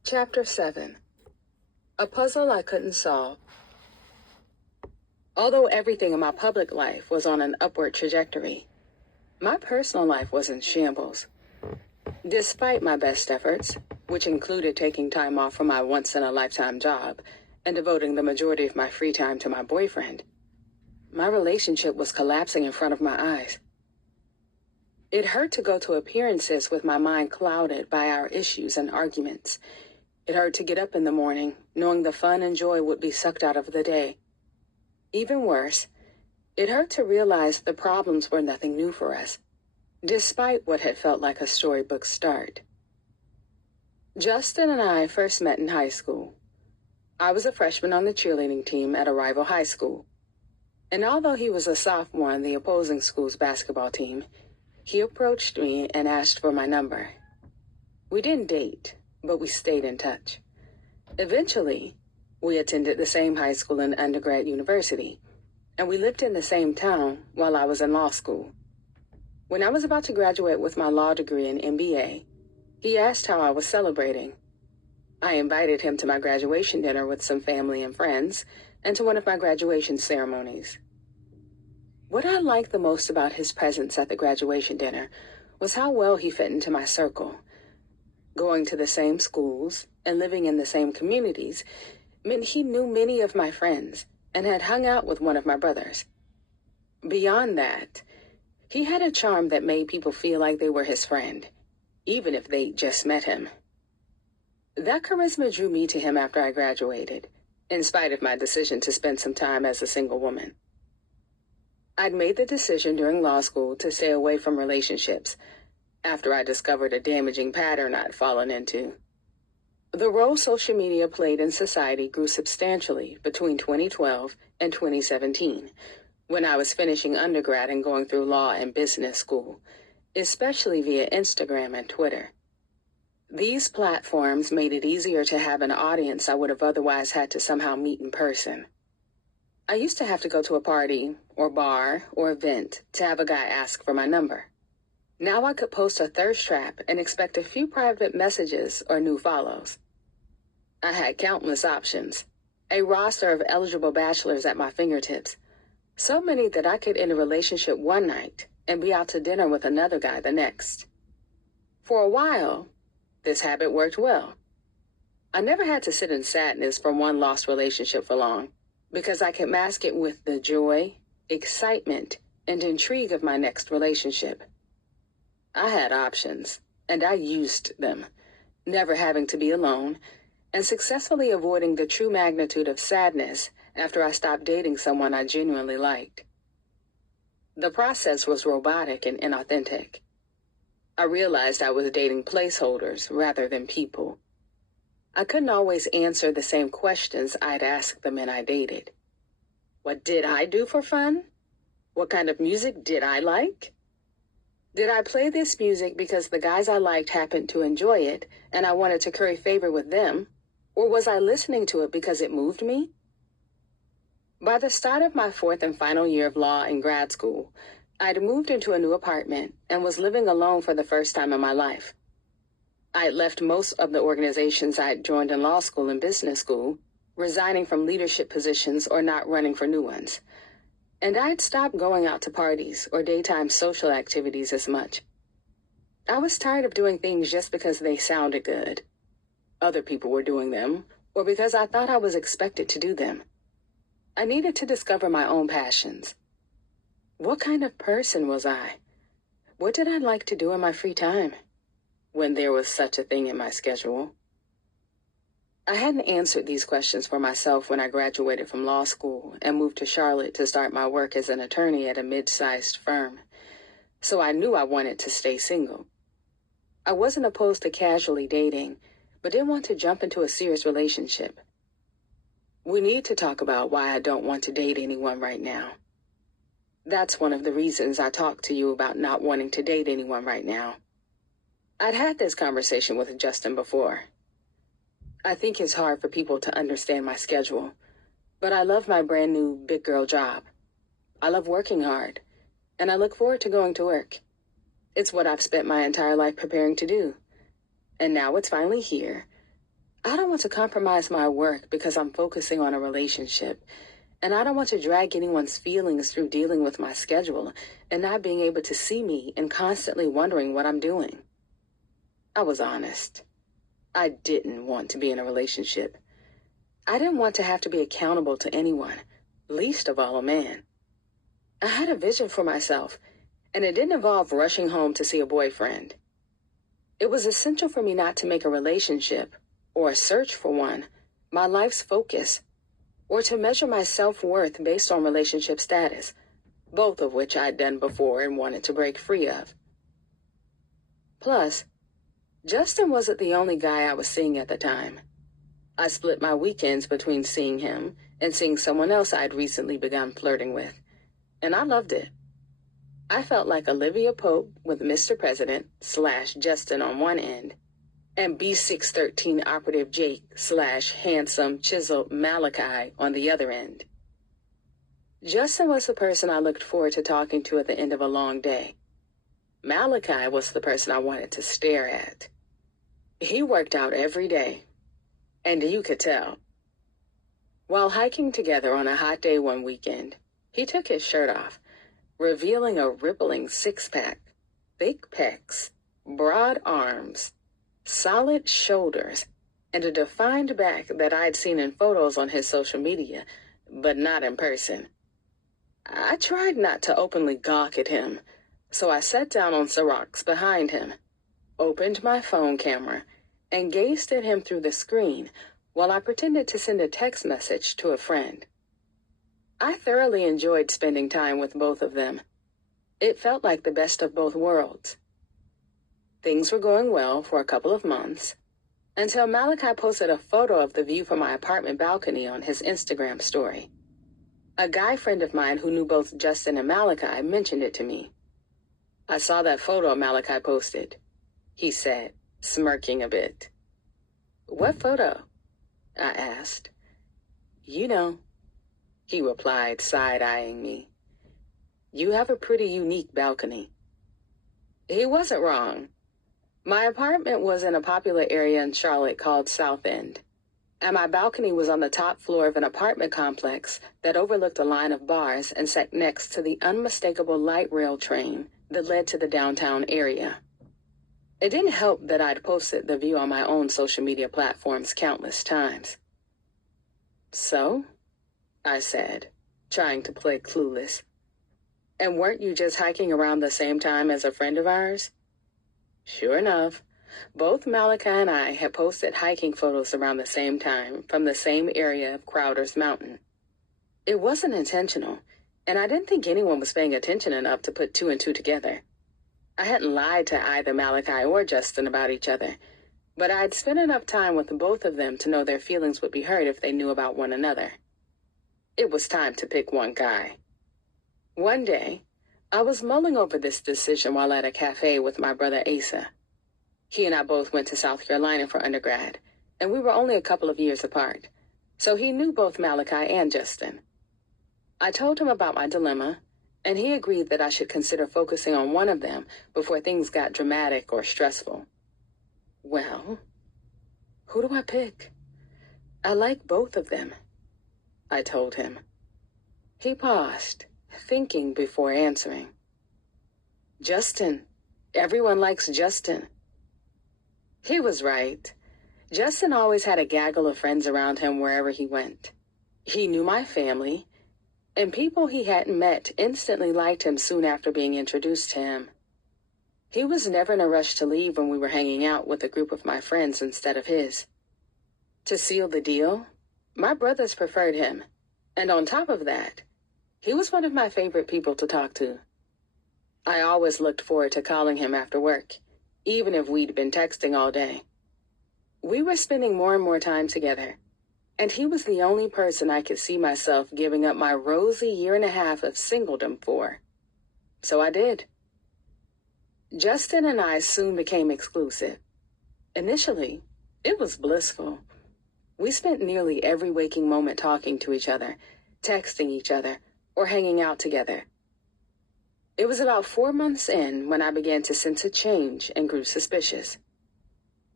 Chapter 7. A Puzzle I Couldn't Solve. Although everything in my public life was on an upward trajectory, my personal life was in shambles. Despite my best efforts, which included taking time off from my once-in-a-lifetime job and devoting the majority of my free time to my boyfriend, my relationship was collapsing in front of my eyes. It hurt to go to appearances with my mind clouded by our issues and arguments. It hurt to get up in the morning, knowing the fun and joy would be sucked out of the day. Even worse, it hurt to realize the problems were nothing new for us, despite what had felt like a storybook start. Justin and I first met in high school. I was a freshman on the cheerleading team at a rival high school, and although he was a sophomore on the opposing school's basketball team, he approached me and asked for my number. We didn't date, but we stayed in touch. Eventually, we attended the same high school and undergrad university, and we lived in the same town while I was in law school. When I was about to graduate with my law degree and MBA, he asked how I was celebrating. I invited him to my graduation dinner with some family and friends, and to one of my graduation ceremonies. What I liked the most about his presence at the graduation dinner was how well he fit into my circle. Going to the same schools and living in the same communities meant he knew many of my friends and had hung out with one of my brothers. Beyond that, he had a charm that made people feel like they were his friend, even if they just met him. That charisma drew me to him after I graduated, in spite of my decision to spend some time as a single woman. I'd made the decision during law school to stay away from relationships after I discovered a damaging pattern I'd fallen into. The role social media played in society grew substantially between 2012 and 2017, when I was finishing undergrad and going through law and business school, especially via Instagram and Twitter. These platforms made it easier to have an audience I would have otherwise had to somehow meet in person. I used to have to go to a party or bar or event to have a guy ask for my number. Now I could post a thirst trap and expect a few private messages or new follows. I had countless options, a roster of eligible bachelors at my fingertips, so many that I could end a relationship one night and be out to dinner with another guy the next. For a while, this habit worked well. I never had to sit in sadness from one lost relationship for long, because I could mask it with the joy, excitement, and intrigue of my next relationship. I had options, and I used them, never having to be alone, and successfully avoiding the true magnitude of sadness after I stopped dating someone I genuinely liked. The process was robotic and inauthentic. I realized I was dating placeholders rather than people. I couldn't always answer the same questions I'd asked the men I dated. What did I do for fun? What kind of music did I like? Did I play this music because the guys I liked happened to enjoy it and I wanted to curry favor with them? Or was I listening to it because it moved me? By the start of my fourth and final year of law in grad school, I'd moved into a new apartment and was living alone for the first time in my life. I had left most of the organizations I had joined in law school and business school, resigning from leadership positions or not running for new ones. And I had stopped going out to parties or daytime social activities as much. I was tired of doing things just because they sounded good. Other people were doing them, or because I thought I was expected to do them. I needed to discover my own passions. What kind of person was I? What did I like to do in my free time, when there was such a thing in my schedule? I hadn't answered these questions for myself when I graduated from law school and moved to Charlotte to start my work as an attorney at a mid-sized firm, so I knew I wanted to stay single. I wasn't opposed to casually dating, but didn't want to jump into a serious relationship. We need to talk about why I don't want to date anyone right now. That's one of the reasons I talked to you about not wanting to date anyone right now. I'd had this conversation with Justin before. I think it's hard for people to understand my schedule, but I love my brand new big girl job. I love working hard, and I look forward to going to work. It's what I've spent my entire life preparing to do. And now it's finally here. I don't want to compromise my work because I'm focusing on a relationship, and I don't want to drag anyone's feelings through dealing with my schedule and not being able to see me and constantly wondering what I'm doing. I was honest. I didn't want to be in a relationship. I didn't want to have to be accountable to anyone, least of all a man. I had a vision for myself, and it didn't involve rushing home to see a boyfriend. It was essential for me not to make a relationship, or a search for one, my life's focus, or to measure my self-worth based on relationship status, both of which I'd done before and wanted to break free of. Plus, Justin wasn't the only guy I was seeing at the time. I split my weekends between seeing him and seeing someone else I'd recently begun flirting with, and I loved it. I felt like Olivia Pope with Mr. President / Justin on one end, and B613 operative Jake / handsome, chiseled Malachi on the other end. Justin was the person I looked forward to talking to at the end of a long day. Malachi was the person I wanted to stare at. He worked out every day, and you could tell. While hiking together on a hot day one weekend, he took his shirt off, revealing a rippling six-pack, thick pecs, broad arms, solid shoulders, and a defined back that I'd seen in photos on his social media, but not in person. I tried not to openly gawk at him, so I sat down on some rocks behind him, opened my phone camera, and gazed at him through the screen while I pretended to send a text message to a friend. I thoroughly enjoyed spending time with both of them. It felt like the best of both worlds. Things were going well for a couple of months, until Malachi posted a photo of the view from my apartment balcony on his Instagram story. A guy friend of mine who knew both Justin and Malachi mentioned it to me. "I saw that photo Malachi posted," he said, smirking a bit. "What photo?" I asked. "You know," he replied, side-eyeing me. "You have a pretty unique balcony." He wasn't wrong. My apartment was in a popular area in Charlotte called South End, and my balcony was on the top floor of an apartment complex that overlooked a line of bars and sat next to the unmistakable light rail train that led to the downtown area. It didn't help that I'd posted the view on my own social media platforms countless times. "So?" I said, trying to play clueless. "And weren't you just hiking around the same time as a friend of ours?" Sure enough, both Malachi and I had posted hiking photos around the same time from the same area of Crowder's Mountain. It wasn't intentional, and I didn't think anyone was paying attention enough to put two and two together. I hadn't lied to either Malachi or Justin about each other, but I'd spent enough time with both of them to know their feelings would be hurt if they knew about one another. It was time to pick one guy. One day, I was mulling over this decision while at a cafe with my brother Asa. He and I both went to South Carolina for undergrad, and we were only a couple of years apart, so he knew both Malachi and Justin. I told him about my dilemma, and he agreed that I should consider focusing on one of them before things got dramatic or stressful. Well, who do I pick? I like both of them, I told him. He paused, thinking before answering. Justin. Everyone likes Justin. He was right. Justin always had a gaggle of friends around him wherever he went. He knew my family, and people he hadn't met instantly liked him soon after being introduced to him. He was never in a rush to leave when we were hanging out with a group of my friends instead of his. To seal the deal, my brothers preferred him, and on top of that, he was one of my favorite people to talk to. I always looked forward to calling him after work, even if we'd been texting all day. We were spending more and more time together, and he was the only person I could see myself giving up my rosy year and a half of singledom for. So I did. Justin and I soon became exclusive. Initially, it was blissful. We spent nearly every waking moment talking to each other, texting each other, or hanging out together. It was about 4 months in when I began to sense a change and grew suspicious.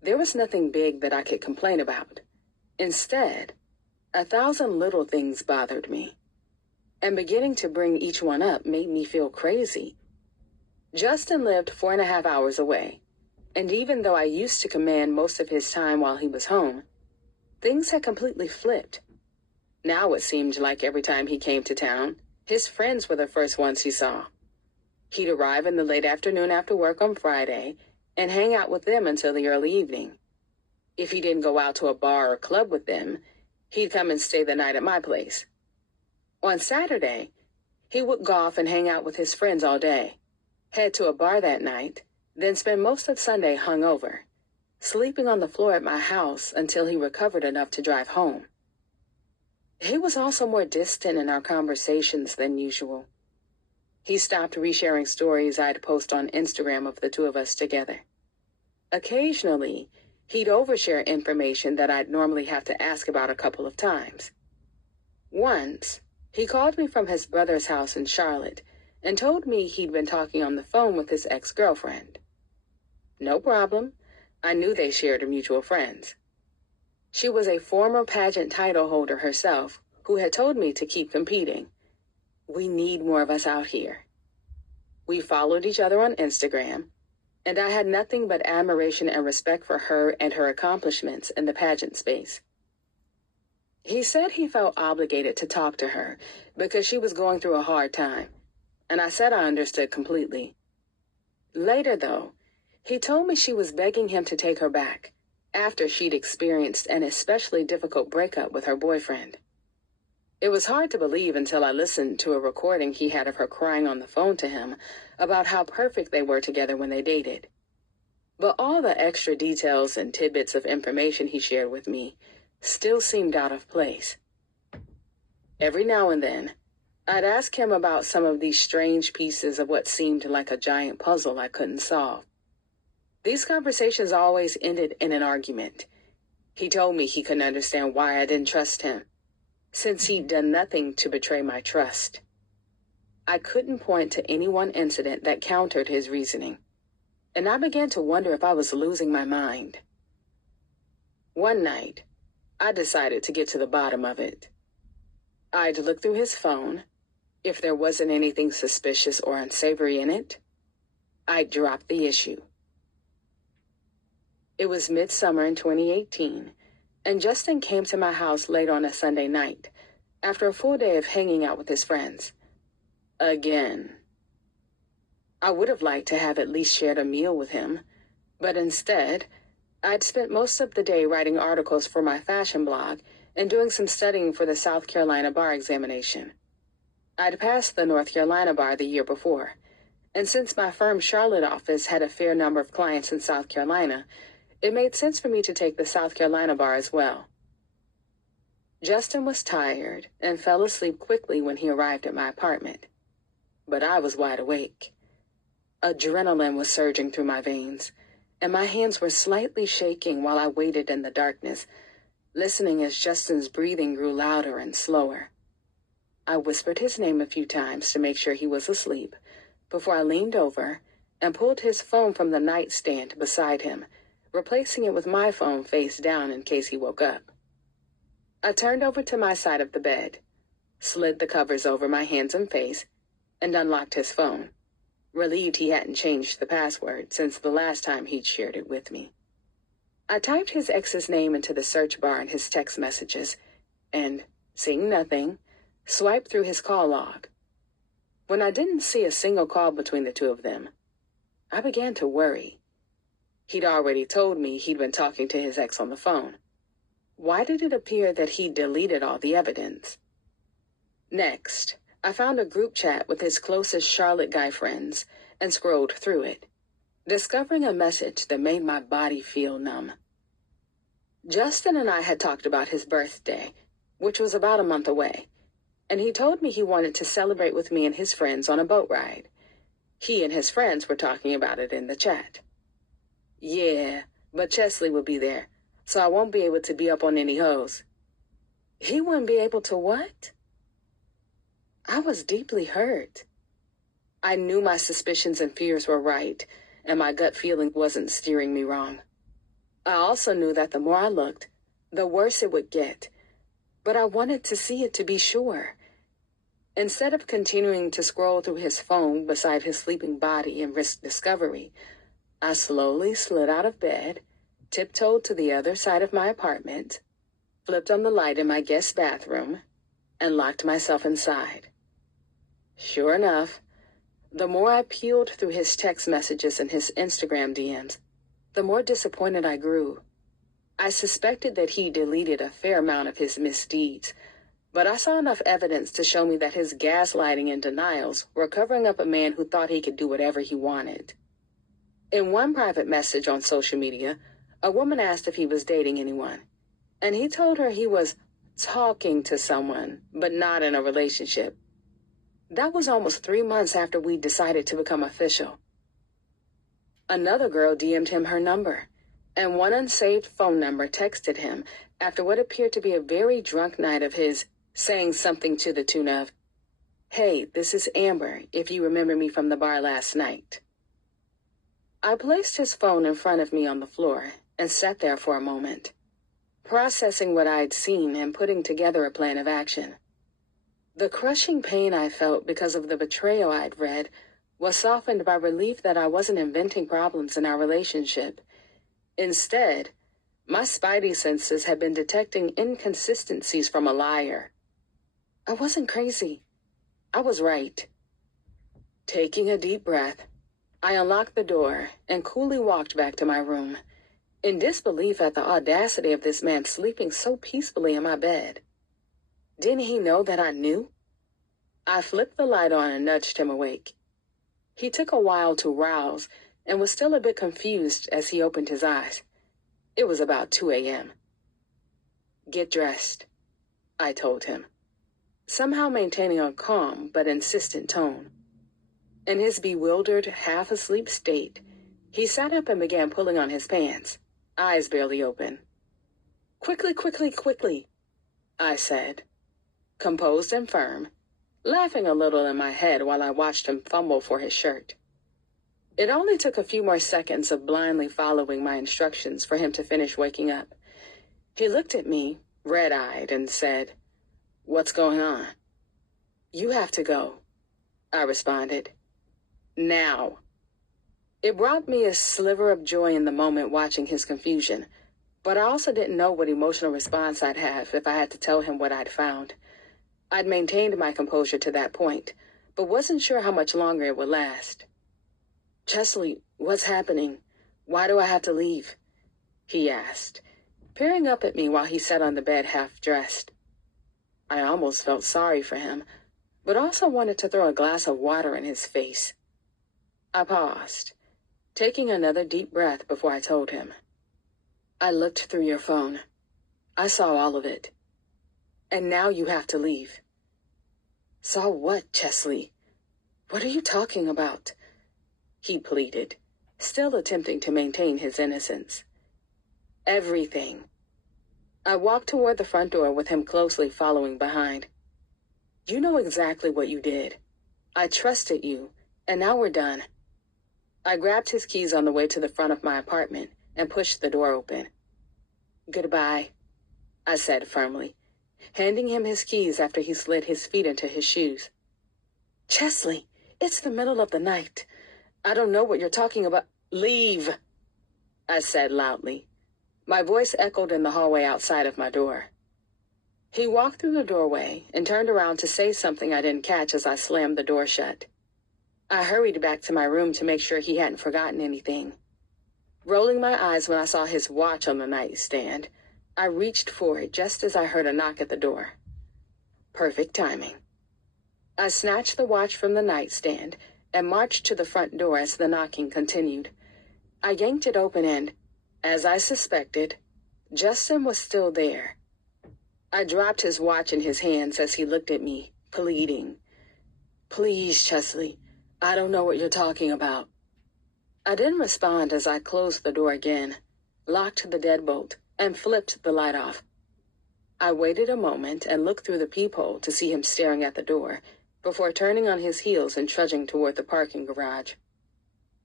There was nothing big that I could complain about. Instead, 1,000 little things bothered me, and beginning to bring each one up made me feel crazy. Justin lived 4.5 hours away, and even though I used to command most of his time while he was home, things had completely flipped. Now it seemed like every time he came to town, his friends were the first ones he saw. He'd arrive in the late afternoon after work on Friday and hang out with them until the early evening. If he didn't go out to a bar or club with them, he'd come and stay the night at my place. On Saturday, he would golf and hang out with his friends all day, head to a bar that night, then spend most of Sunday hungover, sleeping on the floor at my house until he recovered enough to drive home. He was also more distant in our conversations than usual. He stopped resharing stories I'd post on Instagram of the two of us together. Occasionally, he'd overshare information that I'd normally have to ask about a couple of times. Once, he called me from his brother's house in Charlotte and told me he'd been talking on the phone with his ex-girlfriend. No problem. I knew they shared mutual friends. She was a former pageant title holder herself who had told me to keep competing. We need more of us out here. We followed each other on Instagram, and I had nothing but admiration and respect for her and her accomplishments in the pageant space. He said he felt obligated to talk to her because she was going through a hard time, and I said I understood completely. Later, though, he told me she was begging him to take her back after she'd experienced an especially difficult breakup with her boyfriend. It was hard to believe until I listened to a recording he had of her crying on the phone to him about how perfect they were together when they dated. But all the extra details and tidbits of information he shared with me still seemed out of place. Every now and then, I'd ask him about some of these strange pieces of what seemed like a giant puzzle I couldn't solve. These conversations always ended in an argument. He told me he couldn't understand why I didn't trust him, since he'd done nothing to betray my trust. I couldn't point to any one incident that countered his reasoning, and I began to wonder if I was losing my mind. One night, I decided to get to the bottom of it. I'd look through his phone. If there wasn't anything suspicious or unsavory in it, I'd drop the issue. It was midsummer in 2018, and Justin came to my house late on a Sunday night, after a full day of hanging out with his friends. Again. I would have liked to have at least shared a meal with him, but instead, I'd spent most of the day writing articles for my fashion blog and doing some studying for the South Carolina bar examination. I'd passed the North Carolina bar the year before, and since my firm's Charlotte office had a fair number of clients in South Carolina, it made sense for me to take the South Carolina bar as well. Justin was tired and fell asleep quickly when he arrived at my apartment, but I was wide awake. Adrenaline was surging through my veins, and my hands were slightly shaking while I waited in the darkness, listening as Justin's breathing grew louder and slower. I whispered his name a few times to make sure he was asleep before I leaned over and pulled his phone from the nightstand beside him, replacing it with my phone face down in case he woke up. I turned over to my side of the bed, slid the covers over my hands and face, and unlocked his phone, relieved he hadn't changed the password since the last time he'd shared it with me. I typed his ex's name into the search bar in his text messages and, seeing nothing, swiped through his call log. When I didn't see a single call between the two of them, I began to worry. He'd already told me he'd been talking to his ex on the phone. Why did it appear that he'd deleted all the evidence? Next, I found a group chat with his closest Charlotte guy friends and scrolled through it, discovering a message that made my body feel numb. Justin and I had talked about his birthday, which was about a month away, and he told me he wanted to celebrate with me and his friends on a boat ride. He and his friends were talking about it in the chat. Yeah, but Cheslie would be there, so I won't be able to be up on any hoes. He wouldn't be able to what? I was deeply hurt. I knew my suspicions and fears were right, and my gut feeling wasn't steering me wrong. I also knew that the more I looked, the worse it would get, but I wanted to see it to be sure. Instead of continuing to scroll through his phone beside his sleeping body and risk discovery, I slowly slid out of bed, tiptoed to the other side of my apartment, flipped on the light in my guest bathroom, and locked myself inside. Sure enough, the more I peeled through his text messages and his Instagram DMs, the more disappointed I grew. I suspected that he deleted a fair amount of his misdeeds, but I saw enough evidence to show me that his gaslighting and denials were covering up a man who thought he could do whatever he wanted. In one private message on social media, a woman asked if he was dating anyone, and he told her he was talking to someone, but not in a relationship. That was almost 3 months after we decided to become official. Another girl DM'd him her number, and one unsaved phone number texted him after what appeared to be a very drunk night of his, saying something to the tune of, "Hey, this is Amber, if you remember me from the bar last night." I placed his phone in front of me on the floor and sat there for a moment, processing what I'd seen and putting together a plan of action. The crushing pain I felt because of the betrayal I'd read was softened by relief that I wasn't inventing problems in our relationship. Instead, my spidey senses had been detecting inconsistencies from a liar. I wasn't crazy. I was right. Taking a deep breath, I unlocked the door and coolly walked back to my room, in disbelief at the audacity of this man sleeping so peacefully in my bed. Didn't he know that I knew? I flipped the light on and nudged him awake. He took a while to rouse and was still a bit confused as he opened his eyes. It was about 2 a.m. "Get dressed," I told him, somehow maintaining a calm but insistent tone. In his bewildered, half-asleep state, he sat up and began pulling on his pants, eyes barely open. "Quickly, quickly, quickly," I said, composed and firm, laughing a little in my head while I watched him fumble for his shirt. It only took a few more seconds of blindly following my instructions for him to finish waking up. He looked at me, red-eyed, and said, "What's going on?" "You have to go," I responded. "Now." It brought me a sliver of joy in the moment watching his confusion, but I also didn't know what emotional response I'd have if I had to tell him what I'd found. I'd maintained my composure to that point, but wasn't sure how much longer it would last. "Cheslie, what's happening? Why do I have to leave?" he asked, peering up at me while he sat on the bed half-dressed. I almost felt sorry for him, but also wanted to throw a glass of water in his face. I paused, taking another deep breath before I told him. "I looked through your phone. I saw all of it. And now you have to leave." "Saw what, Cheslie? What are you talking about?" he pleaded, still attempting to maintain his innocence. "Everything." I walked toward the front door with him closely following behind. "You know exactly what you did. I trusted you, and now we're done." I grabbed his keys on the way to the front of my apartment and pushed the door open. "Goodbye," I said firmly, handing him his keys after he slid his feet into his shoes. "Cheslie, it's the middle of the night. I don't know what you're talking about." "Leave," I said loudly. My voice echoed in the hallway outside of my door. He walked through the doorway and turned around to say something I didn't catch as I slammed the door shut. I hurried back to my room to make sure he hadn't forgotten anything. Rolling my eyes when I saw his watch on the nightstand, I reached for it just as I heard a knock at the door. Perfect timing. I snatched the watch from the nightstand and marched to the front door as the knocking continued. I yanked it open and, as I suspected, Justin was still there. I dropped his watch in his hands as he looked at me, pleading. "Please, Cheslie, I don't know what you're talking about." I didn't respond as I closed the door again, locked the deadbolt, and flipped the light off. I waited a moment and looked through the peephole to see him staring at the door, before turning on his heels and trudging toward the parking garage.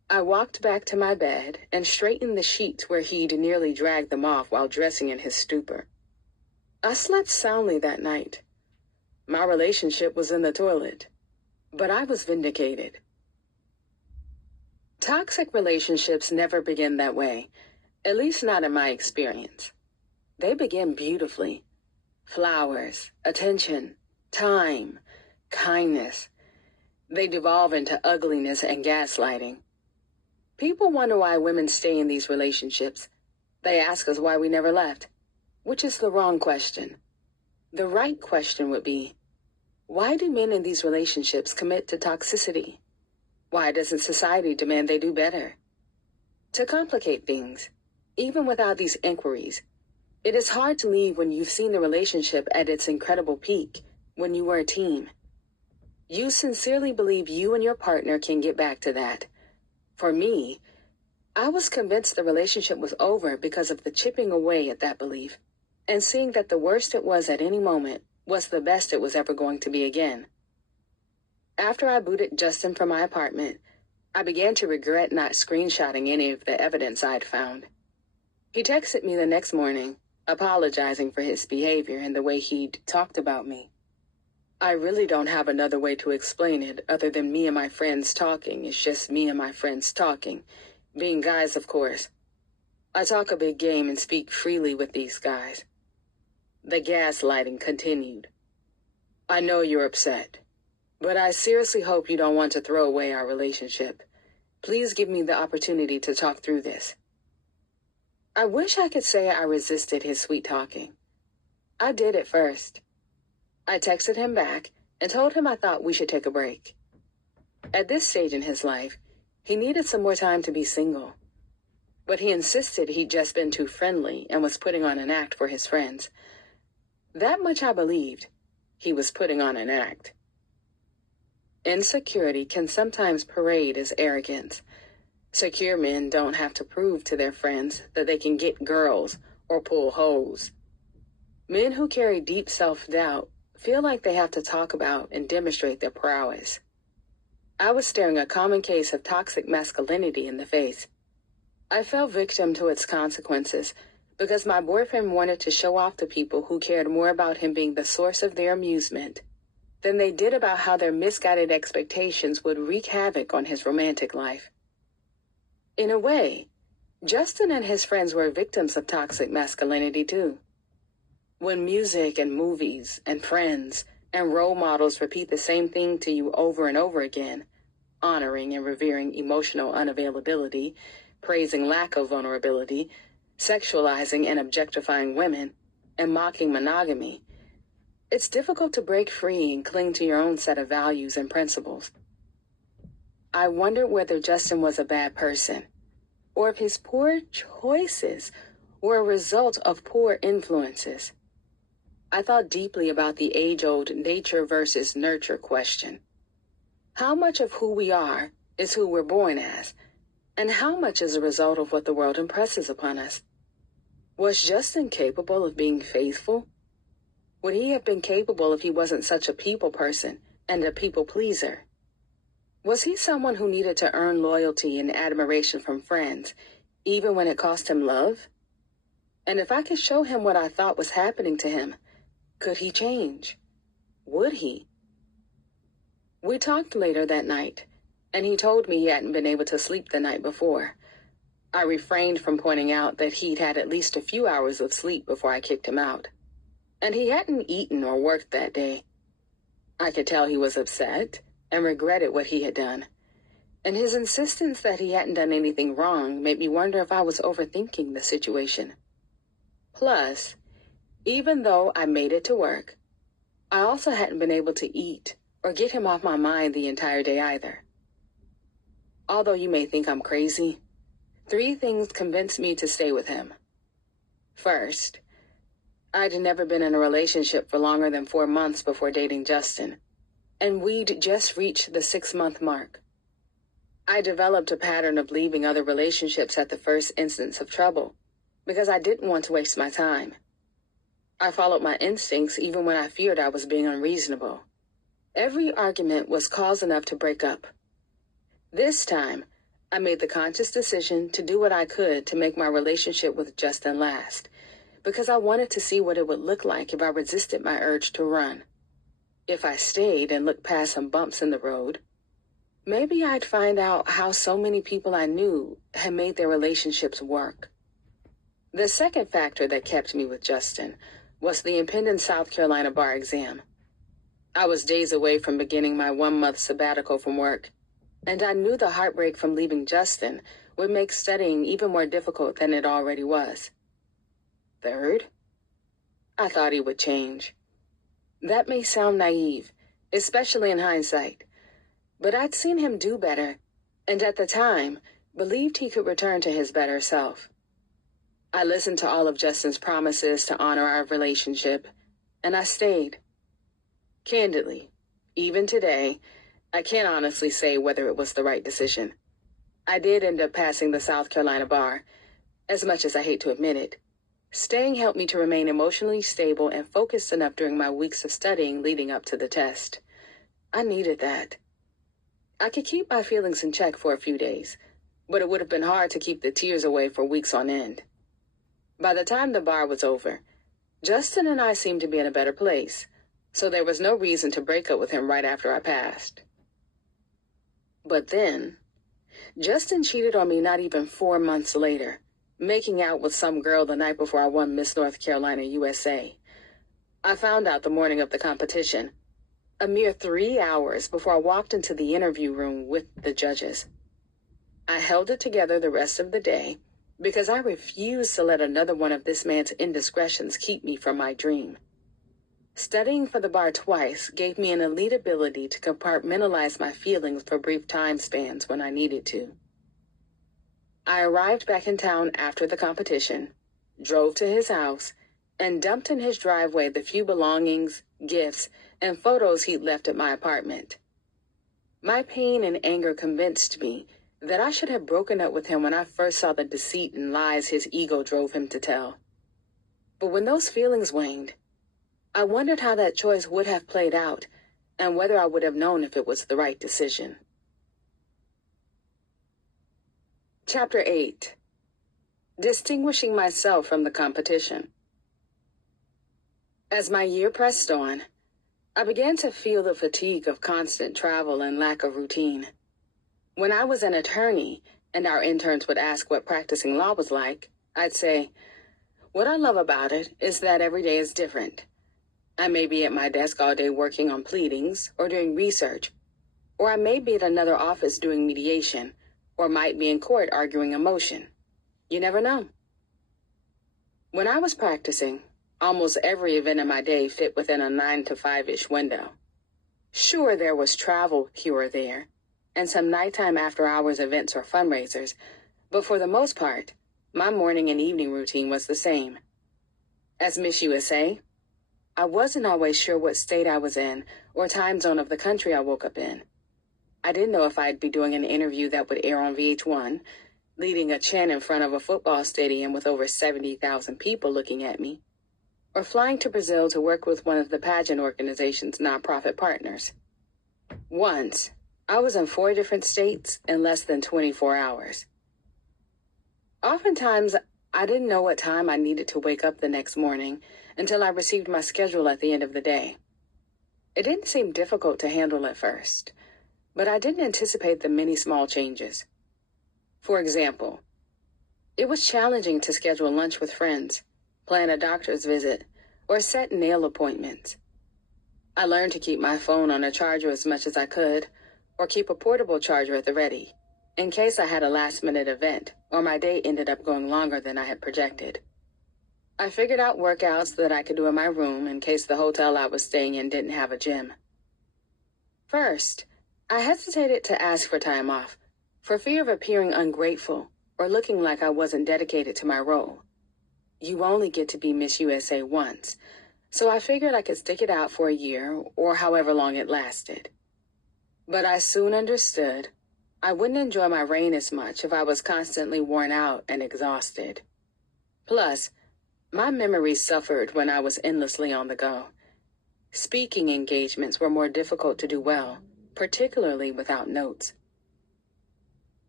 I walked back to my bed and straightened the sheets where he'd nearly dragged them off while dressing in his stupor. I slept soundly that night. My relationship was in the toilet, but I was vindicated. Toxic relationships never begin that way, at least not in my experience. They begin beautifully. Flowers, attention, time, kindness. They devolve into ugliness and gaslighting. People wonder why women stay in these relationships. They ask us why we never left, which is the wrong question. The right question would be, why do men in these relationships commit to toxicity? Why doesn't society demand they do better? To complicate things, even without these inquiries, it is hard to leave when you've seen the relationship at its incredible peak, when you were a team. You sincerely believe you and your partner can get back to that. For me, I was convinced the relationship was over because of the chipping away at that belief, and seeing that the worst it was at any moment was the best it was ever going to be again. After I booted Justin from my apartment, I began to regret not screenshotting any of the evidence I'd found. He texted me the next morning, apologizing for his behavior and the way he'd talked about me. I really don't have another way to explain it other than me and my friends talking. It's just me and my friends talking. Being guys, of course. I talk a big game and speak freely with these guys. The gaslighting continued. I know you're upset, but I seriously hope you don't want to throw away our relationship. Please give me the opportunity to talk through this. I wish I could say I resisted his sweet talking. I did at first. I texted him back and told him I thought we should take a break. At this stage in his life, he needed some more time to be single. But he insisted he'd just been too friendly and was putting on an act for his friends. That much I believed. He was putting on an act. Insecurity can sometimes parade as arrogance. Secure men don't have to prove to their friends that they can get girls or pull hoes. Men who carry deep self-doubt feel like they have to talk about and demonstrate their prowess. I was staring a common case of toxic masculinity in the face. I fell victim to its consequences because my boyfriend wanted to show off to people who cared more about him being the source of their amusement than they did about how their misguided expectations would wreak havoc on his romantic life. In a way, Justin and his friends were victims of toxic masculinity too. When music and movies and friends and role models repeat the same thing to you over and over again, honoring and revering emotional unavailability, praising lack of vulnerability, sexualizing and objectifying women, and mocking monogamy, it's difficult to break free and cling to your own set of values and principles. I wondered whether Justin was a bad person, or if his poor choices were a result of poor influences. I thought deeply about the age-old nature versus nurture question. How much of who we are is who we're born as, and how much is a result of what the world impresses upon us? Was Justin capable of being faithful? Would he have been capable if he wasn't such a people person and a people pleaser? Was he someone who needed to earn loyalty and admiration from friends, even when it cost him love? And if I could show him what I thought was happening to him, could he change? Would he? We talked later that night, and he told me he hadn't been able to sleep the night before. I refrained from pointing out that he'd had at least a few hours of sleep before I kicked him out. And he hadn't eaten or worked that day. I could tell he was upset and regretted what he had done. And his insistence that he hadn't done anything wrong made me wonder if I was overthinking the situation. Plus, even though I made it to work, I also hadn't been able to eat or get him off my mind the entire day either. Although you may think I'm crazy, 3 things convinced me to stay with him. First, I'd never been in a relationship for longer than 4 months before dating Justin, and we'd just reached the 6-month mark. I developed a pattern of leaving other relationships at the first instance of trouble because I didn't want to waste my time. I followed my instincts even when I feared I was being unreasonable. Every argument was cause enough to break up. This time, I made the conscious decision to do what I could to make my relationship with Justin last, because I wanted to see what it would look like if I resisted my urge to run. If I stayed and looked past some bumps in the road, maybe I'd find out how so many people I knew had made their relationships work. The second factor that kept me with Justin was the impending South Carolina bar exam. I was days away from beginning my 1-month sabbatical from work, and I knew the heartbreak from leaving Justin would make studying even more difficult than it already was. Third, I thought he would change. That may sound naive, especially in hindsight, but I'd seen him do better, and at the time, believed he could return to his better self. I listened to all of Justin's promises to honor our relationship, and I stayed. Candidly, even today, I can't honestly say whether it was the right decision. I did end up passing the South Carolina bar, as much as I hate to admit it. Staying helped me to remain emotionally stable and focused enough during my weeks of studying leading up to the test. I needed that. I could keep my feelings in check for a few days, but it would have been hard to keep the tears away for weeks on end. By the time the bar was over, Justin and I seemed to be in a better place, so there was no reason to break up with him right after I passed. But then, Justin cheated on me not even 4 months later, making out with some girl the night before I won Miss North Carolina USA. I found out the morning of the competition, a mere 3 hours before I walked into the interview room with the judges. I held it together the rest of the day because I refused to let another one of this man's indiscretions keep me from my dream. Studying for the bar twice gave me an elite ability to compartmentalize my feelings for brief time spans when I needed to. I arrived back in town after the competition, drove to his house, and dumped in his driveway the few belongings, gifts, and photos he'd left at my apartment. My pain and anger convinced me that I should have broken up with him when I first saw the deceit and lies his ego drove him to tell. But when those feelings waned, I wondered how that choice would have played out and whether I would have known if it was the right decision. Chapter 8. Distinguishing myself from the competition. As my year pressed on, I began to feel the fatigue of constant travel and lack of routine. When I was an attorney and our interns would ask what practicing law was like, I'd say, "What I love about it is that every day is different. I may be at my desk all day working on pleadings or doing research, or I may be at another office doing mediation, or might be in court arguing a motion. You never know." When I was practicing, almost every event in my day fit within a 9 to 5-ish window. Sure, there was travel here or there, and some nighttime after-hours events or fundraisers, but for the most part, my morning and evening routine was the same. As Miss USA, I wasn't always sure what state I was in or time zone of the country I woke up in. I didn't know if I'd be doing an interview that would air on VH1, leading a chant in front of a football stadium with over 70,000 people looking at me, or flying to Brazil to work with one of the pageant organization's nonprofit partners. Once, I was in 4 different states in less than 24 hours. Oftentimes, I didn't know what time I needed to wake up the next morning until I received my schedule at the end of the day. It didn't seem difficult to handle at first, but I didn't anticipate the many small changes. For example, it was challenging to schedule lunch with friends, plan a doctor's visit, or set nail appointments. I learned to keep my phone on a charger as much as I could, or keep a portable charger at the ready, in case I had a last-minute event or my day ended up going longer than I had projected. I figured out workouts that I could do in my room in case the hotel I was staying in didn't have a gym. First, I hesitated to ask for time off, for fear of appearing ungrateful or looking like I wasn't dedicated to my role. You only get to be Miss USA once, so I figured I could stick it out for a year or however long it lasted. But I soon understood I wouldn't enjoy my reign as much if I was constantly worn out and exhausted. Plus, my memory suffered when I was endlessly on the go. Speaking engagements were more difficult to do well, particularly without notes.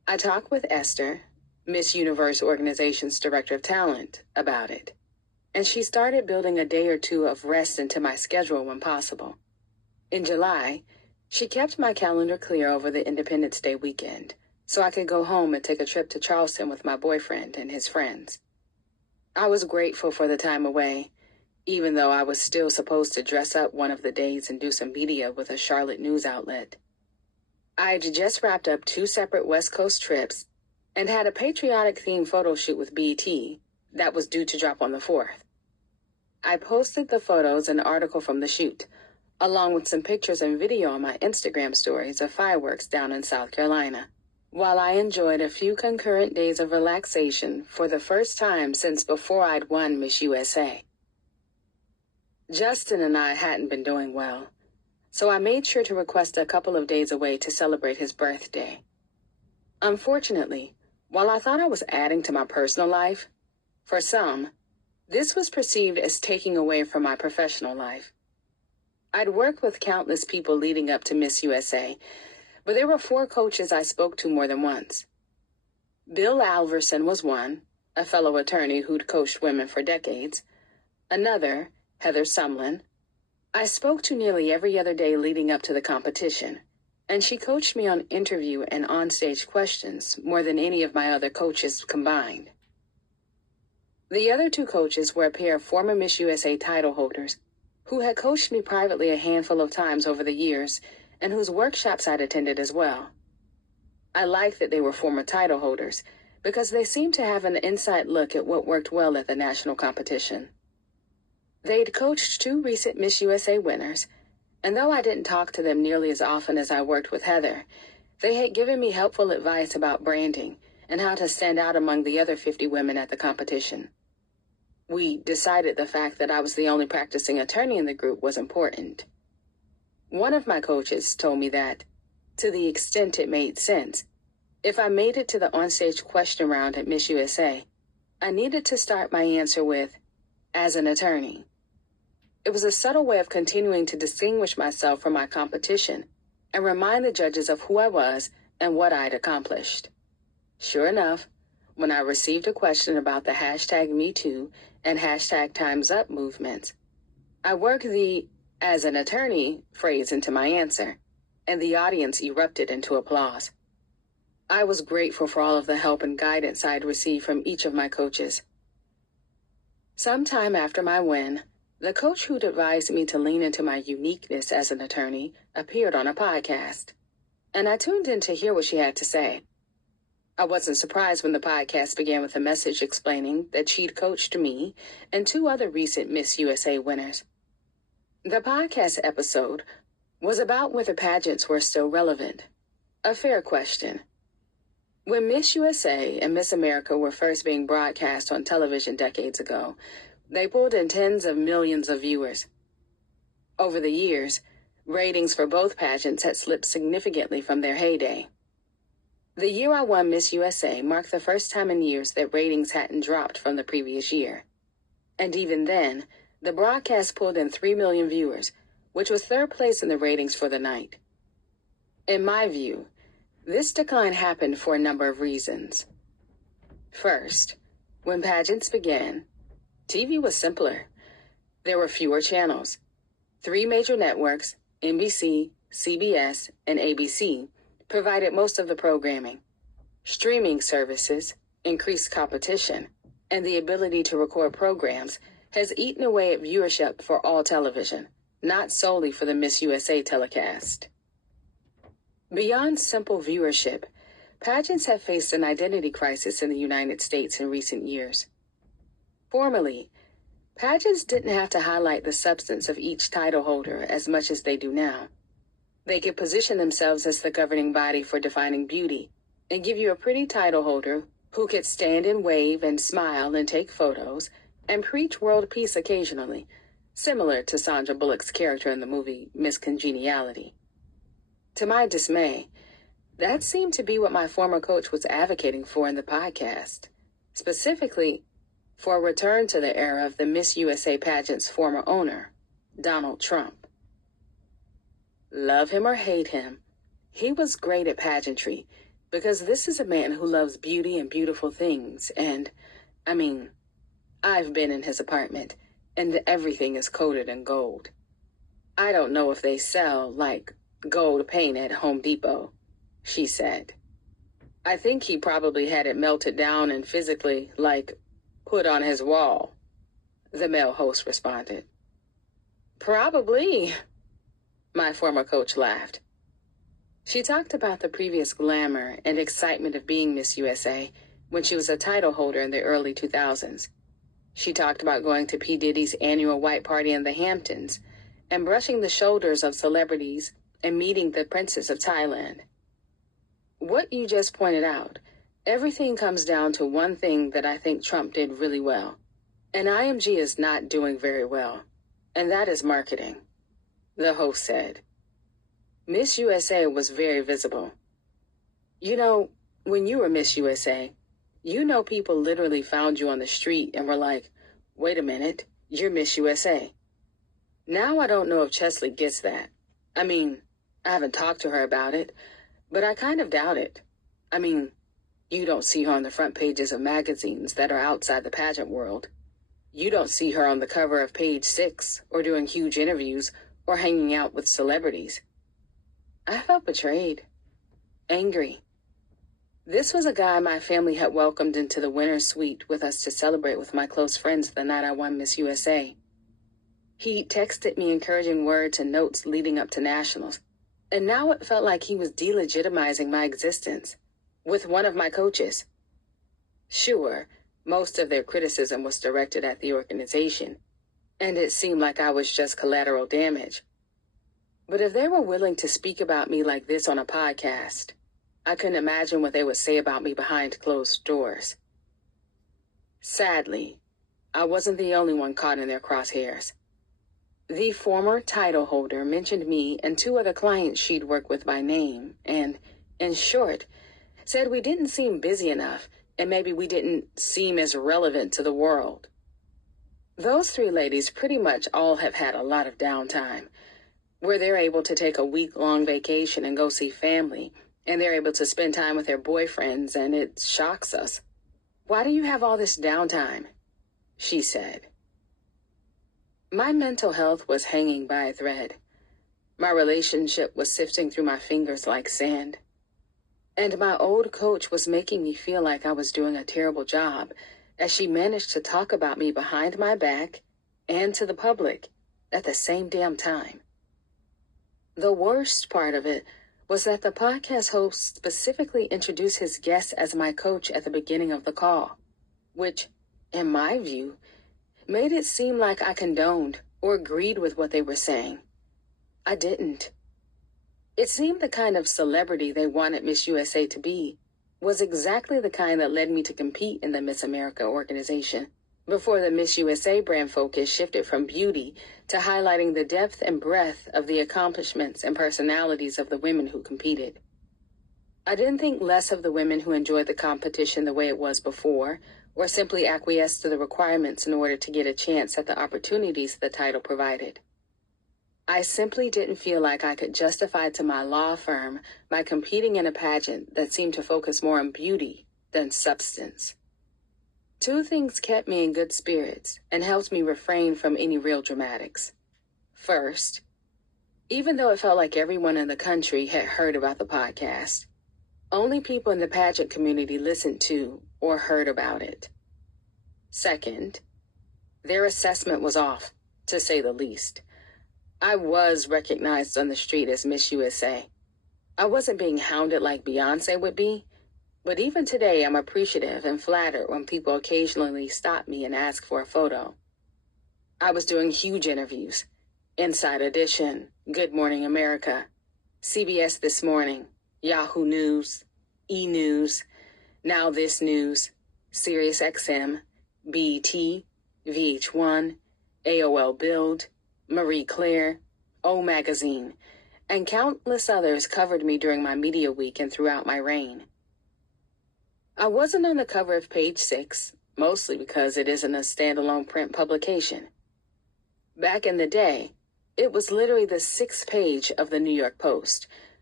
I talked with Esther, Miss Universe Organization's Director of Talent, about it, and she started building a day or two of rest into my schedule when possible. In July, she kept my calendar clear over the Independence Day weekend, so I could go home and take a trip to Charleston with my boyfriend and his friends. I was grateful for the time away, even though I was still supposed to dress up one of the days and do some media with a Charlotte news outlet. I'd just wrapped up 2 separate West Coast trips and had a patriotic-themed photo shoot with BET that was due to drop on the 4th. I posted the photos and article from the shoot, along with some pictures and video on my Instagram stories of fireworks down in South Carolina, while I enjoyed a few concurrent days of relaxation for the first time since before I'd won Miss USA. Justin and I hadn't been doing well, so I made sure to request a couple of days away to celebrate his birthday. Unfortunately, while I thought I was adding to my personal life, for some, this was perceived as taking away from my professional life. I'd worked with countless people leading up to Miss USA, but there were 4 coaches I spoke to more than once. Bill Alverson was one, a fellow attorney who'd coached women for decades. Another, Heather Sumlin, I spoke to nearly every other day leading up to the competition, and she coached me on interview and onstage questions more than any of my other coaches combined. The other 2 coaches were a pair of former Miss USA title holders who had coached me privately a handful of times over the years and whose workshops I'd attended as well. I liked that they were former title holders because they seemed to have an inside look at what worked well at the national competition. They'd coached 2 recent Miss USA winners, and though I didn't talk to them nearly as often as I worked with Heather, they had given me helpful advice about branding and how to stand out among the other 50 women at the competition. We decided the fact that I was the only practicing attorney in the group was important. One of my coaches told me that, to the extent it made sense, if I made it to the onstage question round at Miss USA, I needed to start my answer with, "as an attorney." It was a subtle way of continuing to distinguish myself from my competition and remind the judges of who I was and what I'd accomplished. Sure enough, when I received a question about the #MeToo and #TimesUp movements, I worked the "as an attorney" phrase into my answer, and the audience erupted into applause. I was grateful for all of the help and guidance I'd received from each of my coaches. Sometime after my win, the coach who'd advised me to lean into my uniqueness as an attorney appeared on a podcast, and I tuned in to hear what she had to say. I wasn't surprised when the podcast began with a message explaining that she'd coached me and 2 other recent Miss USA winners. The podcast episode was about whether pageants were still relevant. A fair question. When Miss USA and Miss America were first being broadcast on television decades ago, they pulled in tens of millions of viewers. Over the years, ratings for both pageants had slipped significantly from their heyday. The year I won Miss USA marked the first time in years that ratings hadn't dropped from the previous year. And even then, the broadcast pulled in 3 million viewers, which was 3rd place in the ratings for the night. In my view, this decline happened for a number of reasons. First, when pageants began, TV was simpler. There were fewer channels. 3 major networks, NBC, CBS, and ABC, provided most of the programming. Streaming services, increased competition, and the ability to record programs has eaten away at viewership for all television, not solely for the Miss USA telecast. Beyond simple viewership, pageants have faced an identity crisis in the United States in recent years. Formerly, pageants didn't have to highlight the substance of each title holder as much as they do now. They could position themselves as the governing body for defining beauty and give you a pretty title holder who could stand and wave and smile and take photos and preach world peace occasionally, similar to Sandra Bullock's character in the movie Miss Congeniality. To my dismay, that seemed to be what my former coach was advocating for in the podcast, specifically for a return to the era of the Miss USA pageant's former owner, Donald Trump. Love him or hate him, he was great at pageantry, because this is a man who loves beauty and beautiful things, and, I've been in his apartment, and everything is coated in gold. I don't know if they sell, like, gold paint at Home Depot, she said. I think he probably had it melted down and physically, like, put on his wall, the male host responded. Probably, my former coach laughed. She talked about the previous glamour and excitement of being Miss USA when she was a title holder in the early 2000s. She talked about going to P. Diddy's annual white party in the Hamptons and brushing the shoulders of celebrities and meeting the Princess of Thailand. What you just pointed out, everything comes down to one thing that I think Trump did really well, and IMG is not doing very well, and that is marketing, the host said. Miss USA was very visible. You know, when you were Miss USA, people literally found you on the street and were like, wait a minute, you're Miss USA. Now I don't know if Cheslie gets that. I haven't talked to her about it, but I kind of doubt it. You don't see her on the front pages of magazines that are outside the pageant world. You don't see her on the cover of Page 6 or doing huge interviews or hanging out with celebrities. I felt betrayed, angry. This was a guy my family had welcomed into the winner's suite with us to celebrate with my close friends the night I won Miss USA. He texted me encouraging words and notes leading up to nationals, and now it felt like he was delegitimizing my existence with one of my coaches. Sure, most of their criticism was directed at the organization, and it seemed like I was just collateral damage. But if they were willing to speak about me like this on a podcast, I couldn't imagine what they would say about me behind closed doors. Sadly, I wasn't the only one caught in their crosshairs. The former title holder mentioned me and two other clients she'd worked with by name and, in short, said we didn't seem busy enough and maybe we didn't seem as relevant to the world. Those three ladies pretty much all have had a lot of downtime, where they're able to take a week-long vacation and go see family, and they're able to spend time with their boyfriends, and it shocks us. Why do you have all this downtime? She said. My mental health was hanging by a thread. My relationship was sifting through my fingers like sand. And my old coach was making me feel like I was doing a terrible job, as she managed to talk about me behind my back and to the public at the same damn time. The worst part of it was that the podcast host specifically introduced his guest as my coach at the beginning of the call, which, in my view, made it seem like I condoned or agreed with what they were saying. I didn't. It seemed the kind of celebrity they wanted Miss USA to be was exactly the kind that led me to compete in the Miss America organization, before the Miss USA brand focus shifted from beauty to highlighting the depth and breadth of the accomplishments and personalities of the women who competed. I didn't think less of the women who enjoyed the competition the way it was before, or simply acquiesced to the requirements in order to get a chance at the opportunities the title provided. I simply didn't feel like I could justify to my law firm my competing in a pageant that seemed to focus more on beauty than substance. Two things kept me in good spirits and helped me refrain from any real dramatics. First, even though it felt like everyone in the country had heard about the podcast, only people in the pageant community listened to or heard about it. Second, their assessment was off, to say the least. I was recognized on the street as Miss USA. I wasn't being hounded like Beyonce would be, but even today I'm appreciative and flattered when people occasionally stop me and ask for a photo. I was doing huge interviews. Inside Edition, Good Morning America, CBS This Morning, Yahoo News, E! News, Now This News, Sirius XM, BET, VH1, AOL Build, Marie Claire, O Magazine, and countless others covered me during my media week and throughout my reign. I wasn't on the cover of Page 6, mostly because it isn't a standalone print publication. Back in the day, it was literally the 6th page of the New York Post,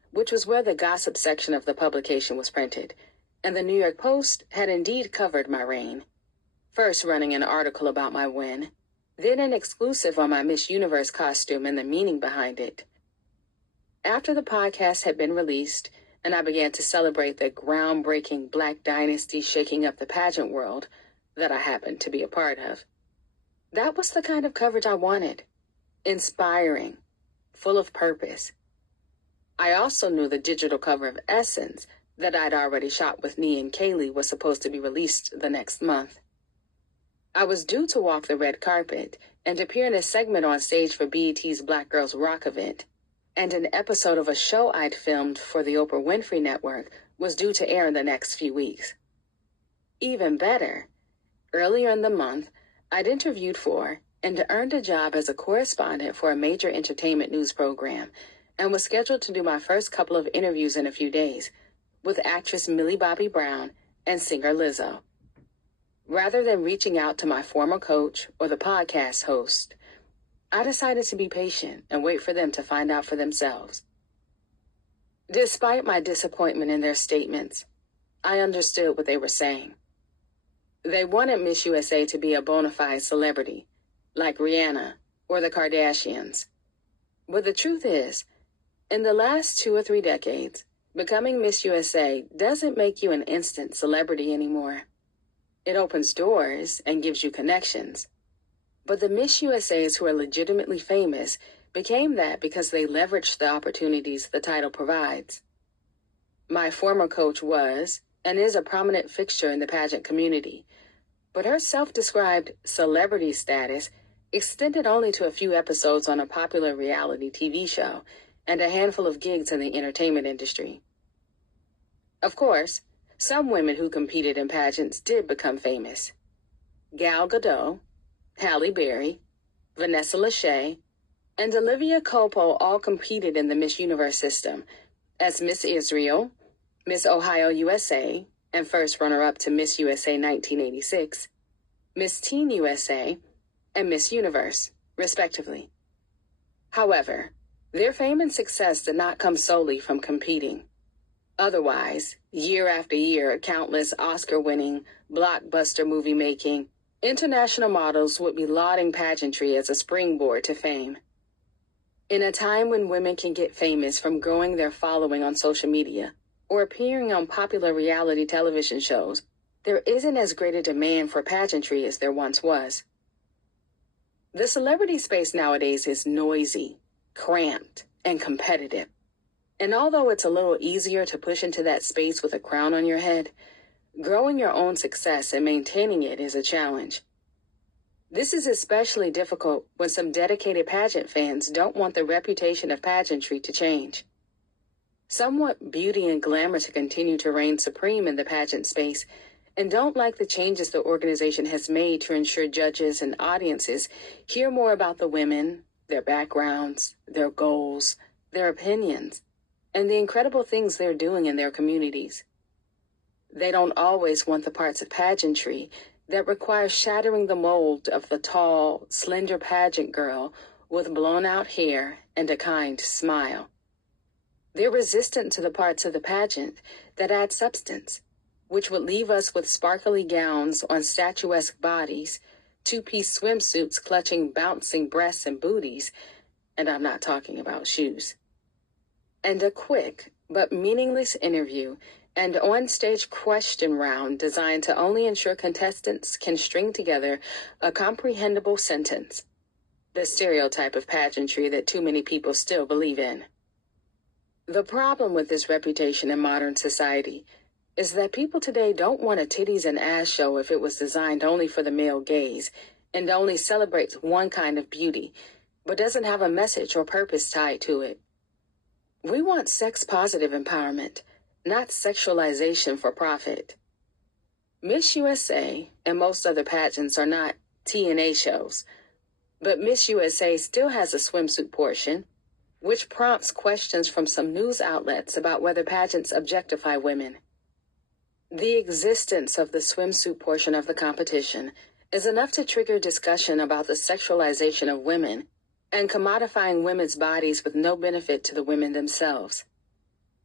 which was where the gossip section of the publication was printed, and the New York Post had indeed covered my reign, first running an article about my win, then an exclusive on my Miss Universe costume and the meaning behind it. After the podcast had been released, and I began to celebrate the groundbreaking Black dynasty shaking up the pageant world that I happened to be a part of, that was the kind of coverage I wanted. Inspiring, full of purpose. I also knew the digital cover of Essence that I'd already shot with Nee and Kaylee was supposed to be released the next month. I was due to walk the red carpet and appear in a segment on stage for BET's Black Girls Rock event, and an episode of a show I'd filmed for the Oprah Winfrey Network was due to air in the next few weeks. Even better, earlier in the month, I'd interviewed for and earned a job as a correspondent for a major entertainment news program, and was scheduled to do my first couple of interviews in a few days with actress Millie Bobby Brown and singer Lizzo. Rather than reaching out to my former coach or the podcast host, I decided to be patient and wait for them to find out for themselves. Despite my disappointment in their statements, I understood what they were saying. They wanted Miss USA to be a bona fide celebrity, like Rihanna or the Kardashians. But the truth is, in the last 2 or 3 decades, becoming Miss USA doesn't make you an instant celebrity anymore. It opens doors and gives you connections. But the Miss USAs who are legitimately famous became that because they leveraged the opportunities the title provides. My former coach was and is a prominent fixture in the pageant community, but her self-described celebrity status extended only to a few episodes on a popular reality TV show and a handful of gigs in the entertainment industry. Of course, some women who competed in pageants did become famous. Gal Gadot, Halle Berry, Vanessa Lachey, and Olivia Culpo all competed in the Miss Universe system as Miss Israel, Miss Ohio USA, and first runner-up to Miss USA 1986, Miss Teen USA, and Miss Universe, respectively. However, their fame and success did not come solely from competing. Otherwise, year after year, countless Oscar-winning, blockbuster movie-making, international models would be lauding pageantry as a springboard to fame. In a time when women can get famous from growing their following on social media or appearing on popular reality television shows, there isn't as great a demand for pageantry as there once was. The celebrity space nowadays is noisy, cramped, and competitive. And although it's a little easier to push into that space with a crown on your head, growing your own success and maintaining it is a challenge. This is especially difficult when some dedicated pageant fans don't want the reputation of pageantry to change. Some want beauty and glamour to continue to reign supreme in the pageant space and don't like the changes the organization has made to ensure judges and audiences hear more about the women, their backgrounds, their goals, their opinions, and the incredible things they're doing in their communities. They don't always want the parts of pageantry that require shattering the mold of the tall, slender pageant girl with blown-out hair and a kind smile. They're resistant to the parts of the pageant that add substance, which would leave us with sparkly gowns on statuesque bodies, two-piece swimsuits clutching bouncing breasts and booties, and I'm not talking about shoes. And a quick but meaningless interview and on-stage question round designed to only ensure contestants can string together a comprehensible sentence. The stereotype of pageantry that too many people still believe in. The problem with this reputation in modern society is that people today don't want a titties and ass show if it was designed only for the male gaze and only celebrates one kind of beauty, but doesn't have a message or purpose tied to it. We want sex-positive empowerment, not sexualization for profit. Miss USA and most other pageants are not T&A shows, but Miss USA still has a swimsuit portion, which prompts questions from some news outlets about whether pageants objectify women. The existence of the swimsuit portion of the competition is enough to trigger discussion about the sexualization of women and commodifying women's bodies with no benefit to the women themselves.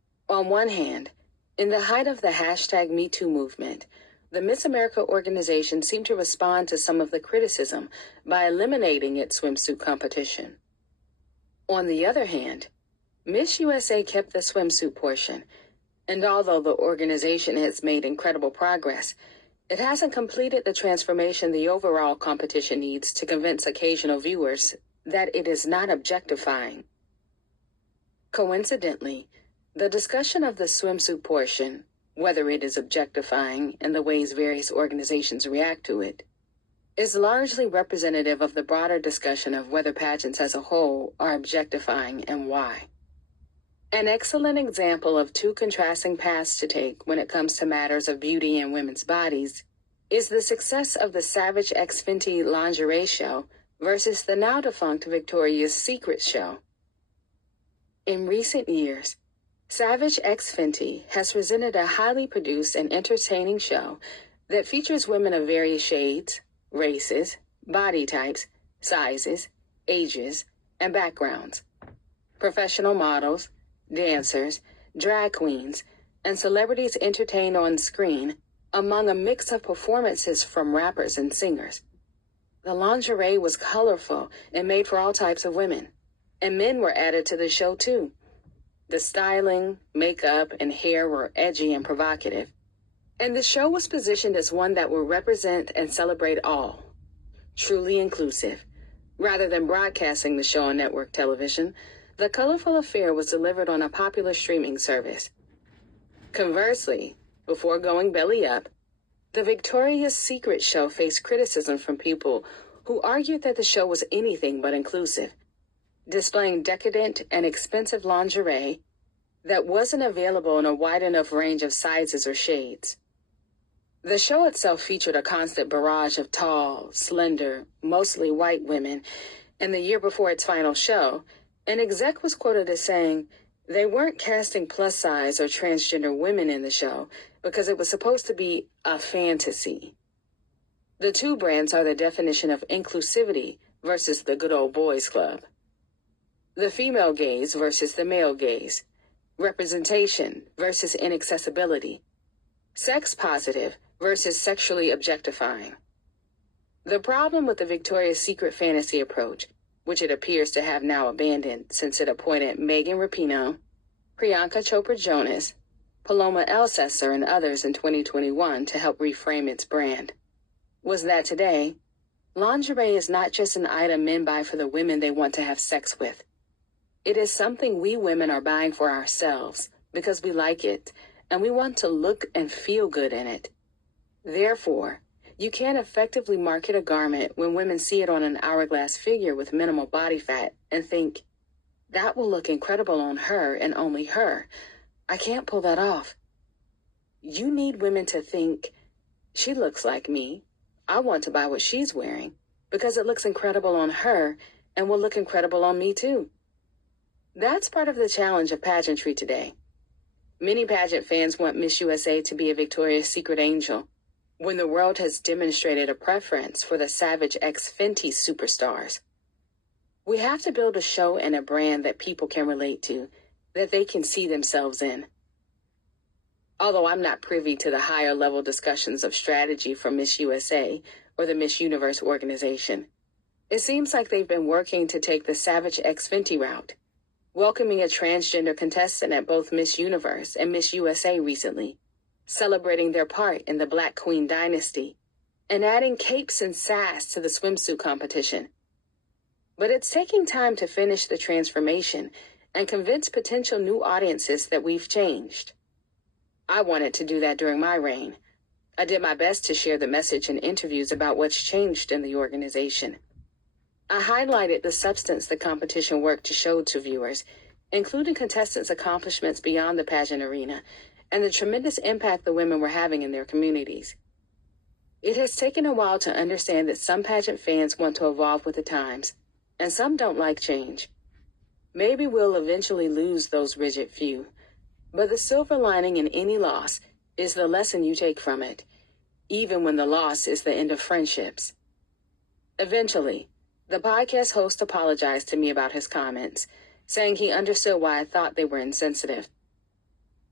On one hand, in the height of the #MeToo movement, the Miss America organization seemed to respond to some of the criticism by eliminating its swimsuit competition. On the other hand, Miss USA kept the swimsuit portion, and although the organization has made incredible progress, it hasn't completed the transformation the overall competition needs to convince occasional viewers that it is not objectifying. Coincidentally, the discussion of the swimsuit portion, whether it is objectifying and the ways various organizations react to it, is largely representative of the broader discussion of whether pageants as a whole are objectifying and why. An excellent example of two contrasting paths to take when it comes to matters of beauty and women's bodies is the success of the Savage X Fenty lingerie show versus the now-defunct Victoria's Secret show. In recent years, Savage X Fenty has presented a highly produced and entertaining show that features women of various shades, races, body types, sizes, ages, and backgrounds. Professional models, dancers, drag queens, and celebrities entertained on screen among a mix of performances from rappers and singers. The lingerie was colorful and made for all types of women, and men were added to the show too. The styling, makeup, and hair were edgy and provocative, and the show was positioned as one that will represent and celebrate all, truly inclusive. Rather than broadcasting the show on network television, the colorful affair was delivered on a popular streaming service. Conversely, before going belly up, the Victoria's Secret show faced criticism from people who argued that the show was anything but inclusive, displaying decadent and expensive lingerie that wasn't available in a wide enough range of sizes or shades. The show itself featured a constant barrage of tall, slender, mostly white women, and the year before its final show, an exec was quoted as saying they weren't casting plus-size or transgender women in the show because it was supposed to be a fantasy. The two brands are the definition of inclusivity versus the good old boys club. The female gaze versus the male gaze. Representation versus inaccessibility. Sex positive versus sexually objectifying. The problem with the Victoria's Secret fantasy approach, which it appears to have now abandoned since it appointed Megan Rapinoe, Priyanka Chopra Jonas, Paloma Elsesser, and others in 2021 to help reframe its brand, was that today, lingerie is not just an item men buy for the women they want to have sex with. It is something we women are buying for ourselves because we like it and we want to look and feel good in it. Therefore, you can't effectively market a garment when women see it on an hourglass figure with minimal body fat and think, that will look incredible on her and only her. I can't pull that off. You need women to think, she looks like me. I want to buy what she's wearing because it looks incredible on her and will look incredible on me too. That's part of the challenge of pageantry today. Many pageant fans want Miss USA to be a Victoria's Secret angel, when the world has demonstrated a preference for the Savage X Fenty superstars. We have to build a show and a brand that people can relate to, that they can see themselves in. Although I'm not privy to the higher level discussions of strategy from Miss USA or the Miss Universe organization, it seems like they've been working to take the Savage X Fenty route, welcoming a transgender contestant at both Miss Universe and Miss USA recently, celebrating their part in the Black Queen dynasty, and adding capes and sass to the swimsuit competition. But it's taking time to finish the transformation and convince potential new audiences that we've changed. I wanted to do that during my reign. I did my best to share the message in interviews about what's changed in the organization. I highlighted the substance the competition worked to show to viewers, including contestants' accomplishments beyond the pageant arena and the tremendous impact the women were having in their communities. It has taken a while to understand that some pageant fans want to evolve with the times, and some don't like change. Maybe we'll eventually lose those rigid few, but the silver lining in any loss is the lesson you take from it, even when the loss is the end of friendships. Eventually, the podcast host apologized to me about his comments, saying he understood why I thought they were insensitive.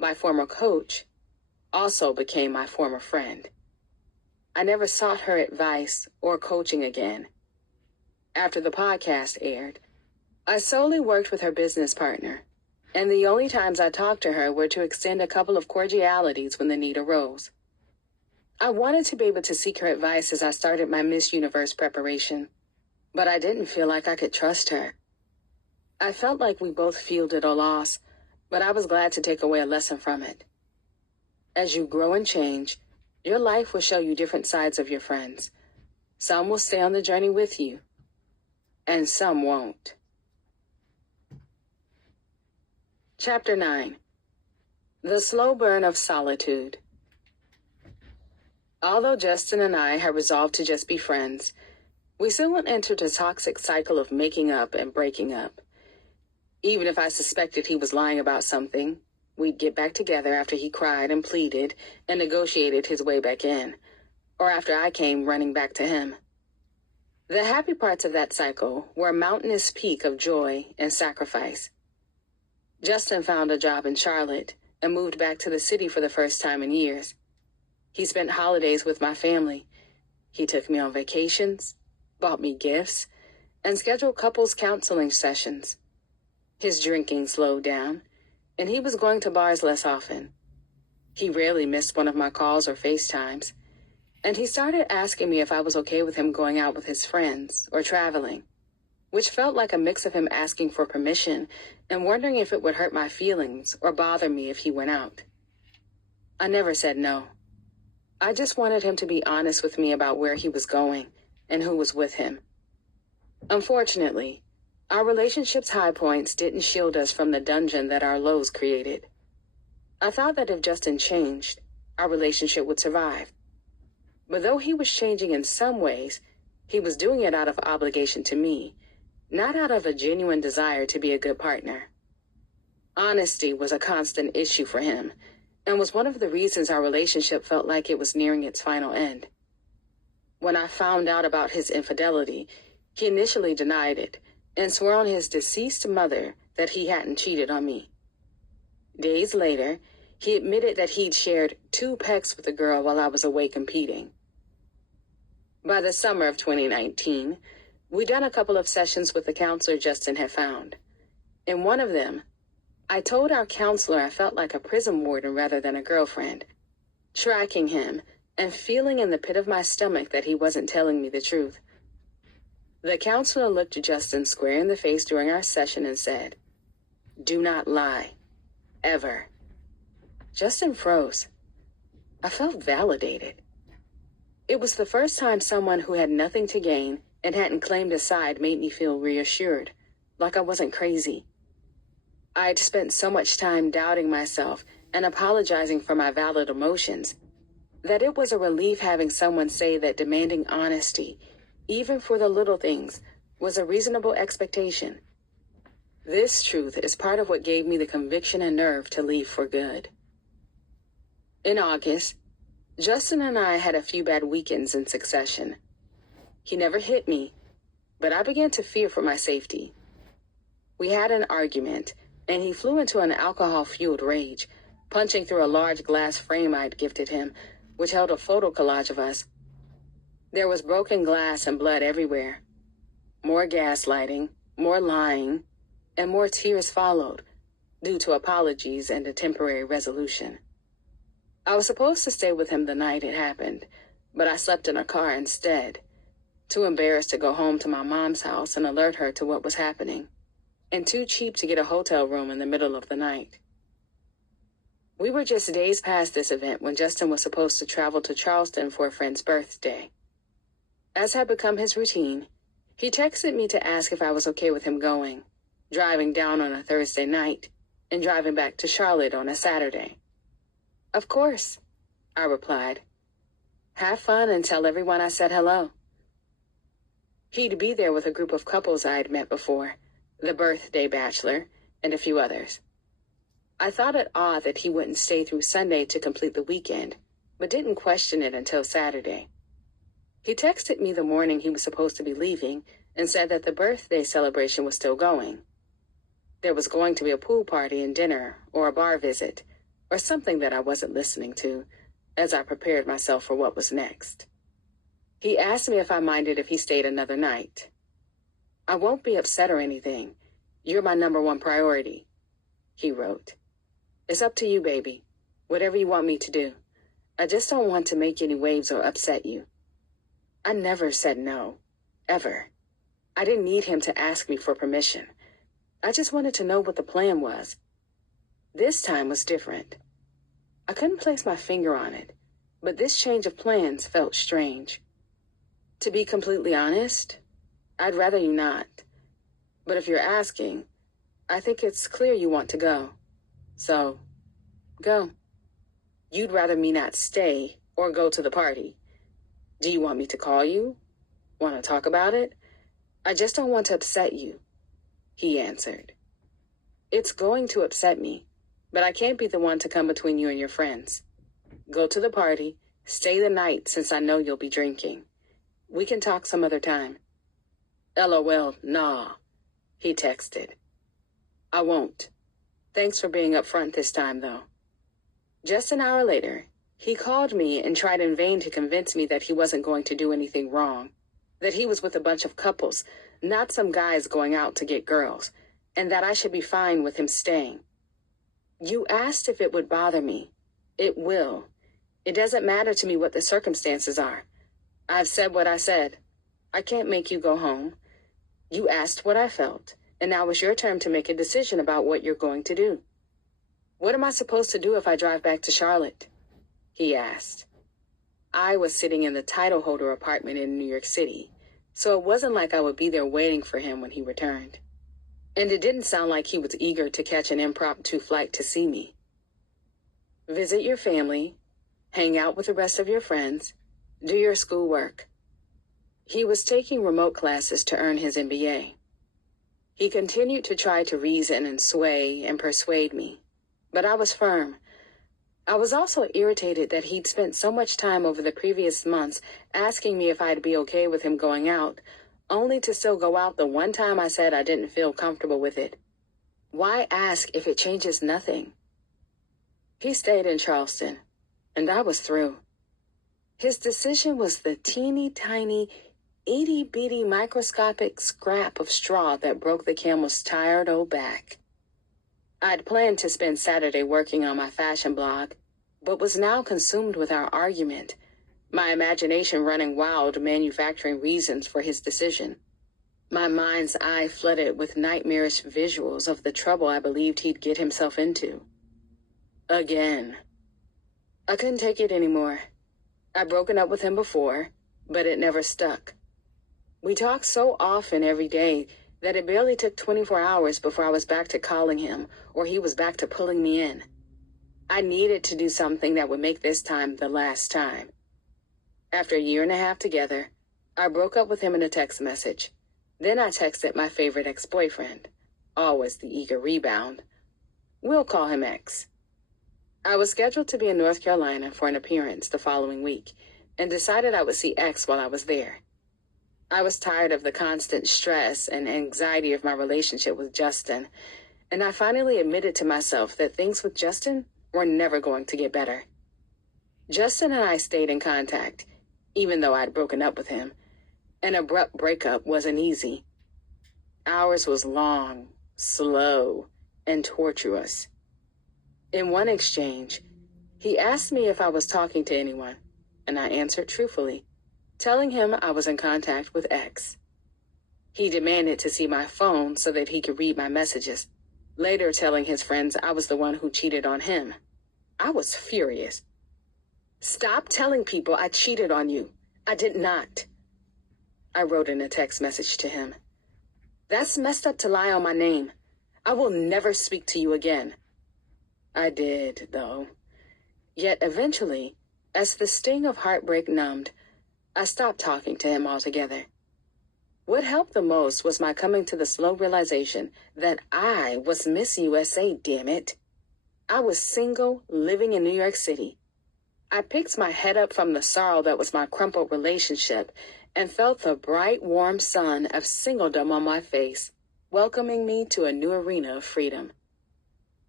my former coach, also became my former friend. I never sought her advice or coaching again. After the podcast aired, I solely worked with her business partner, and the only times I talked to her were to extend a couple of cordialities when the need arose. I wanted to be able to seek her advice as I started my Miss Universe preparation, but I didn't feel like I could trust her. I felt like we both fielded a loss, but I was glad to take away a lesson from it. As you grow and change, your life will show you different sides of your friends. Some will stay on the journey with you, and some won't. Chapter 9. The Slow Burn of Solitude. Although Justin and I had resolved to just be friends, we soon entered a toxic cycle of making up and breaking up. Even if I suspected he was lying about something, we'd get back together after he cried and pleaded and negotiated his way back in, or after I came running back to him. The happy parts of that cycle were a mountainous peak of joy and sacrifice. Justin found a job in Charlotte and moved back to the city for the first time in years. He spent holidays with my family. He took me on vacations, bought me gifts, and scheduled couples counseling sessions. His drinking slowed down, and he was going to bars less often. He rarely missed one of my calls or FaceTimes, and he started asking me if I was okay with him going out with his friends or traveling, which felt like a mix of him asking for permission and wondering if it would hurt my feelings or bother me if he went out. I never said no. I just wanted him to be honest with me about where he was going and who was with him. Unfortunately, our relationship's high points didn't shield us from the dungeon that our lows created. I thought that if Justin changed, our relationship would survive. But though he was changing in some ways, he was doing it out of obligation to me, not out of a genuine desire to be a good partner. Honesty was a constant issue for him, and was one of the reasons our relationship felt like it was nearing its final end. When I found out about his infidelity, he initially denied it, and swore on his deceased mother that he hadn't cheated on me. Days later, he admitted that he'd shared 2 pecks with a girl while I was away competing. By the summer of 2019, we'd done a couple of sessions with the counselor Justin had found. In one of them, I told our counselor I felt like a prison warden rather than a girlfriend, tracking him and feeling in the pit of my stomach that he wasn't telling me the truth. The counselor looked Justin square in the face during our session and said, "Do not lie. Ever." Justin froze. I felt validated. It was the first time someone who had nothing to gain and hadn't claimed a side made me feel reassured, like I wasn't crazy. I'd spent so much time doubting myself and apologizing for my valid emotions that it was a relief having someone say that demanding honesty, even for the little things, was a reasonable expectation. This truth is part of what gave me the conviction and nerve to leave for good. In August, Justin and I had a few bad weekends in succession. He never hit me, but I began to fear for my safety. We had an argument, and he flew into an alcohol-fueled rage, punching through a large glass frame I'd gifted him, which held a photo collage of us. There was broken glass and blood everywhere. More gaslighting, more lying, and more tears followed, due to apologies and a temporary resolution. I was supposed to stay with him the night it happened, but I slept in a car instead, too embarrassed to go home to my mom's house and alert her to what was happening, and too cheap to get a hotel room in the middle of the night. We were just days past this event when Justin was supposed to travel to Charleston for a friend's birthday. As had become his routine, he texted me to ask if I was okay with him going, driving down on a Thursday night, and driving back to Charlotte on a Saturday. "Of course," I replied. "Have fun and tell everyone I said hello." He'd be there with a group of couples I had met before, the birthday bachelor, and a few others. I thought it odd that he wouldn't stay through Sunday to complete the weekend, but didn't question it until Saturday. He texted me the morning he was supposed to be leaving and said that the birthday celebration was still going. There was going to be a pool party and dinner or a bar visit, or something that I wasn't listening to, as I prepared myself for what was next. He asked me if I minded if he stayed another night. "I won't be upset or anything. You're my #1 priority," he wrote. "It's up to you, baby. Whatever you want me to do. I just don't want to make any waves or upset you." I never said no. Ever. I didn't need him to ask me for permission. I just wanted to know what the plan was. This time was different. I couldn't place my finger on it, but this change of plans felt strange. To be completely honest, I'd rather you not. But if you're asking, I think it's clear you want to go. So, go. You'd rather me not stay or go to the party. Do you want me to call you? Want to talk about it? I just don't want to upset you, he answered. It's going to upset me, but I can't be the one to come between you and your friends. Go to the party, stay the night since I know you'll be drinking. We can talk some other time. LOL, nah, he texted. I won't. Thanks for being upfront this time, though. Just an hour later, he called me and tried in vain to convince me that he wasn't going to do anything wrong, that he was with a bunch of couples, not some guys going out to get girls, and that I should be fine with him staying. You asked if it would bother me. It will. It doesn't matter to me what the circumstances are. I've said what I said. I can't make you go home. You asked what I felt, and now it's your turn to make a decision about what you're going to do. What am I supposed to do if I drive back to Charlotte? He asked. I was sitting in the title holder apartment in New York City, so it wasn't like I would be there waiting for him when he returned. And it didn't sound like he was eager to catch an impromptu flight to see me. Visit your family, hang out with the rest of your friends, do your schoolwork. He was taking remote classes to earn his MBA. He continued to try to reason and sway and persuade me, but I was firm. I was also irritated that he'd spent so much time over the previous months asking me if I'd be okay with him going out, only to still go out the one time I said I didn't feel comfortable with it. Why ask if it changes nothing? He stayed in Charleston, and I was through. His decision was the teeny tiny, itty-bitty microscopic scrap of straw that broke the camel's tired old back. I'd planned to spend Saturday working on my fashion blog, but was now consumed with our argument, my imagination running wild, manufacturing reasons for his decision. My mind's eye flooded with nightmarish visuals of the trouble I believed he'd get himself into. Again. I couldn't take it anymore. I'd broken up with him before, but it never stuck. We talked so often every day that it barely took 24 hours before I was back to calling him, or he was back to pulling me in. I needed to do something that would make this time the last time. After a year and a half together, I broke up with him in a text message. Then I texted my favorite ex-boyfriend, always the eager rebound. We'll call him X. I was scheduled to be in North Carolina for an appearance the following week, and decided I would see X while I was there. I was tired of the constant stress and anxiety of my relationship with Justin, and I finally admitted to myself that things with Justin were never going to get better. Justin and I stayed in contact, even though I'd broken up with him. An abrupt breakup wasn't easy. Ours was long, slow, and tortuous. In one exchange, he asked me if I was talking to anyone, and I answered truthfully, telling him I was in contact with X. He demanded to see my phone so that he could read my messages, later telling his friends I was the one who cheated on him. I was furious. Stop telling people I cheated on you. I did not. I wrote in a text message to him. That's messed up to lie on my name. I will never speak to you again. I did, though. Yet eventually, as the sting of heartbreak numbed, I stopped talking to him altogether. What helped the most was my coming to the slow realization that I was Miss USA, damn it. I was single, living in New York City. I picked my head up from the sorrow that was my crumpled relationship and felt the bright, warm sun of singledom on my face, welcoming me to a new arena of freedom.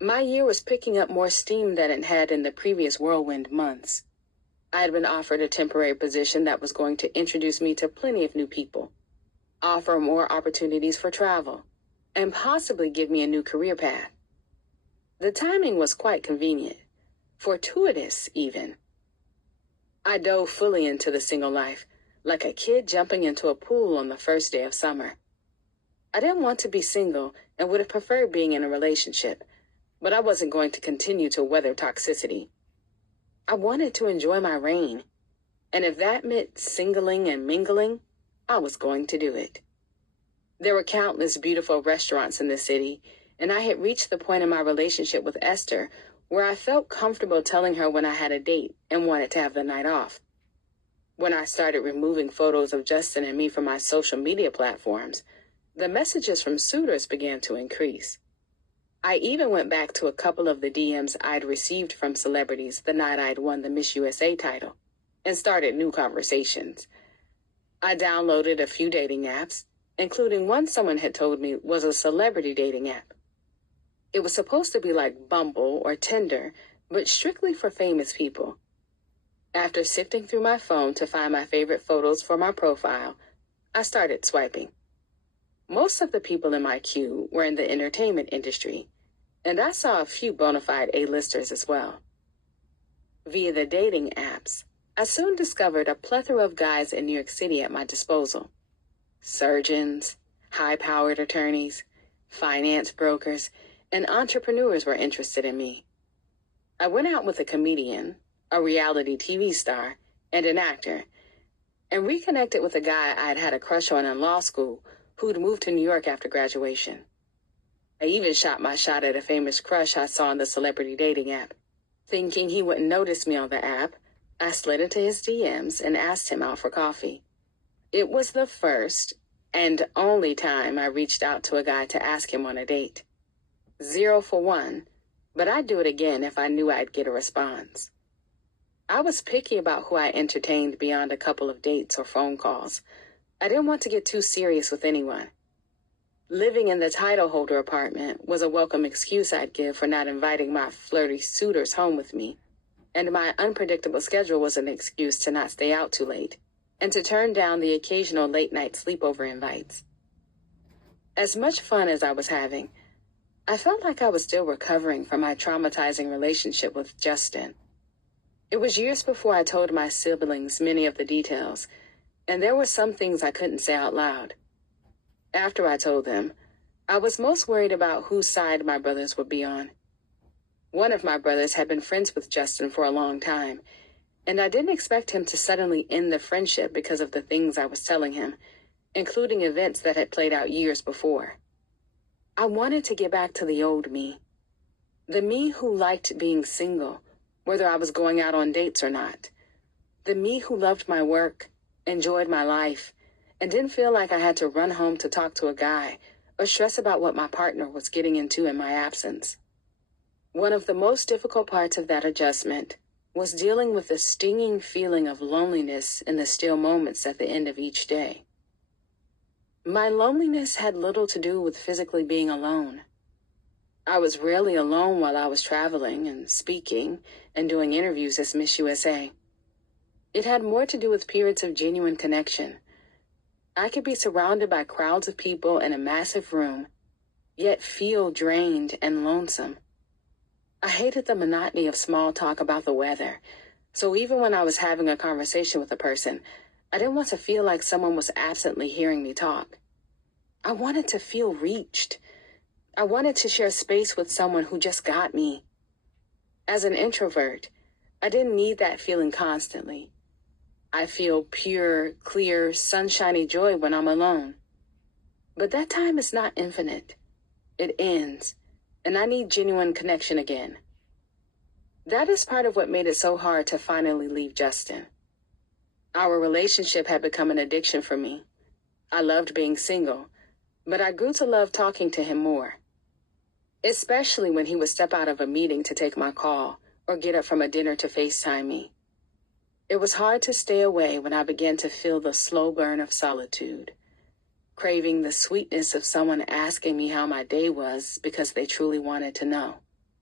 My year was picking up more steam than it had in the previous whirlwind months. I had been offered a temporary position that was going to introduce me to plenty of new people, offer more opportunities for travel, and possibly give me a new career path. The timing was quite convenient, fortuitous even. I dove fully into the single life, like a kid jumping into a pool on the first day of summer. I didn't want to be single and would have preferred being in a relationship, but I wasn't going to continue to weather toxicity. I wanted to enjoy my reign, and if that meant singling and mingling, I was going to do it. There were countless beautiful restaurants in the city, and I had reached the point in my relationship with Esther where I felt comfortable telling her when I had a date and wanted to have the night off. When I started removing photos of Justin and me from my social media platforms, the messages from suitors began to increase. I even went back to a couple of the DMs I'd received from celebrities the night I'd won the Miss USA title and started new conversations. I downloaded a few dating apps, including one someone had told me was a celebrity dating app. It was supposed to be like Bumble or Tinder, but strictly for famous people. After sifting through my phone to find my favorite photos for my profile, I started swiping. Most of the people in my queue were in the entertainment industry, and I saw a few bona fide A-listers as well. Via the dating apps, I soon discovered a plethora of guys in New York City at my disposal. Surgeons, high-powered attorneys, finance brokers, and entrepreneurs were interested in me. I went out with a comedian, a reality TV star, and an actor, and reconnected with a guy I'd had a crush on in law school who'd moved to New York after graduation. I even shot my shot at a famous crush I saw on the celebrity dating app. Thinking he wouldn't notice me on the app, I slid into his DMs and asked him out for coffee. It was the first and only time I reached out to a guy to ask him on a date. 0 for 1, but I'd do it again if I knew I'd get a response. I was picky about who I entertained beyond a couple of dates or phone calls. I didn't want to get too serious with anyone. Living in the title holder apartment was a welcome excuse I'd give for not inviting my flirty suitors home with me, and my unpredictable schedule was an excuse to not stay out too late and to turn down the occasional late-night sleepover invites. As much fun as I was having, I felt like I was still recovering from my traumatizing relationship with Justin. It was years before I told my siblings many of the details, and there were some things I couldn't say out loud. After I told them, I was most worried about whose side my brothers would be on. One of my brothers had been friends with Justin for a long time, and I didn't expect him to suddenly end the friendship because of the things I was telling him, including events that had played out years before. I wanted to get back to the old me. The me who liked being single, whether I was going out on dates or not. The me who loved my work, enjoyed my life, and didn't feel like I had to run home to talk to a guy or stress about what my partner was getting into in my absence. One of the most difficult parts of that adjustment was dealing with the stinging feeling of loneliness in the still moments at the end of each day. My loneliness had little to do with physically being alone. I was rarely alone while I was traveling and speaking and doing interviews as Miss USA. It had more to do with periods of genuine connection. I could be surrounded by crowds of people in a massive room, yet feel drained and lonesome. I hated the monotony of small talk about the weather, so even when I was having a conversation with a person, I didn't want to feel like someone was absently hearing me talk. I wanted to feel reached. I wanted to share space with someone who just got me. As an introvert, I didn't need that feeling constantly. I feel pure, clear, sunshiny joy when I'm alone. But that time is not infinite. It ends, and I need genuine connection again. That is part of what made it so hard to finally leave Justin. Our relationship had become an addiction for me. I loved being single, but I grew to love talking to him more. Especially when he would step out of a meeting to take my call or get up from a dinner to FaceTime me. It was hard to stay away when I began to feel the slow burn of solitude, craving the sweetness of someone asking me how my day was because they truly wanted to know.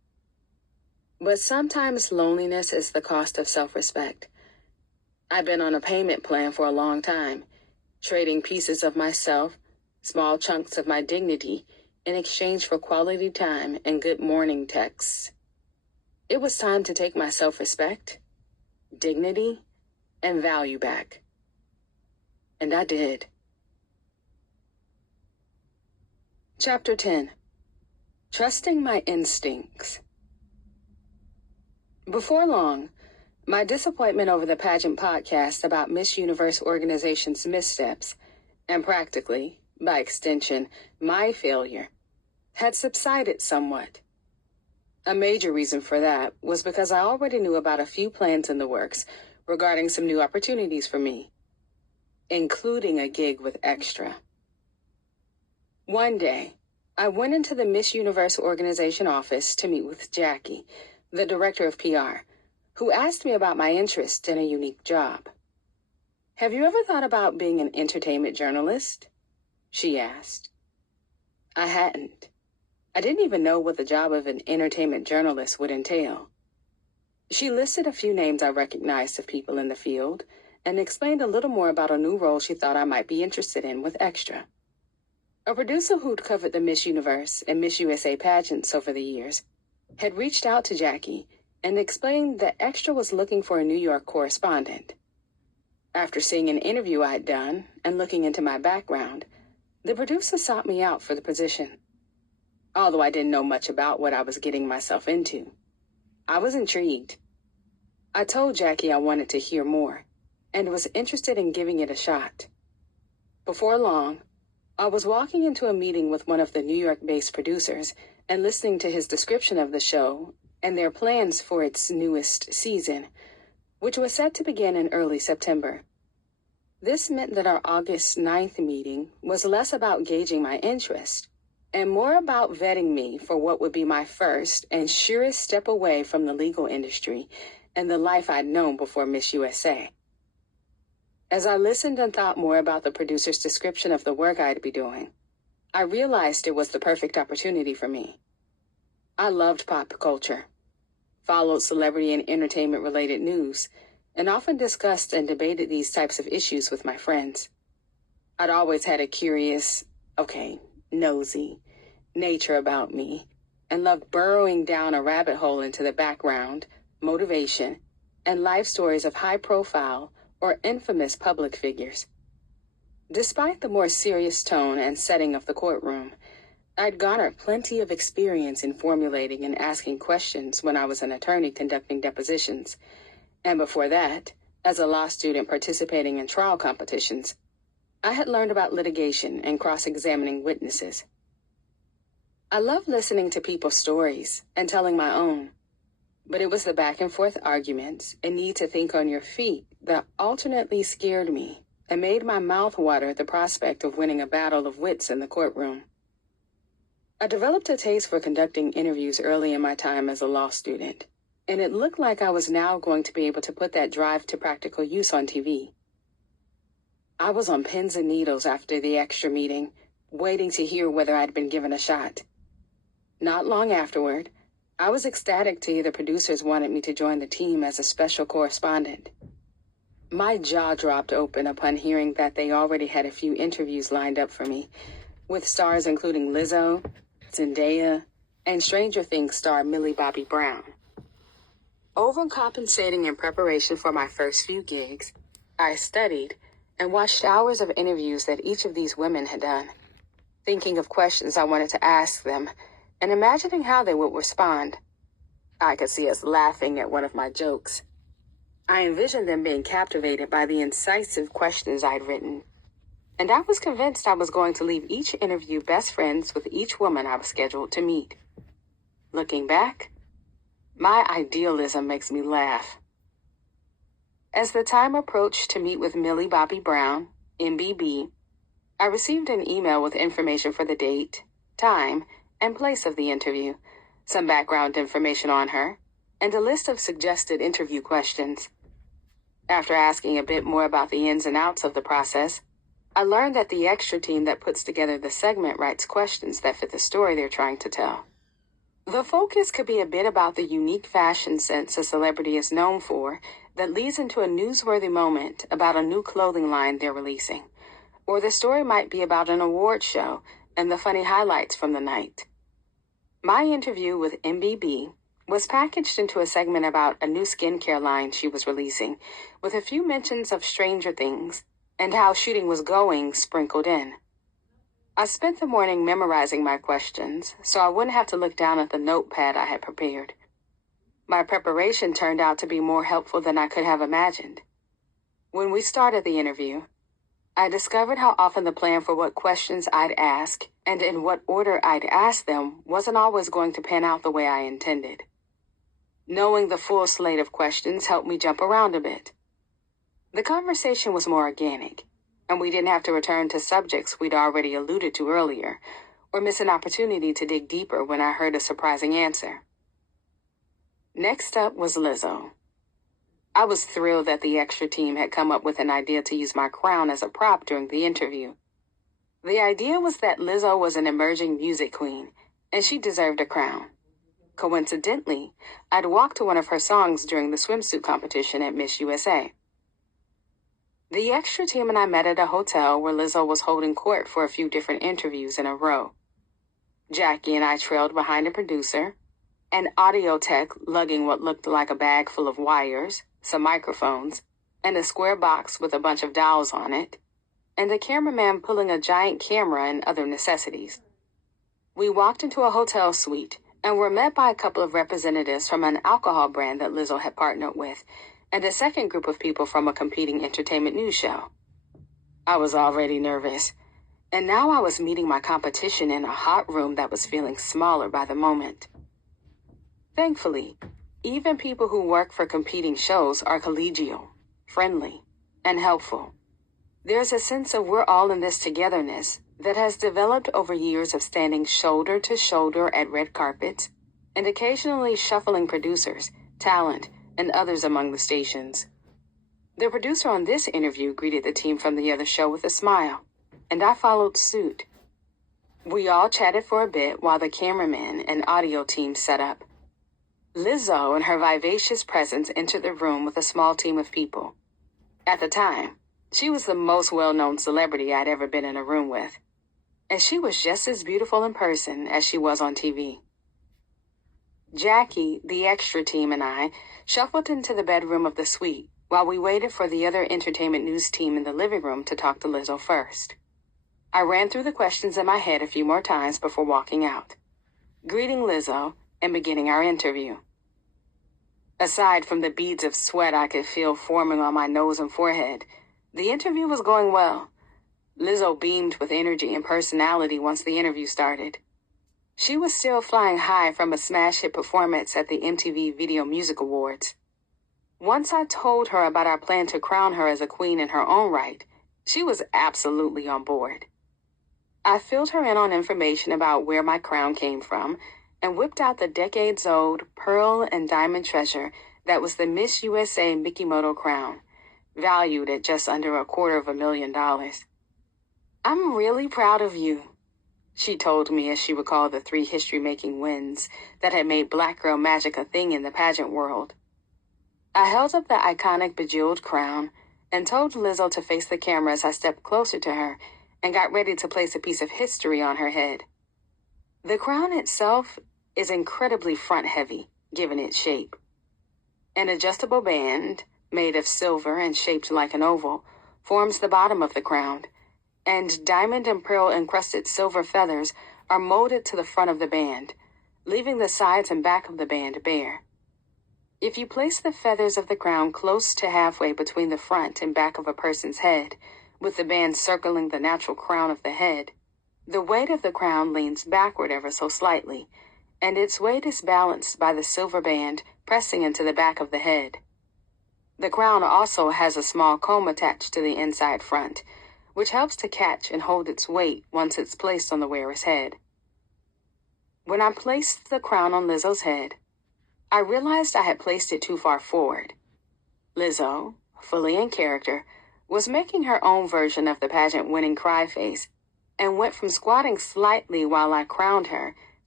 But sometimes loneliness is the cost of self-respect. I've been on a payment plan for a long time, trading pieces of myself, small chunks of my dignity, in exchange for quality time and good morning texts. It was time to take my self-respect, dignity, and value back. And I did. Chapter 10. Trusting My Instincts. Before long, my disappointment over the pageant podcast about Miss Universe organization's missteps, and practically, by extension, my failure, had subsided somewhat. A major reason for that was because I already knew about a few plans in the works regarding some new opportunities for me, including a gig with Extra. One day, I went into the Miss Universe organization office to meet with Jackie, the director of PR, who asked me about my interest in a unique job. "Have you ever thought about being an entertainment journalist?" she asked. I hadn't. I didn't even know what the job of an entertainment journalist would entail. She listed a few names I recognized of people in the field and explained a little more about a new role she thought I might be interested in with Extra. A producer who'd covered the Miss Universe and Miss USA pageants over the years had reached out to Jackie and explained that Extra was looking for a New York correspondent. After seeing an interview I'd done and looking into my background, the producer sought me out for the position. Although I didn't know much about what I was getting myself into, I was intrigued. I told Jackie I wanted to hear more and was interested in giving it a shot. Before long, I was walking into a meeting with one of the New York-based producers and listening to his description of the show and their plans for its newest season, which was set to begin in early September. This meant that our August 9th meeting was less about gauging my interest and more about vetting me for what would be my first and surest step away from the legal industry and the life I'd known before Miss USA. As I listened and thought more about the producer's description of the work I'd be doing, I realized it was the perfect opportunity for me. I loved pop culture, followed celebrity and entertainment-related news, and often discussed and debated these types of issues with my friends. I'd always had a curious, nosy nature about me, and loved burrowing down a rabbit hole into the background, motivation, and life stories of high-profile or infamous public figures. Despite the more serious tone and setting of the courtroom, I'd garnered plenty of experience in formulating and asking questions when I was an attorney conducting depositions, and before that, as a law student participating in trial competitions, I had learned about litigation and cross-examining witnesses. I love listening to people's stories and telling my own, but it was the back-and-forth arguments and need to think on your feet that alternately scared me and made my mouth water at the prospect of winning a battle of wits in the courtroom. I developed a taste for conducting interviews early in my time as a law student, and it looked like I was now going to be able to put that drive to practical use on TV. I was on pins and needles after the Extra meeting, waiting to hear whether I'd been given a shot. Not long afterward, I was ecstatic to hear the producers wanted me to join the team as a special correspondent. My jaw dropped open upon hearing that they already had a few interviews lined up for me, with stars including Lizzo, Zendaya, and Stranger Things star Millie Bobby Brown. Overcompensating in preparation for my first few gigs, I studied and watched hours of interviews that each of these women had done, thinking of questions I wanted to ask them and imagining how they would respond. I could see us laughing at one of my jokes. I envisioned them being captivated by the incisive questions I'd written, and I was convinced I was going to leave each interview best friends with each woman I was scheduled to meet. Looking back, my idealism makes me laugh. As the time approached to meet with Millie Bobby Brown, MBB, I received an email with information for the date, time, and place of the interview, some background information on her, and a list of suggested interview questions. After asking a bit more about the ins and outs of the process, I learned that the Extra team that puts together the segment writes questions that fit the story they're trying to tell. The focus could be a bit about the unique fashion sense a celebrity is known for that leads into a newsworthy moment about a new clothing line they're releasing. Or the story might be about an award show and the funny highlights from the night. My interview with MBB was packaged into a segment about a new skincare line she was releasing, with a few mentions of Stranger Things and how shooting was going sprinkled in. I spent the morning memorizing my questions so I wouldn't have to look down at the notepad I had prepared. My preparation turned out to be more helpful than I could have imagined. When we started the interview, I discovered how often the plan for what questions I'd ask and in what order I'd ask them wasn't always going to pan out the way I intended. Knowing the full slate of questions helped me jump around a bit. The conversation was more organic, and we didn't have to return to subjects we'd already alluded to earlier, or miss an opportunity to dig deeper when I heard a surprising answer. Next up was Lizzo. I was thrilled that the extra team had come up with an idea to use my crown as a prop during the interview. The idea was that Lizzo was an emerging music queen, and she deserved a crown. Coincidentally, I'd walked to one of her songs during the swimsuit competition at Miss USA. The extra team and I met at a hotel where Lizzo was holding court for a few different interviews in a row. Jackie and I trailed behind a producer, an audio tech lugging what looked like a bag full of wires, some microphones, and a square box with a bunch of dials on it, and a cameraman pulling a giant camera and other necessities. We walked into a hotel suite and were met by a couple of representatives from an alcohol brand that Lizzo had partnered with, and a second group of people from a competing entertainment news show. I was already nervous, and now I was meeting my competition in a hot room that was feeling smaller by the moment. Thankfully, even people who work for competing shows are collegial, friendly, and helpful. There's a sense of we're all in this togetherness that has developed over years of standing shoulder to shoulder at red carpets and occasionally shuffling producers, talent, and others among the stations. The producer on this interview greeted the team from the other show with a smile, and I followed suit. We all chatted for a bit while the cameraman and audio team set up. Lizzo and her vivacious presence entered the room with a small team of people. At the time, she was the most well-known celebrity I'd ever been in a room with, and she was just as beautiful in person as she was on TV. Jackie, the extra team, and I shuffled into the bedroom of the suite while we waited for the other entertainment news team in the living room to talk to Lizzo first. I ran through the questions in my head a few more times before walking out, greeting Lizzo and beginning our interview. Aside from the beads of sweat I could feel forming on my nose and forehead, the interview was going well. Lizzo beamed with energy and personality once the interview started. She was still flying high from a smash hit performance at the MTV Video Music Awards. Once I told her about our plan to crown her as a queen in her own right, she was absolutely on board. I filled her in on information about where my crown came from and whipped out the decades-old pearl and diamond treasure that was the Miss USA Mikimoto crown, valued at just under $250,000. "I'm really proud of you," she told me as she recalled the 3 history-making wins that had made Black Girl Magic a thing in the pageant world. I held up the iconic bejeweled crown and told Lizzo to face the camera as I stepped closer to her and got ready to place a piece of history on her head. The crown itself is incredibly front-heavy, given its shape. An adjustable band, made of silver and shaped like an oval, forms the bottom of the crown, and diamond and pearl-encrusted silver feathers are molded to the front of the band, leaving the sides and back of the band bare. If you place the feathers of the crown close to halfway between the front and back of a person's head, with the band circling the natural crown of the head, the weight of the crown leans backward ever so slightly, and its weight is balanced by the silver band pressing into the back of the head. The crown also has a small comb attached to the inside front, which helps to catch and hold its weight once it's placed on the wearer's head. When I placed the crown on Lizzo's head, I realized I had placed it too far forward. Lizzo, fully in character, was making her own version of the pageant-winning cry face, and went from squatting slightly while I crowned her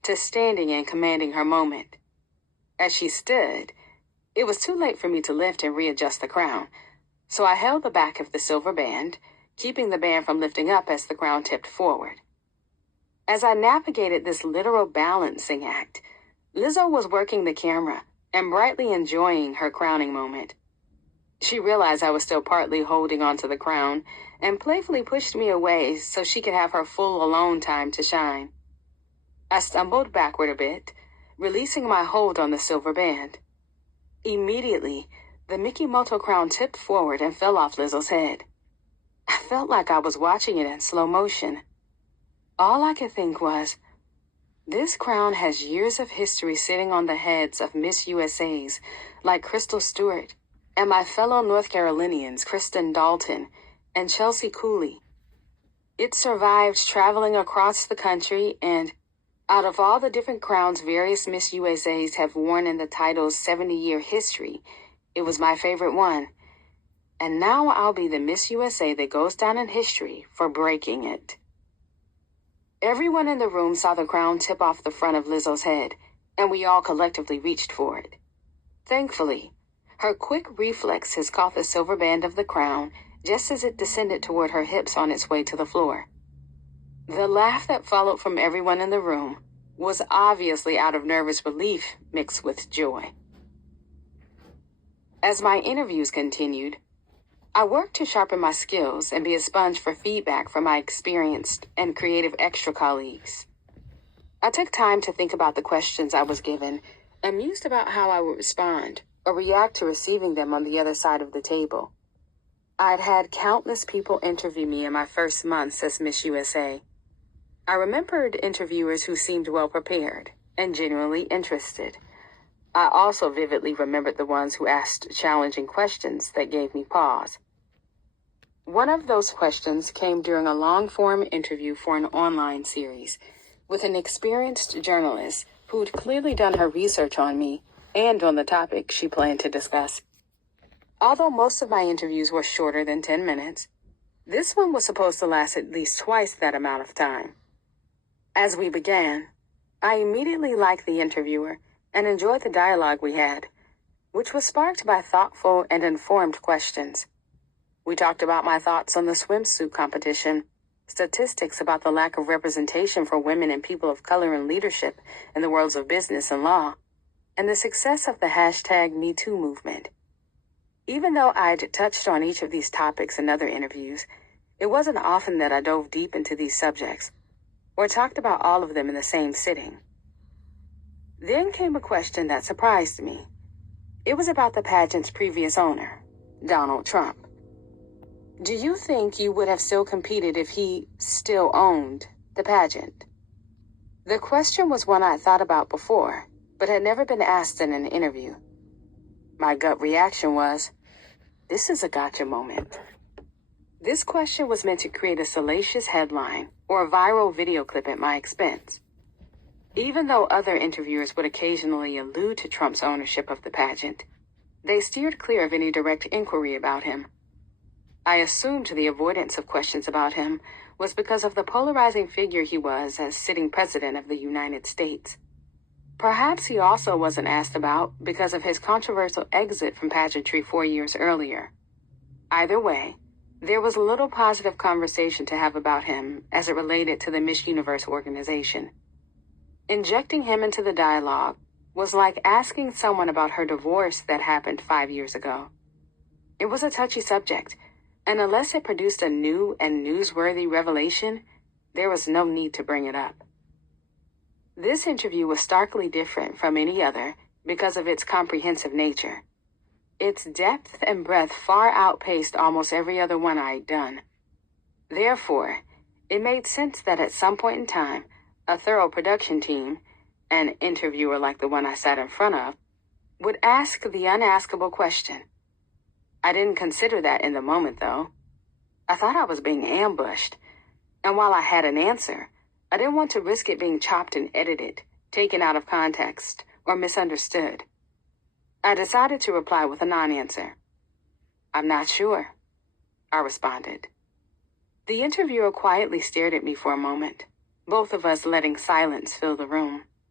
to standing and commanding her moment. As she stood, it was too late for me to lift and readjust the crown, so I held the back of the silver band, keeping the band from lifting up as the crown tipped forward. As I navigated this literal balancing act, Lizzo was working the camera and brightly enjoying her crowning moment. She realized I was still partly holding onto the crown and playfully pushed me away so she could have her full alone time to shine. I stumbled backward a bit, releasing my hold on the silver band. Immediately, the Mickey Moto crown tipped forward and fell off Lizzo's head. I felt like I was watching it in slow motion. All I could think was, this crown has years of history sitting on the heads of Miss USAs like Crystal Stewart and my fellow North Carolinians Kristen Dalton and Chelsea Cooley. It survived traveling across the country, and out of all the different crowns various Miss USAs have worn in the title's 70-year history, it was my favorite one. And now I'll be the Miss USA that goes down in history for breaking it. Everyone in the room saw the crown tip off the front of Lizzo's head, and we all collectively reached for it. Thankfully, her quick reflexes caught the silver band of the crown just as it descended toward her hips on its way to the floor. The laugh that followed from everyone in the room was obviously out of nervous relief mixed with joy. As my interviews continued, I worked to sharpen my skills and be a sponge for feedback from my experienced and creative extra colleagues. I took time to think about the questions I was given and mused about how I would respond or react to receiving them on the other side of the table. I'd had countless people interview me in my first months as Miss USA. I remembered interviewers who seemed well prepared and genuinely interested. I also vividly remembered the ones who asked challenging questions that gave me pause. One of those questions came during a long-form interview for an online series with an experienced journalist who'd clearly done her research on me and on the topic she planned to discuss. Although most of my interviews were shorter than 10 minutes, this one was supposed to last at least twice that amount of time. As we began, I immediately liked the interviewer and enjoyed the dialogue we had, which was sparked by thoughtful and informed questions. We talked about my thoughts on the swimsuit competition, statistics about the lack of representation for women and people of color in leadership in the worlds of business and law, and the success of the #MeToo movement. Even though I'd touched on each of these topics in other interviews, it wasn't often that I dove deep into these subjects or talked about all of them in the same sitting. Then came a question that surprised me. It was about the pageant's previous owner, Donald Trump. Do you think you would have still competed if he still owned the pageant? The question was one I'd thought about before, but had never been asked in an interview. My gut reaction was, this is a gotcha moment. This question was meant to create a salacious headline or a viral video clip at my expense. Even though other interviewers would occasionally allude to Trump's ownership of the pageant, they steered clear of any direct inquiry about him. I assumed the avoidance of questions about him was because of the polarizing figure he was as sitting president of the United States. Perhaps he also wasn't asked about because of his controversial exit from pageantry 4 years earlier. Either way, there was little positive conversation to have about him as it related to the Miss Universe organization. Injecting him into the dialogue was like asking someone about her divorce that happened 5 years ago. It was a touchy subject, and unless it produced a new and newsworthy revelation, there was no need to bring it up. This interview was starkly different from any other because of its comprehensive nature. Its depth and breadth far outpaced almost every other one I'd done. Therefore, it made sense that at some point in time, a thorough production team, an interviewer like the one I sat in front of, would ask the unaskable question. I didn't consider that in the moment, though. I thought I was being ambushed, and while I had an answer, I didn't want to risk it being chopped and edited, taken out of context, or misunderstood. I decided to reply with a non-answer. I'm not sure, I responded. The interviewer quietly stared at me for a moment, both of us letting silence fill the room.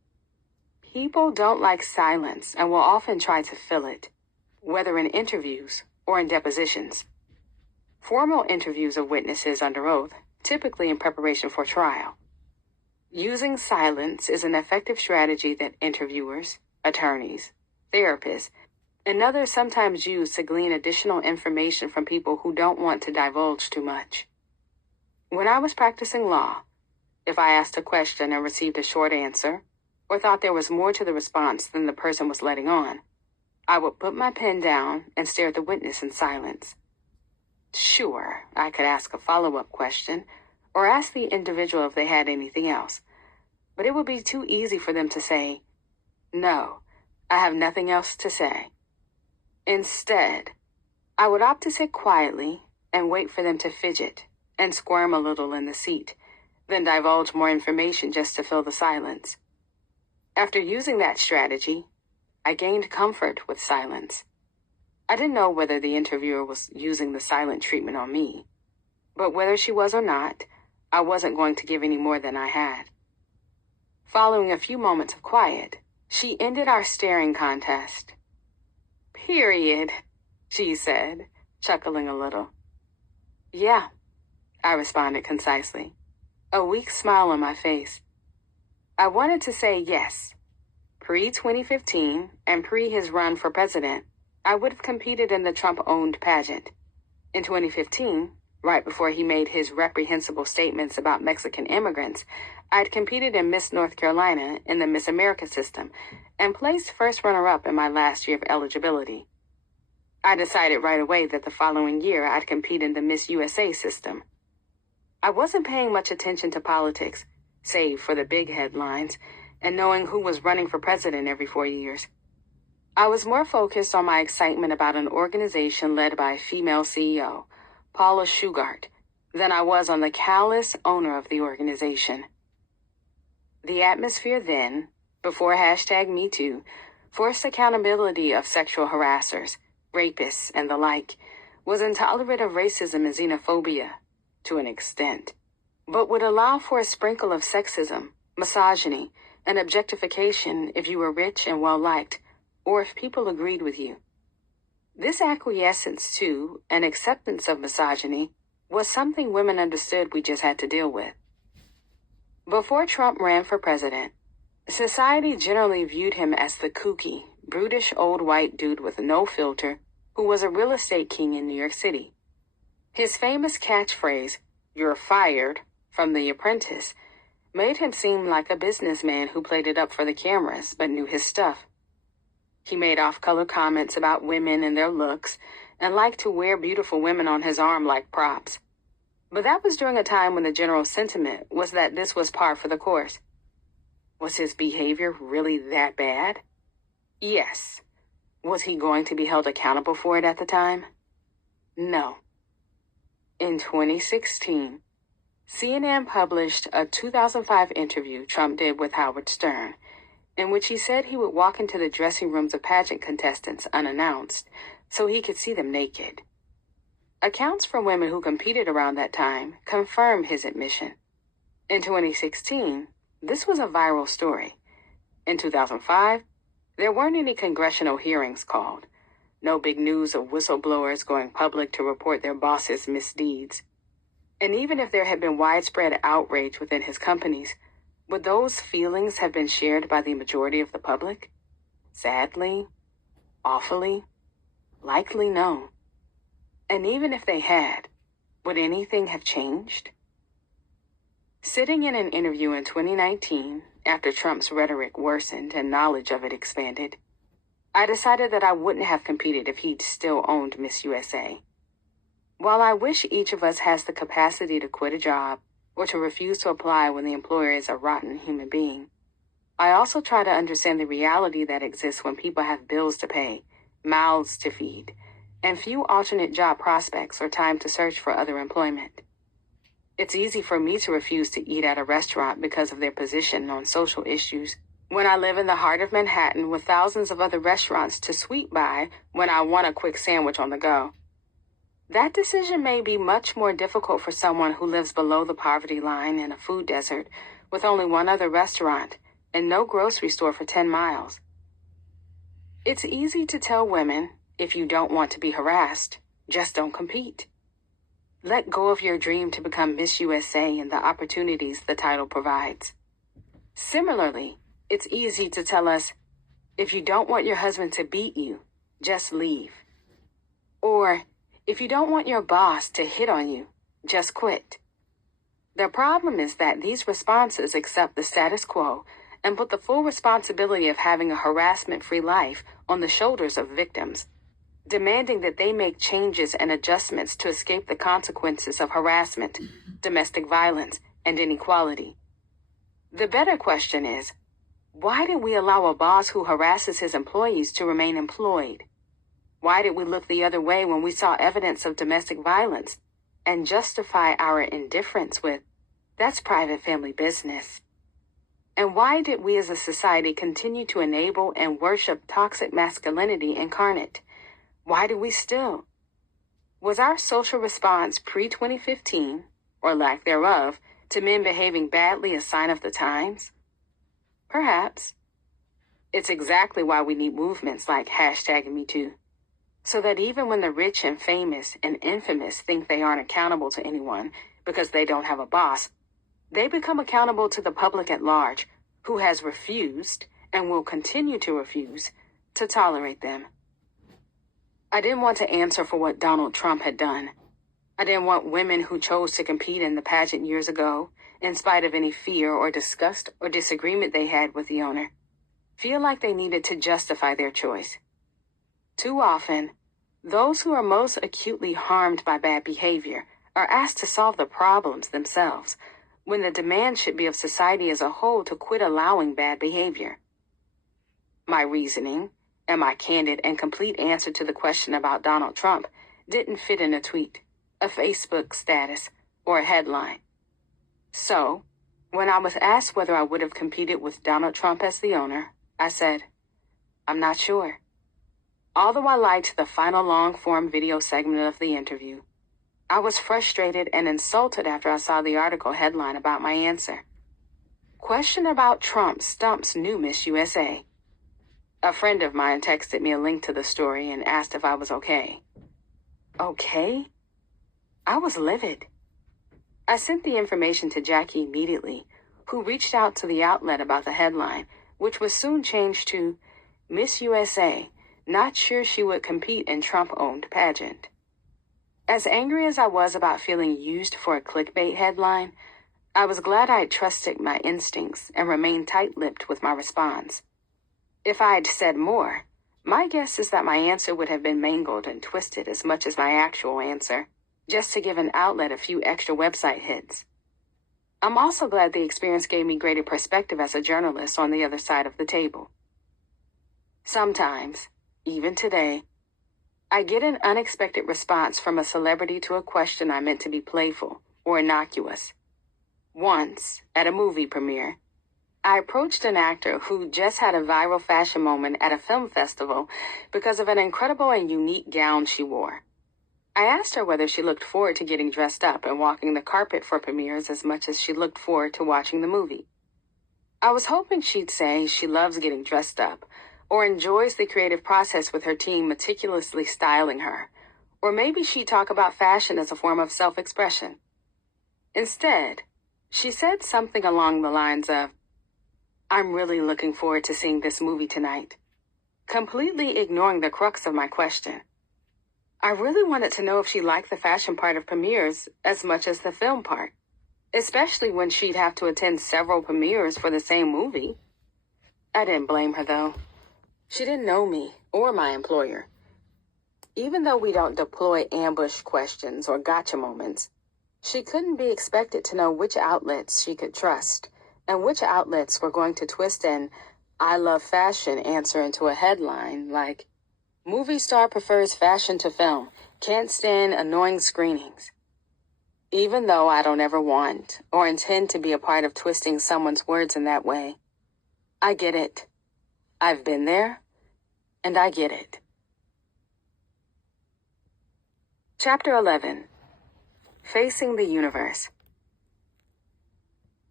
People don't like silence and will often try to fill it, whether in interviews or in depositions. Formal interviews of witnesses under oath, typically in preparation for trial. Using silence is an effective strategy that interviewers, attorneys, therapists, and others sometimes use to glean additional information from people who don't want to divulge too much. When I was practicing law, if I asked a question and received a short answer, or thought there was more to the response than the person was letting on, I would put my pen down and stare at the witness in silence. Sure, I could ask a follow-up question, or ask the individual if they had anything else, but it would be too easy for them to say, "No, I have nothing else to say." Instead, I would opt to sit quietly and wait for them to fidget and squirm a little in the seat, then divulge more information just to fill the silence. After using that strategy, I gained comfort with silence. I didn't know whether the interviewer was using the silent treatment on me, but whether she was or not, I wasn't going to give any more than I had. Following a few moments of quiet, she ended our staring contest. "Period," she said, chuckling a little. "Yeah," I responded concisely, a weak smile on my face. I wanted to say yes. Pre-2015 and pre his run for president, I would have competed in the Trump-owned pageant. In 2015, right before he made his reprehensible statements about Mexican immigrants, I'd competed in Miss North Carolina in the Miss America system and placed first runner-up in my last year of eligibility. I decided right away that the following year I'd compete in the Miss USA system. I wasn't paying much attention to politics, save for the big headlines, and knowing who was running for president every 4 years. I was more focused on my excitement about an organization led by a female CEO, Paula Shugart, than I was on the callous owner of the organization. The atmosphere then, before #MeToo, forced accountability of sexual harassers, rapists, and the like, was intolerant of racism and xenophobia, to an extent, but would allow for a sprinkle of sexism, misogyny, and objectification if you were rich and well-liked, or if people agreed with you. This acquiescence to and acceptance of misogyny was something women understood we just had to deal with. Before Trump ran for president, society generally viewed him as the kooky, brutish old white dude with no filter who was a real estate king in New York City. His famous catchphrase, "You're fired," from The Apprentice, made him seem like a businessman who played it up for the cameras but knew his stuff. He made off-color comments about women and their looks and liked to wear beautiful women on his arm like props. But that was during a time when the general sentiment was that this was par for the course. Was his behavior really that bad? Yes. Was he going to be held accountable for it at the time? No. In 2016, CNN published a 2005 interview Trump did with Howard Stern, in which he said he would walk into the dressing rooms of pageant contestants unannounced so he could see them naked. Accounts from women who competed around that time confirm his admission. In 2016, this was a viral story. In 2005, there weren't any congressional hearings called. No big news of whistleblowers going public to report their boss's misdeeds. And even if there had been widespread outrage within his companies, would those feelings have been shared by the majority of the public? Sadly, awfully, likely no. And even if they had, would anything have changed? Sitting in an interview in 2019, after Trump's rhetoric worsened and knowledge of it expanded, I decided that I wouldn't have competed if he'd still owned Miss USA. While I wish each of us has the capacity to quit a job or to refuse to apply when the employer is a rotten human being, I also try to understand the reality that exists when people have bills to pay, mouths to feed, and few alternate job prospects or time to search for other employment. It's easy for me to refuse to eat at a restaurant because of their position on social issues when I live in the heart of Manhattan with thousands of other restaurants to sweep by when I want a quick sandwich on the go. That decision may be much more difficult for someone who lives below the poverty line in a food desert with only one other restaurant and no grocery store for 10 miles. It's easy to tell women, if you don't want to be harassed, just don't compete. Let go of your dream to become Miss USA and the opportunities the title provides. Similarly, it's easy to tell us, if you don't want your husband to beat you, just leave. Or, if you don't want your boss to hit on you, just quit. The problem is that these responses accept the status quo and put the full responsibility of having a harassment-free life on the shoulders of victims, demanding that they make changes and adjustments to escape the consequences of harassment, domestic violence, and inequality. The better question is, why did we allow a boss who harasses his employees to remain employed? Why did we look the other way when we saw evidence of domestic violence and justify our indifference with, that's private family business? And why did we as a society continue to enable and worship toxic masculinity incarnate? Why do we still? Was our social response pre-2015, or lack thereof, to men behaving badly a sign of the times? Perhaps. It's exactly why we need movements like #MeToo, so that even when the rich and famous and infamous think they aren't accountable to anyone because they don't have a boss, they become accountable to the public at large, who has refused, and will continue to refuse, to tolerate them. I didn't want to answer for what Donald Trump had done. I didn't want women who chose to compete in the pageant years ago, in spite of any fear or disgust or disagreement they had with the owner, feel like they needed to justify their choice. Too often, those who are most acutely harmed by bad behavior are asked to solve the problems themselves, when the demand should be of society as a whole to quit allowing bad behavior. My reasoning, and my candid and complete answer to the question about Donald Trump didn't fit in a tweet, a Facebook status, or a headline. So, when I was asked whether I would have competed with Donald Trump as the owner, I said, I'm not sure. Although I liked the final long-form video segment of the interview, I was frustrated and insulted after I saw the article headline about my answer. Question about Trump stumps new Miss USA. A friend of mine texted me a link to the story and asked if I was okay. Okay? I was livid. I sent the information to Jackie immediately, who reached out to the outlet about the headline, which was soon changed to Miss USA, not sure she would compete in Trump-owned pageant. As angry as I was about feeling used for a clickbait headline, I was glad I had trusted my instincts and remained tight-lipped with my response. If I had said more, my guess is that my answer would have been mangled and twisted as much as my actual answer, just to give an outlet a few extra website hits. I'm also glad the experience gave me greater perspective as a journalist on the other side of the table. Sometimes, even today, I get an unexpected response from a celebrity to a question I meant to be playful or innocuous. Once, at a movie premiere, I approached an actor who just had a viral fashion moment at a film festival because of an incredible and unique gown she wore. I asked her whether she looked forward to getting dressed up and walking the carpet for premieres as much as she looked forward to watching the movie. I was hoping she'd say she loves getting dressed up, or enjoys the creative process with her team meticulously styling her, or maybe she'd talk about fashion as a form of self-expression. Instead, she said something along the lines of, I'm really looking forward to seeing this movie tonight, completely ignoring the crux of my question. I really wanted to know if she liked the fashion part of premieres as much as the film part, especially when she'd have to attend several premieres for the same movie. I didn't blame her, though. She didn't know me or my employer. Even though we don't deploy ambush questions or gotcha moments, she couldn't be expected to know which outlets she could trust and which outlets were going to twist an I love fashion answer into a headline like, movie star prefers fashion to film, can't stand annoying screenings. Even though I don't ever want or intend to be a part of twisting someone's words in that way, I get it. I've been there, and I get it. Chapter 11. Facing the Universe.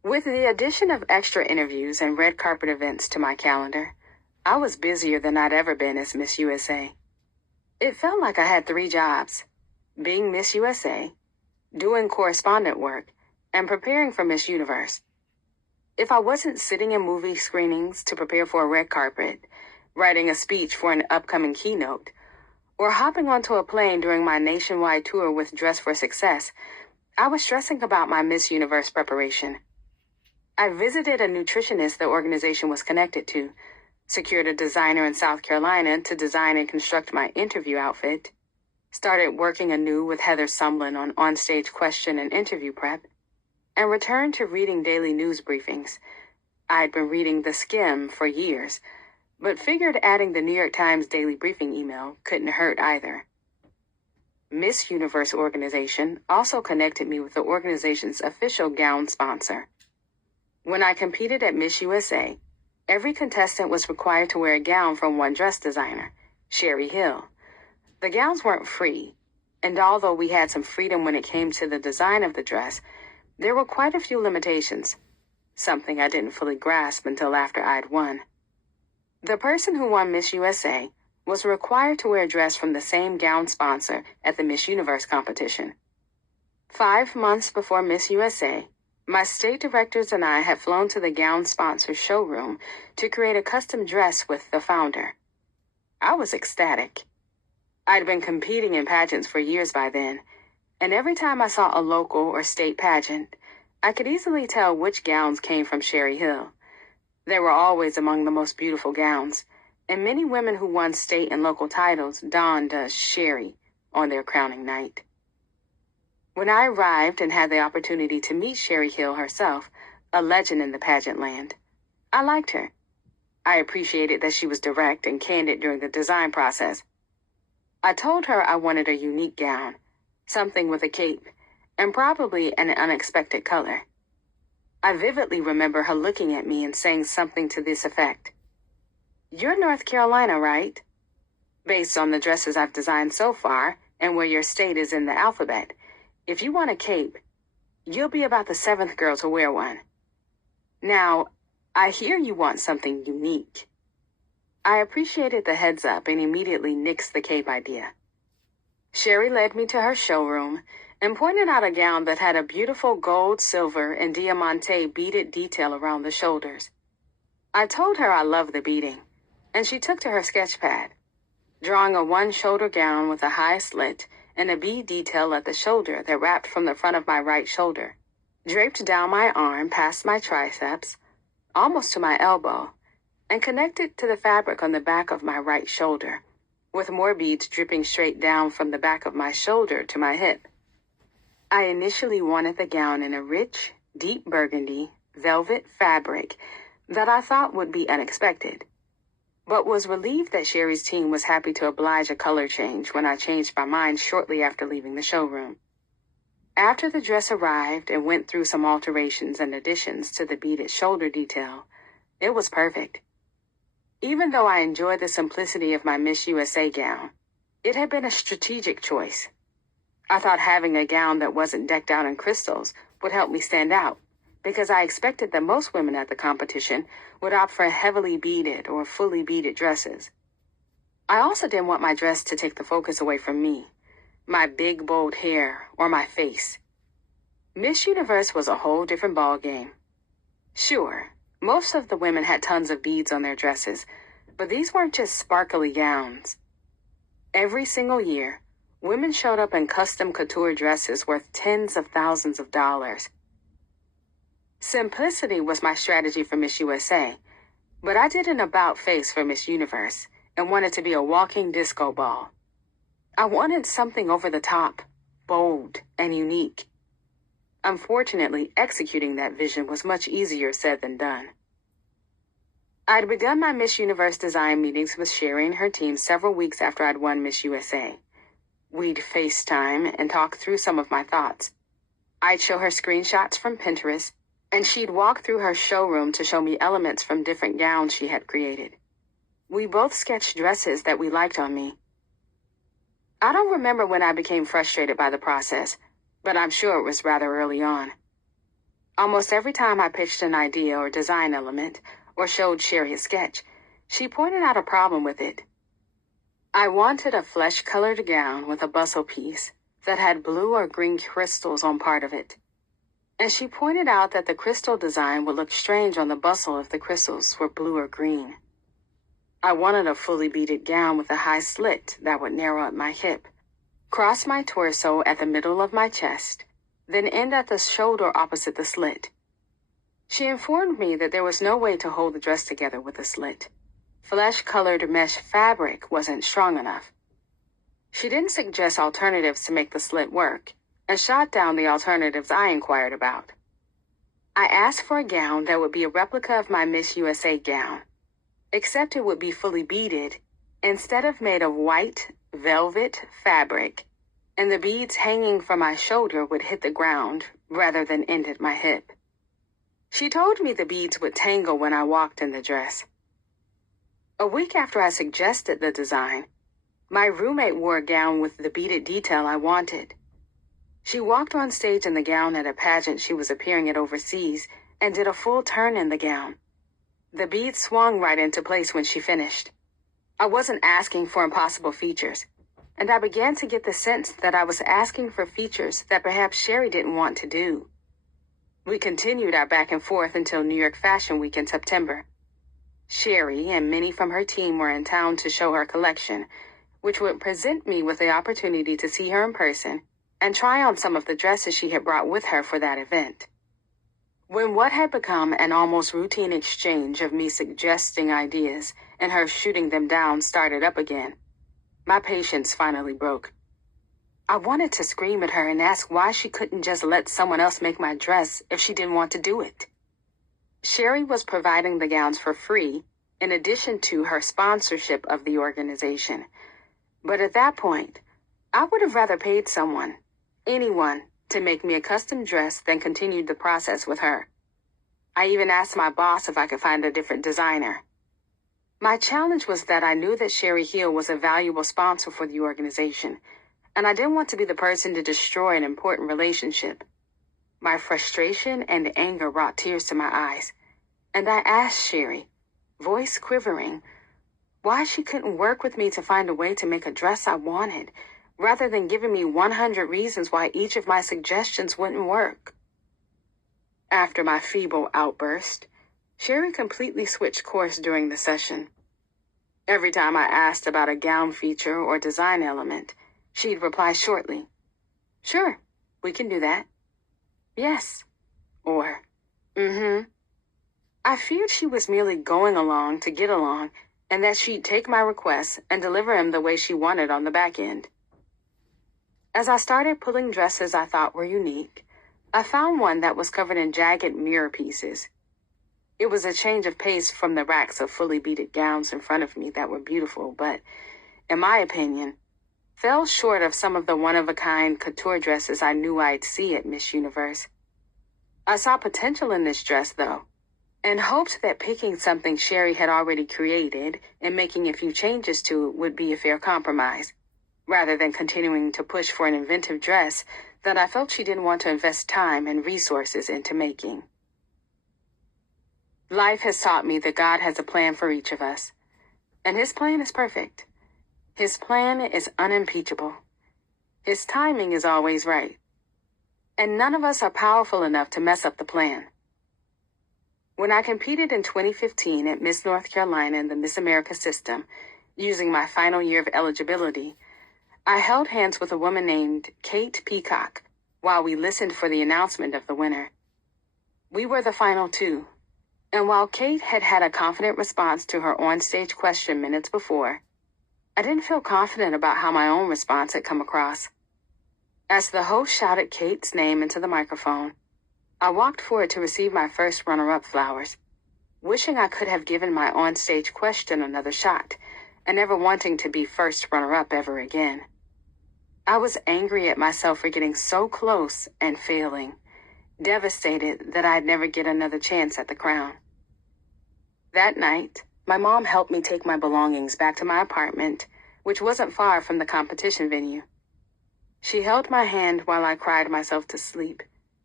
With the addition of extra interviews and red carpet events to my calendar, I was busier than I'd ever been as Miss USA. It felt like I had 3 jobs: being Miss USA, doing correspondent work, and preparing for Miss Universe. If I wasn't sitting in movie screenings to prepare for a red carpet, writing a speech for an upcoming keynote, or hopping onto a plane during my nationwide tour with Dress for Success, I was stressing about my Miss Universe preparation. I visited a nutritionist the organization was connected to, secured a designer in South Carolina to design and construct my interview outfit, started working anew with Heather Sumlin on onstage question and interview prep, and returned to reading daily news briefings. I'd been reading The Skim for years, but figured adding the New York Times daily briefing email couldn't hurt either. Miss Universe organization also connected me with the organization's official gown sponsor. When I competed at Miss USA, every contestant was required to wear a gown from one dress designer, Sherry Hill. The gowns weren't free, and although we had some freedom when it came to the design of the dress, there were quite a few limitations, something I didn't fully grasp until after I'd won. The person who won Miss USA was required to wear a dress from the same gown sponsor at the Miss Universe competition. 5 months before Miss USA, my state directors and I had flown to the gown sponsor's showroom to create a custom dress with the founder. I was ecstatic. I'd been competing in pageants for years by then, and every time I saw a local or state pageant, I could easily tell which gowns came from Sherry Hill. They were always among the most beautiful gowns, and many women who won state and local titles donned a Sherry on their crowning night. When I arrived and had the opportunity to meet Sherry Hill herself, a legend in the pageant land, I liked her. I appreciated that she was direct and candid during the design process. I told her I wanted a unique gown, something with a cape, and probably an unexpected color. I vividly remember her looking at me and saying something to this effect: "You're North Carolina, right? Based on the dresses I've designed so far and where your state is in the alphabet, if you want a cape, you'll be about the 7th girl to wear one. Now, I hear you want something unique." I appreciated the heads up and immediately nixed the cape idea. Sherry led me to her showroom and pointed out a gown that had a beautiful gold, silver, and diamante beaded detail around the shoulders. I told her I loved the beading, and she took to her sketch pad, drawing a one-shoulder gown with a high slit and a bead detail at the shoulder that wrapped from the front of my right shoulder, draped down my arm past my triceps, almost to my elbow, and connected to the fabric on the back of my right shoulder, with more beads dripping straight down from the back of my shoulder to my hip. I initially wanted the gown in a rich, deep burgundy, velvet fabric that I thought would be unexpected, but was relieved that Sherry's team was happy to oblige a color change when I changed my mind shortly after leaving the showroom. After the dress arrived and went through some alterations and additions to the beaded shoulder detail, it was perfect. Even though I enjoyed the simplicity of my Miss USA gown, it had been a strategic choice. I thought having a gown that wasn't decked out in crystals would help me stand out, because I expected that most women at the competition would opt for heavily beaded or fully beaded dresses. I also didn't want my dress to take the focus away from me, my big, bold hair, or my face. Miss Universe was a whole different ballgame. Sure, most of the women had tons of beads on their dresses, but these weren't just sparkly gowns. Every single year, women showed up in custom couture dresses worth tens of thousands of dollars. Simplicity was my strategy for Miss USA, but I did an about-face for Miss Universe and wanted to be a walking disco ball. I wanted something over the top, bold, and unique. Unfortunately, executing that vision was much easier said than done. I'd begun my Miss Universe design meetings with Sherry and her team several weeks after I'd won Miss USA. We'd FaceTime and talk through some of my thoughts. I'd show her screenshots from Pinterest, and she'd walk through her showroom to show me elements from different gowns she had created. We both sketched dresses that we liked on me. I don't remember when I became frustrated by the process, but I'm sure it was rather early on. Almost every time I pitched an idea or design element, or showed Sherry a sketch, she pointed out a problem with it. I wanted a flesh-colored gown with a bustle piece that had blue or green crystals on part of it. And she pointed out that the crystal design would look strange on the bustle if the crystals were blue or green. I wanted a fully beaded gown with a high slit that would narrow at my hip, cross my torso at the middle of my chest, then end at the shoulder opposite the slit. She informed me that there was no way to hold the dress together with a slit. Flesh-colored mesh fabric wasn't strong enough. She didn't suggest alternatives to make the slit work, and shot down the alternatives I inquired about. I asked for a gown that would be a replica of my Miss USA gown, except it would be fully beaded instead of made of white velvet fabric, and the beads hanging from my shoulder would hit the ground rather than end at my hip. She told me the beads would tangle when I walked in the dress. A week after I suggested the design, my roommate wore a gown with the beaded detail I wanted. She walked on stage in the gown at a pageant she was appearing at overseas and did a full turn in the gown. The beads swung right into place when she finished. I wasn't asking for impossible features, and I began to get the sense that I was asking for features that perhaps Sherry didn't want to do. We continued our back and forth until New York Fashion Week in September. Sherry and many from her team were in town to show her collection, which would present me with the opportunity to see her in person and try on some of the dresses she had brought with her for that event. When what had become an almost routine exchange of me suggesting ideas and her shooting them down started up again, my patience finally broke. I wanted to scream at her and ask why she couldn't just let someone else make my dress if she didn't want to do it. Sherry was providing the gowns for free, in addition to her sponsorship of the organization. But at that point, I would have rather paid someone, anyone, to make me a custom dress than continued the process with her. I even asked my boss if I could find a different designer. My challenge was that I knew that Sherry Hill was a valuable sponsor for the organization, and I didn't want to be the person to destroy an important relationship. My frustration and anger brought tears to my eyes, and I asked Sherry, voice quivering, why she couldn't work with me to find a way to make a dress I wanted, rather than giving me 100 reasons why each of my suggestions wouldn't work. After my feeble outburst, Sherry completely switched course during the session. Every time I asked about a gown feature or design element, she'd reply shortly, "Sure, we can do that." "Yes," or "Mm-hmm." I feared she was merely going along to get along, and that she'd take my requests and deliver them the way she wanted on the back end. As I started pulling dresses I thought were unique, I found one that was covered in jagged mirror pieces. It was a change of pace from the racks of fully beaded gowns in front of me that were beautiful, but, in my opinion, fell short of some of the one-of-a-kind couture dresses I knew I'd see at Miss Universe. I saw potential in this dress, though, and hoped that picking something Sherry had already created and making a few changes to it would be a fair compromise, rather than continuing to push for an inventive dress that I felt she didn't want to invest time and resources into making. Life has taught me that God has a plan for each of us, and His plan is perfect. His plan is unimpeachable. His timing is always right, and none of us are powerful enough to mess up the plan. When I competed in 2015 at Miss North Carolina in the Miss America system, using my final year of eligibility, I held hands with a woman named Kate Peacock while we listened for the announcement of the winner. We were the final two, and while Kate had had a confident response to her onstage question minutes before, I didn't feel confident about how my own response had come across. As the host shouted Kate's name into the microphone, I walked forward to receive my first runner-up flowers, wishing I could have given my onstage question another shot, and never wanting to be first runner-up ever again. I was angry at myself for getting so close and failing, devastated that I'd never get another chance at the crown. That night, my mom helped me take my belongings back to my apartment, which wasn't far from the competition venue. She held my hand while I cried myself to sleep,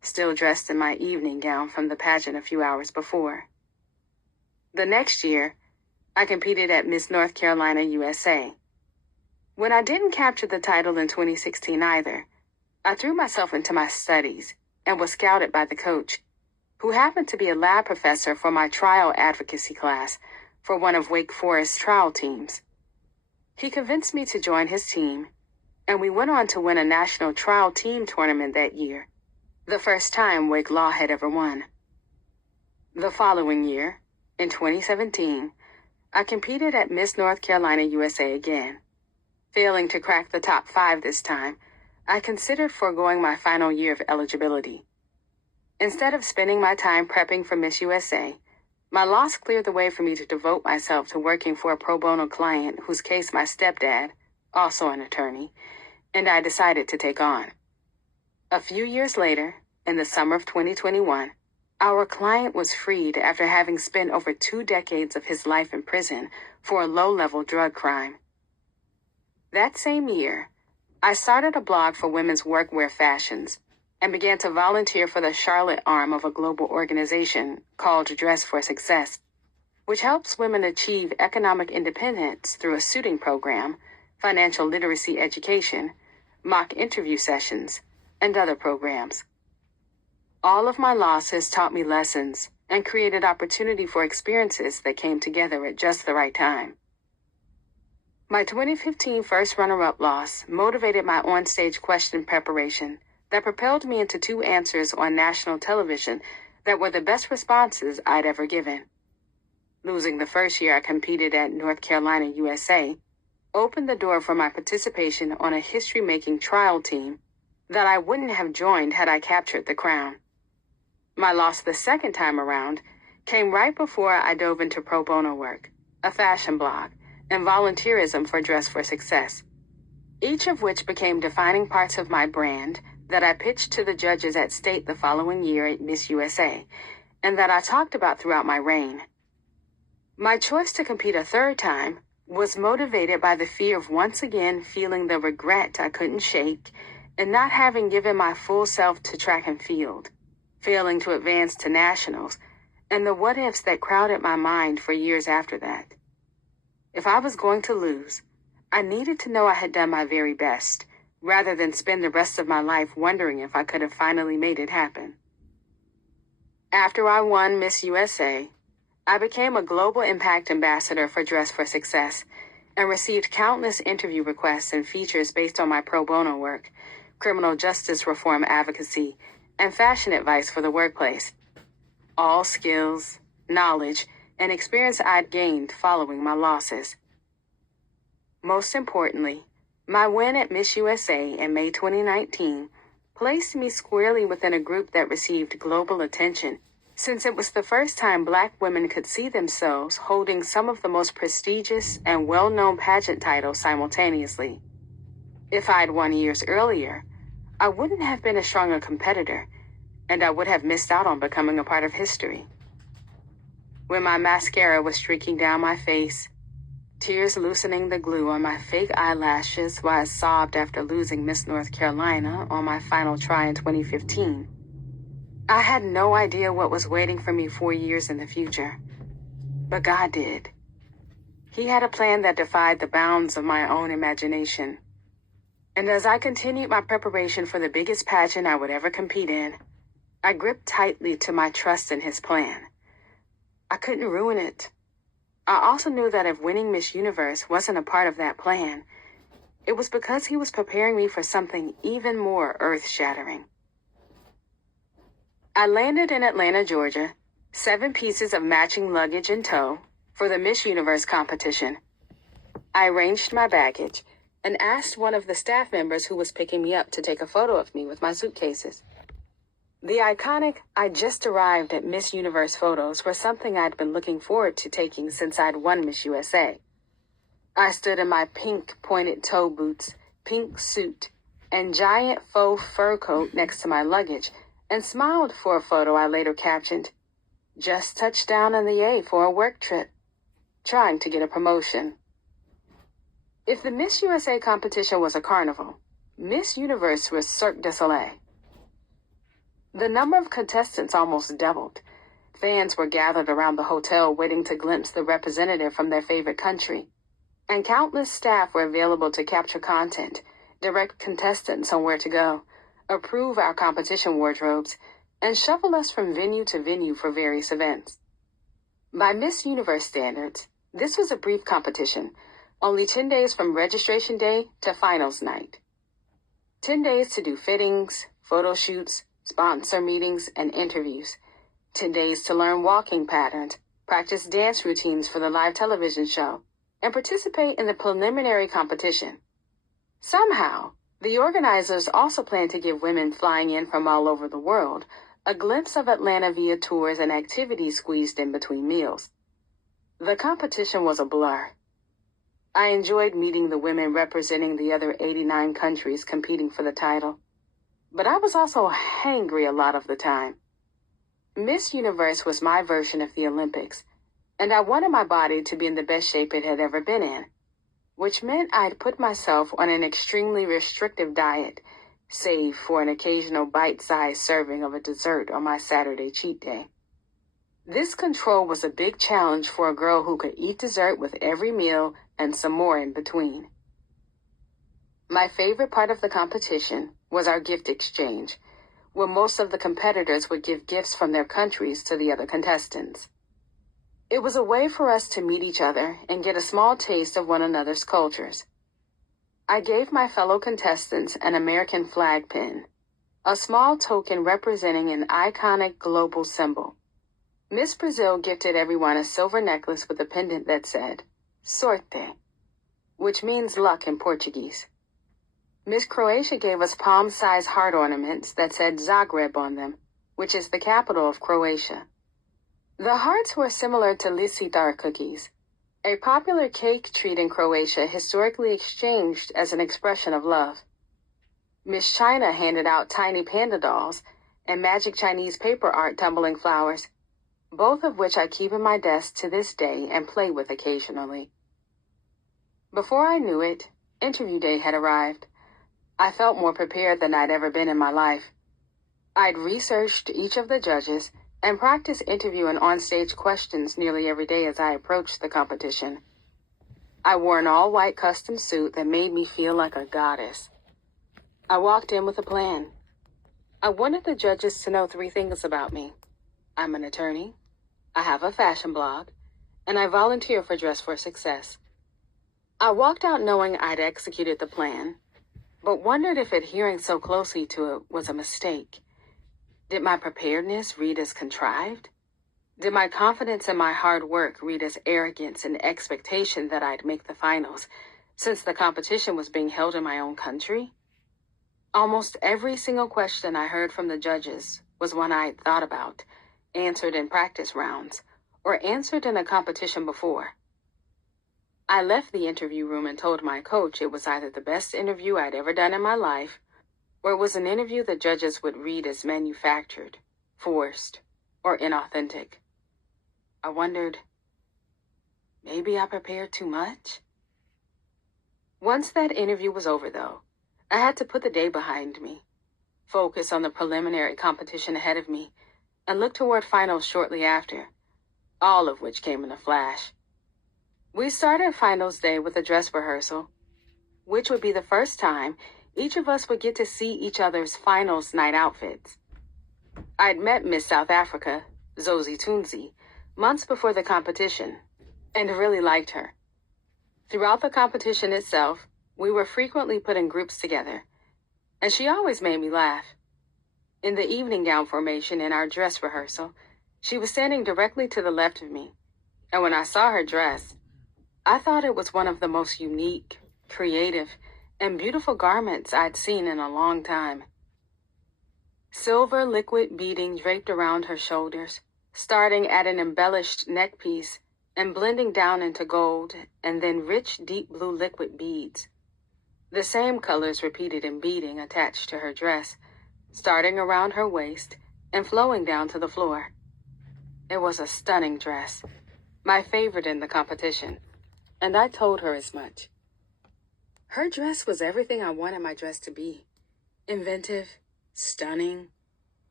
still dressed in my evening gown from the pageant a few hours before. The next year, I competed at Miss North Carolina USA. When I didn't capture the title in 2016 either, I threw myself into my studies and was scouted by the coach, who happened to be a lab professor for my trial advocacy class for one of Wake Forest's trial teams. He convinced me to join his team, and we went on to win a national trial team tournament that year, the first time Wake Law had ever won. The following year, in 2017, I competed at Miss North Carolina USA again. Failing to crack the top 5 this time, I considered foregoing my final year of eligibility. Instead of spending my time prepping for Miss USA, my loss cleared the way for me to devote myself to working for a pro bono client whose case my stepdad, also an attorney, and I decided to take on. A few years later, in the summer of 2021, our client was freed after having spent over 2 decades of his life in prison for a low-level drug crime. That same year, I started a blog for women's workwear fashions and began to volunteer for the Charlotte arm of a global organization called Dress for Success, which helps women achieve economic independence through a suiting program, financial literacy education, mock interview sessions, and other programs. All of my losses taught me lessons and created opportunity for experiences that came together at just the right time. My 2015 first runner-up loss motivated my onstage question preparation that propelled me into 2 answers on national television that were the best responses I'd ever given. Losing the first year I competed at North Carolina USA opened the door for my participation on a history-making trial team that I wouldn't have joined had I captured the crown. My loss the second time around came right before I dove into pro bono work, a fashion blog, and volunteerism for Dress for Success, each of which became defining parts of my brand that I pitched to the judges at state the following year at Miss USA, and that I talked about throughout my reign. My choice to compete a third time was motivated by the fear of once again feeling the regret I couldn't shake and not having given my full self to track and field, failing to advance to nationals, and the what-ifs that crowded my mind for years after that. If I was going to lose, I needed to know I had done my very best, rather than spend the rest of my life wondering if I could have finally made it happen. After I won Miss USA, I became a global impact ambassador for Dress for Success and received countless interview requests and features based on my pro bono work, criminal justice reform advocacy, and fashion advice for the workplace. All skills, knowledge, and experience I'd gained following my losses. Most importantly, my win at Miss USA in May 2019 placed me squarely within a group that received global attention, since it was the first time Black women could see themselves holding some of the most prestigious and well-known pageant titles simultaneously. If I'd won years earlier, I wouldn't have been as strong a competitor, and I would have missed out on becoming a part of history. When my mascara was streaking down my face, tears loosening the glue on my fake eyelashes while I sobbed after losing Miss North Carolina on my final try in 2015, I had no idea what was waiting for me 4 years in the future. But God did. He had a plan that defied the bounds of my own imagination. And as I continued my preparation for the biggest pageant I would ever compete in, I gripped tightly to my trust in his plan. I couldn't ruin it. I also knew that if winning Miss Universe wasn't a part of that plan, it was because he was preparing me for something even more earth-shattering. I landed in Atlanta, Georgia, 7 pieces of matching luggage in tow for the Miss Universe competition. I arranged my baggage and asked one of the staff members who was picking me up to take a photo of me with my suitcases. The iconic "I just arrived at Miss Universe" photos were something I'd been looking forward to taking since I'd won Miss USA. I stood in my pink pointed toe boots, pink suit, and giant faux fur coat next to my luggage and smiled for a photo I later captioned, "Just touched down in the A for a work trip, trying to get a promotion." If the Miss USA competition was a carnival, Miss Universe was Cirque du Soleil. The number of contestants almost doubled. Fans were gathered around the hotel waiting to glimpse the representative from their favorite country, and countless staff were available to capture content, direct contestants on where to go, approve our competition wardrobes, and shuffle us from venue to venue for various events. By Miss Universe standards, this was a brief competition, only 10 days from registration day to finals night. 10 days to do fittings, photo shoots, sponsor meetings, and interviews. 10 days to learn walking patterns, practice dance routines for the live television show, and participate in the preliminary competition. Somehow, the organizers also plan to give women flying in from all over the world a glimpse of Atlanta via tours and activities squeezed in between meals. The competition was a blur. I enjoyed meeting the women representing the other 89 countries competing for the title, but I was also hangry a lot of the time. Miss Universe was my version of the Olympics, and I wanted my body to be in the best shape it had ever been in, which meant I'd put myself on an extremely restrictive diet, save for an occasional bite-sized serving of a dessert on my Saturday cheat day. This control was a big challenge for a girl who could eat dessert with every meal and some more in between. My favorite part of the competition was our gift exchange, where most of the competitors would give gifts from their countries to the other contestants. It was a way for us to meet each other and get a small taste of one another's cultures. I gave my fellow contestants an American flag pin, a small token representing an iconic global symbol. Miss Brazil gifted everyone a silver necklace with a pendant that said, Sorte, which means luck in Portuguese. Miss Croatia gave us palm-sized heart ornaments that said Zagreb on them, which is the capital of Croatia. The hearts were similar to lisitar cookies, a popular cake treat in Croatia historically exchanged as an expression of love. Miss China handed out tiny panda dolls and magic Chinese paper art tumbling flowers, both of which I keep in my desk to this day and play with occasionally. Before I knew it, interview day had arrived. I felt more prepared than I'd ever been in my life. I'd researched each of the judges and practiced interview and onstage questions nearly every day as I approached the competition. I wore an all-white custom suit that made me feel like a goddess. I walked in with a plan. I wanted the judges to know 3 things about me. I'm an attorney, I have a fashion blog, and I volunteer for Dress for Success. I walked out knowing I'd executed the plan, but wondered if adhering so closely to it was a mistake. Did my preparedness read as contrived? Did my confidence in my hard work read as arrogance and expectation that I'd make the finals, since the competition was being held in my own country? Almost every single question I heard from the judges was one I'd thought about, answered in practice rounds, or answered in a competition before. I left the interview room and told my coach it was either the best interview I'd ever done in my life, or it was an interview the judges would read as manufactured, forced, or inauthentic. I wondered, maybe I prepared too much? Once that interview was over, though, I had to put the day behind me, focus on the preliminary competition ahead of me, and look toward finals shortly after, all of which came in a flash. We started finals day with a dress rehearsal, which would be the first time each of us would get to see each other's finals night outfits. I'd met Miss South Africa, Zosie Toonzi, months before the competition, and really liked her. Throughout the competition itself, we were frequently put in groups together, and she always made me laugh. In the evening gown formation in our dress rehearsal, she was standing directly to the left of me, and when I saw her dress, I thought it was one of the most unique, creative, and beautiful garments I'd seen in a long time. Silver liquid beading draped around her shoulders, starting at an embellished neck piece and blending down into gold, and then rich deep blue liquid beads. The same colors repeated in beading attached to her dress, starting around her waist and flowing down to the floor. It was a stunning dress, my favorite in the competition, and I told her as much. Her dress was everything I wanted my dress to be. Inventive, stunning,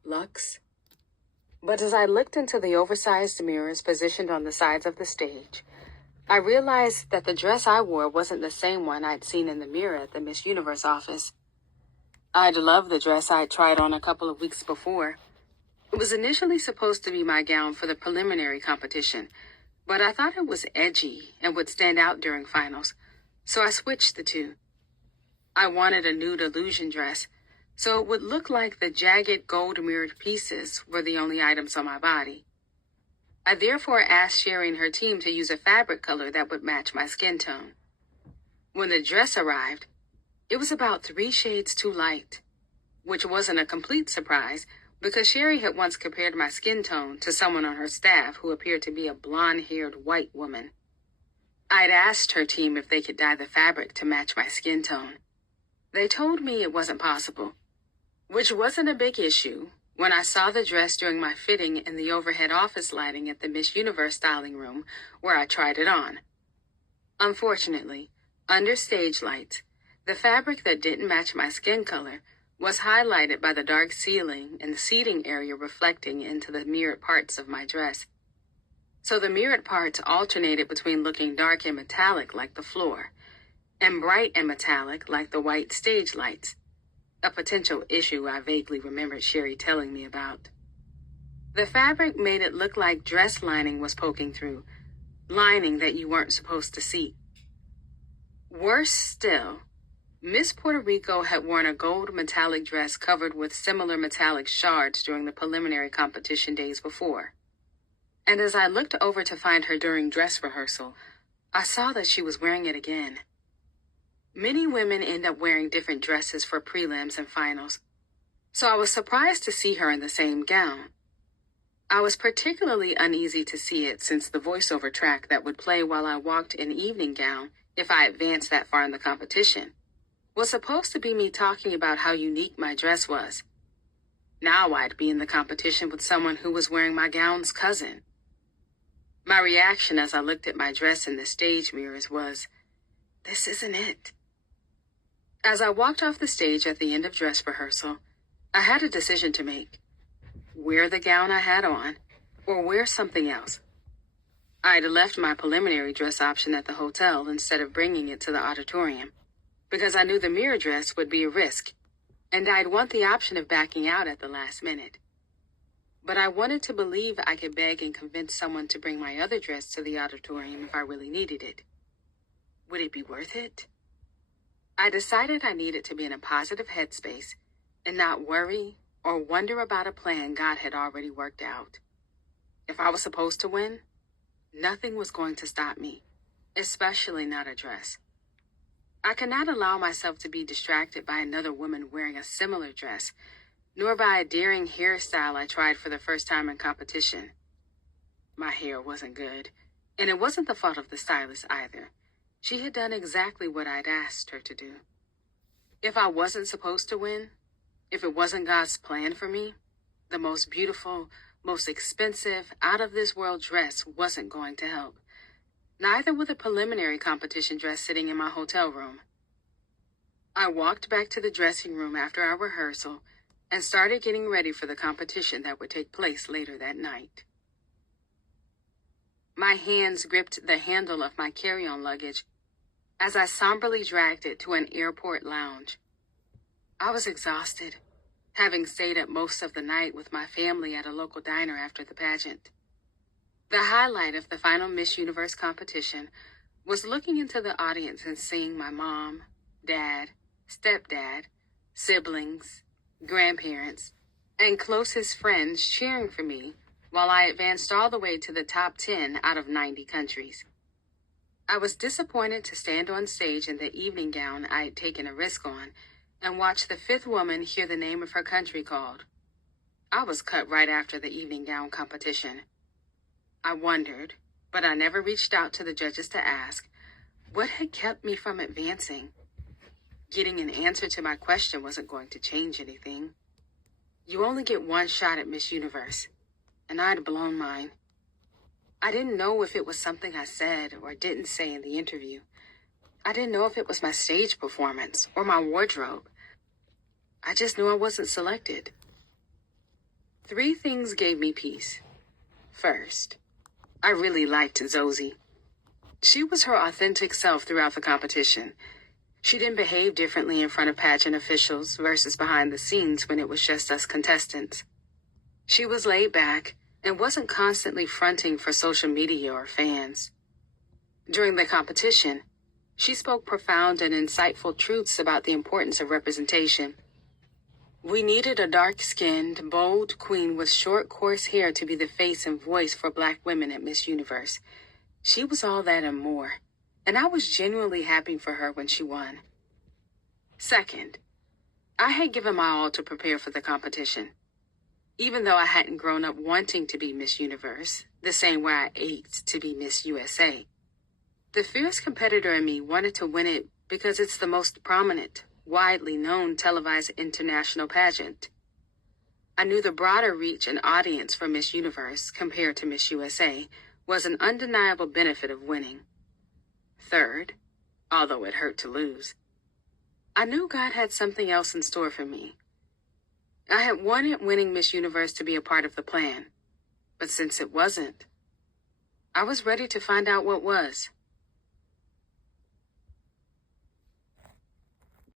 Lux. But as I looked into the oversized mirrors positioned on the sides of the stage, I realized that the dress I wore wasn't the same one I'd seen in the mirror at the Miss Universe office. I'd loved the dress I'd tried on a couple of weeks before. It was initially supposed to be my gown for the preliminary competition, but I thought it was edgy and would stand out during finals, so I switched the two. I wanted a nude illusion dress, so it would look like the jagged gold-mirrored pieces were the only items on my body. I therefore asked Sherry and her team to use a fabric color that would match my skin tone. When the dress arrived, it was about 3 shades too light, which wasn't a complete surprise because Sherry had once compared my skin tone to someone on her staff who appeared to be a blonde-haired white woman. I'd asked her team if they could dye the fabric to match my skin tone. They told me it wasn't possible, which wasn't a big issue when I saw the dress during my fitting in the overhead office lighting at the Miss Universe styling room where I tried it on. Unfortunately, under stage lights, the fabric that didn't match my skin color was highlighted by the dark ceiling and the seating area reflecting into the mirrored parts of my dress. So the mirrored parts alternated between looking dark and metallic like the floor, and bright and metallic like the white stage lights, a potential issue I vaguely remembered Sherry telling me about. The fabric made it look like dress lining was poking through, lining that you weren't supposed to see. Worse still, Miss Puerto Rico had worn a gold metallic dress covered with similar metallic shards during the preliminary competition days before. And as I looked over to find her during dress rehearsal, I saw that she was wearing it again. Many women end up wearing different dresses for prelims and finals, so I was surprised to see her in the same gown. I was particularly uneasy to see it since the voiceover track that would play while I walked in evening gown if I advanced that far in the competition was supposed to be me talking about how unique my dress was. Now I'd be in the competition with someone who was wearing my gown's cousin. My reaction as I looked at my dress in the stage mirrors was, this isn't it. As I walked off the stage at the end of dress rehearsal, I had a decision to make. Wear the gown I had on, or wear something else. I'd left my preliminary dress option at the hotel instead of bringing it to the auditorium, because I knew the mirror dress would be a risk, and I'd want the option of backing out at the last minute. But I wanted to believe I could beg and convince someone to bring my other dress to the auditorium if I really needed it. Would it be worth it? I decided I needed to be in a positive headspace and not worry or wonder about a plan God had already worked out. If I was supposed to win, nothing was going to stop me, especially not a dress. I could not allow myself to be distracted by another woman wearing a similar dress, nor by a daring hairstyle I tried for the first time in competition. My hair wasn't good, and it wasn't the fault of the stylist either. She had done exactly what I'd asked her to do. If I wasn't supposed to win, if it wasn't God's plan for me, the most beautiful, most expensive, out-of-this-world dress wasn't going to help. Neither would the preliminary competition dress sitting in my hotel room. I walked back to the dressing room after our rehearsal and started getting ready for the competition that would take place later that night. My hands gripped the handle of my carry-on luggage as I somberly dragged it to an airport lounge. I was exhausted, having stayed up most of the night with my family at a local diner after the pageant. The highlight of the final Miss Universe competition was looking into the audience and seeing my mom, dad, stepdad, siblings, grandparents, and closest friends cheering for me while I advanced all the way to the top 10 out of 90 countries. I was disappointed to stand on stage in the evening gown I had taken a risk on and watch the 5th woman hear the name of her country called. I was cut right after the evening gown competition. I wondered, but I never reached out to the judges to ask, what had kept me from advancing? Getting an answer to my question wasn't going to change anything. You only get one shot at Miss Universe, and I'd blown mine. I didn't know if it was something I said or didn't say in the interview. I didn't know if it was my stage performance or my wardrobe. I just knew I wasn't selected. 3 things gave me peace. First, I really liked Zosie. She was her authentic self throughout the competition. She didn't behave differently in front of pageant officials versus behind the scenes when it was just us contestants. She was laid back and wasn't constantly fronting for social media or fans. During the competition, she spoke profound and insightful truths about the importance of representation. We needed a dark-skinned, bold queen with short, coarse hair to be the face and voice for Black women at Miss Universe. She was all that and more, and I was genuinely happy for her when she won. Second, I had given my all to prepare for the competition. Even though I hadn't grown up wanting to be Miss Universe, the same way I ached to be Miss USA, the fierce competitor in me wanted to win it because it's the most prominent, widely known televised international pageant. I knew the broader reach and audience for Miss Universe compared to Miss USA was an undeniable benefit of winning. Third, although it hurt to lose, I knew God had something else in store for me. I had wanted winning Miss Universe to be a part of the plan, but since it wasn't, I was ready to find out what was.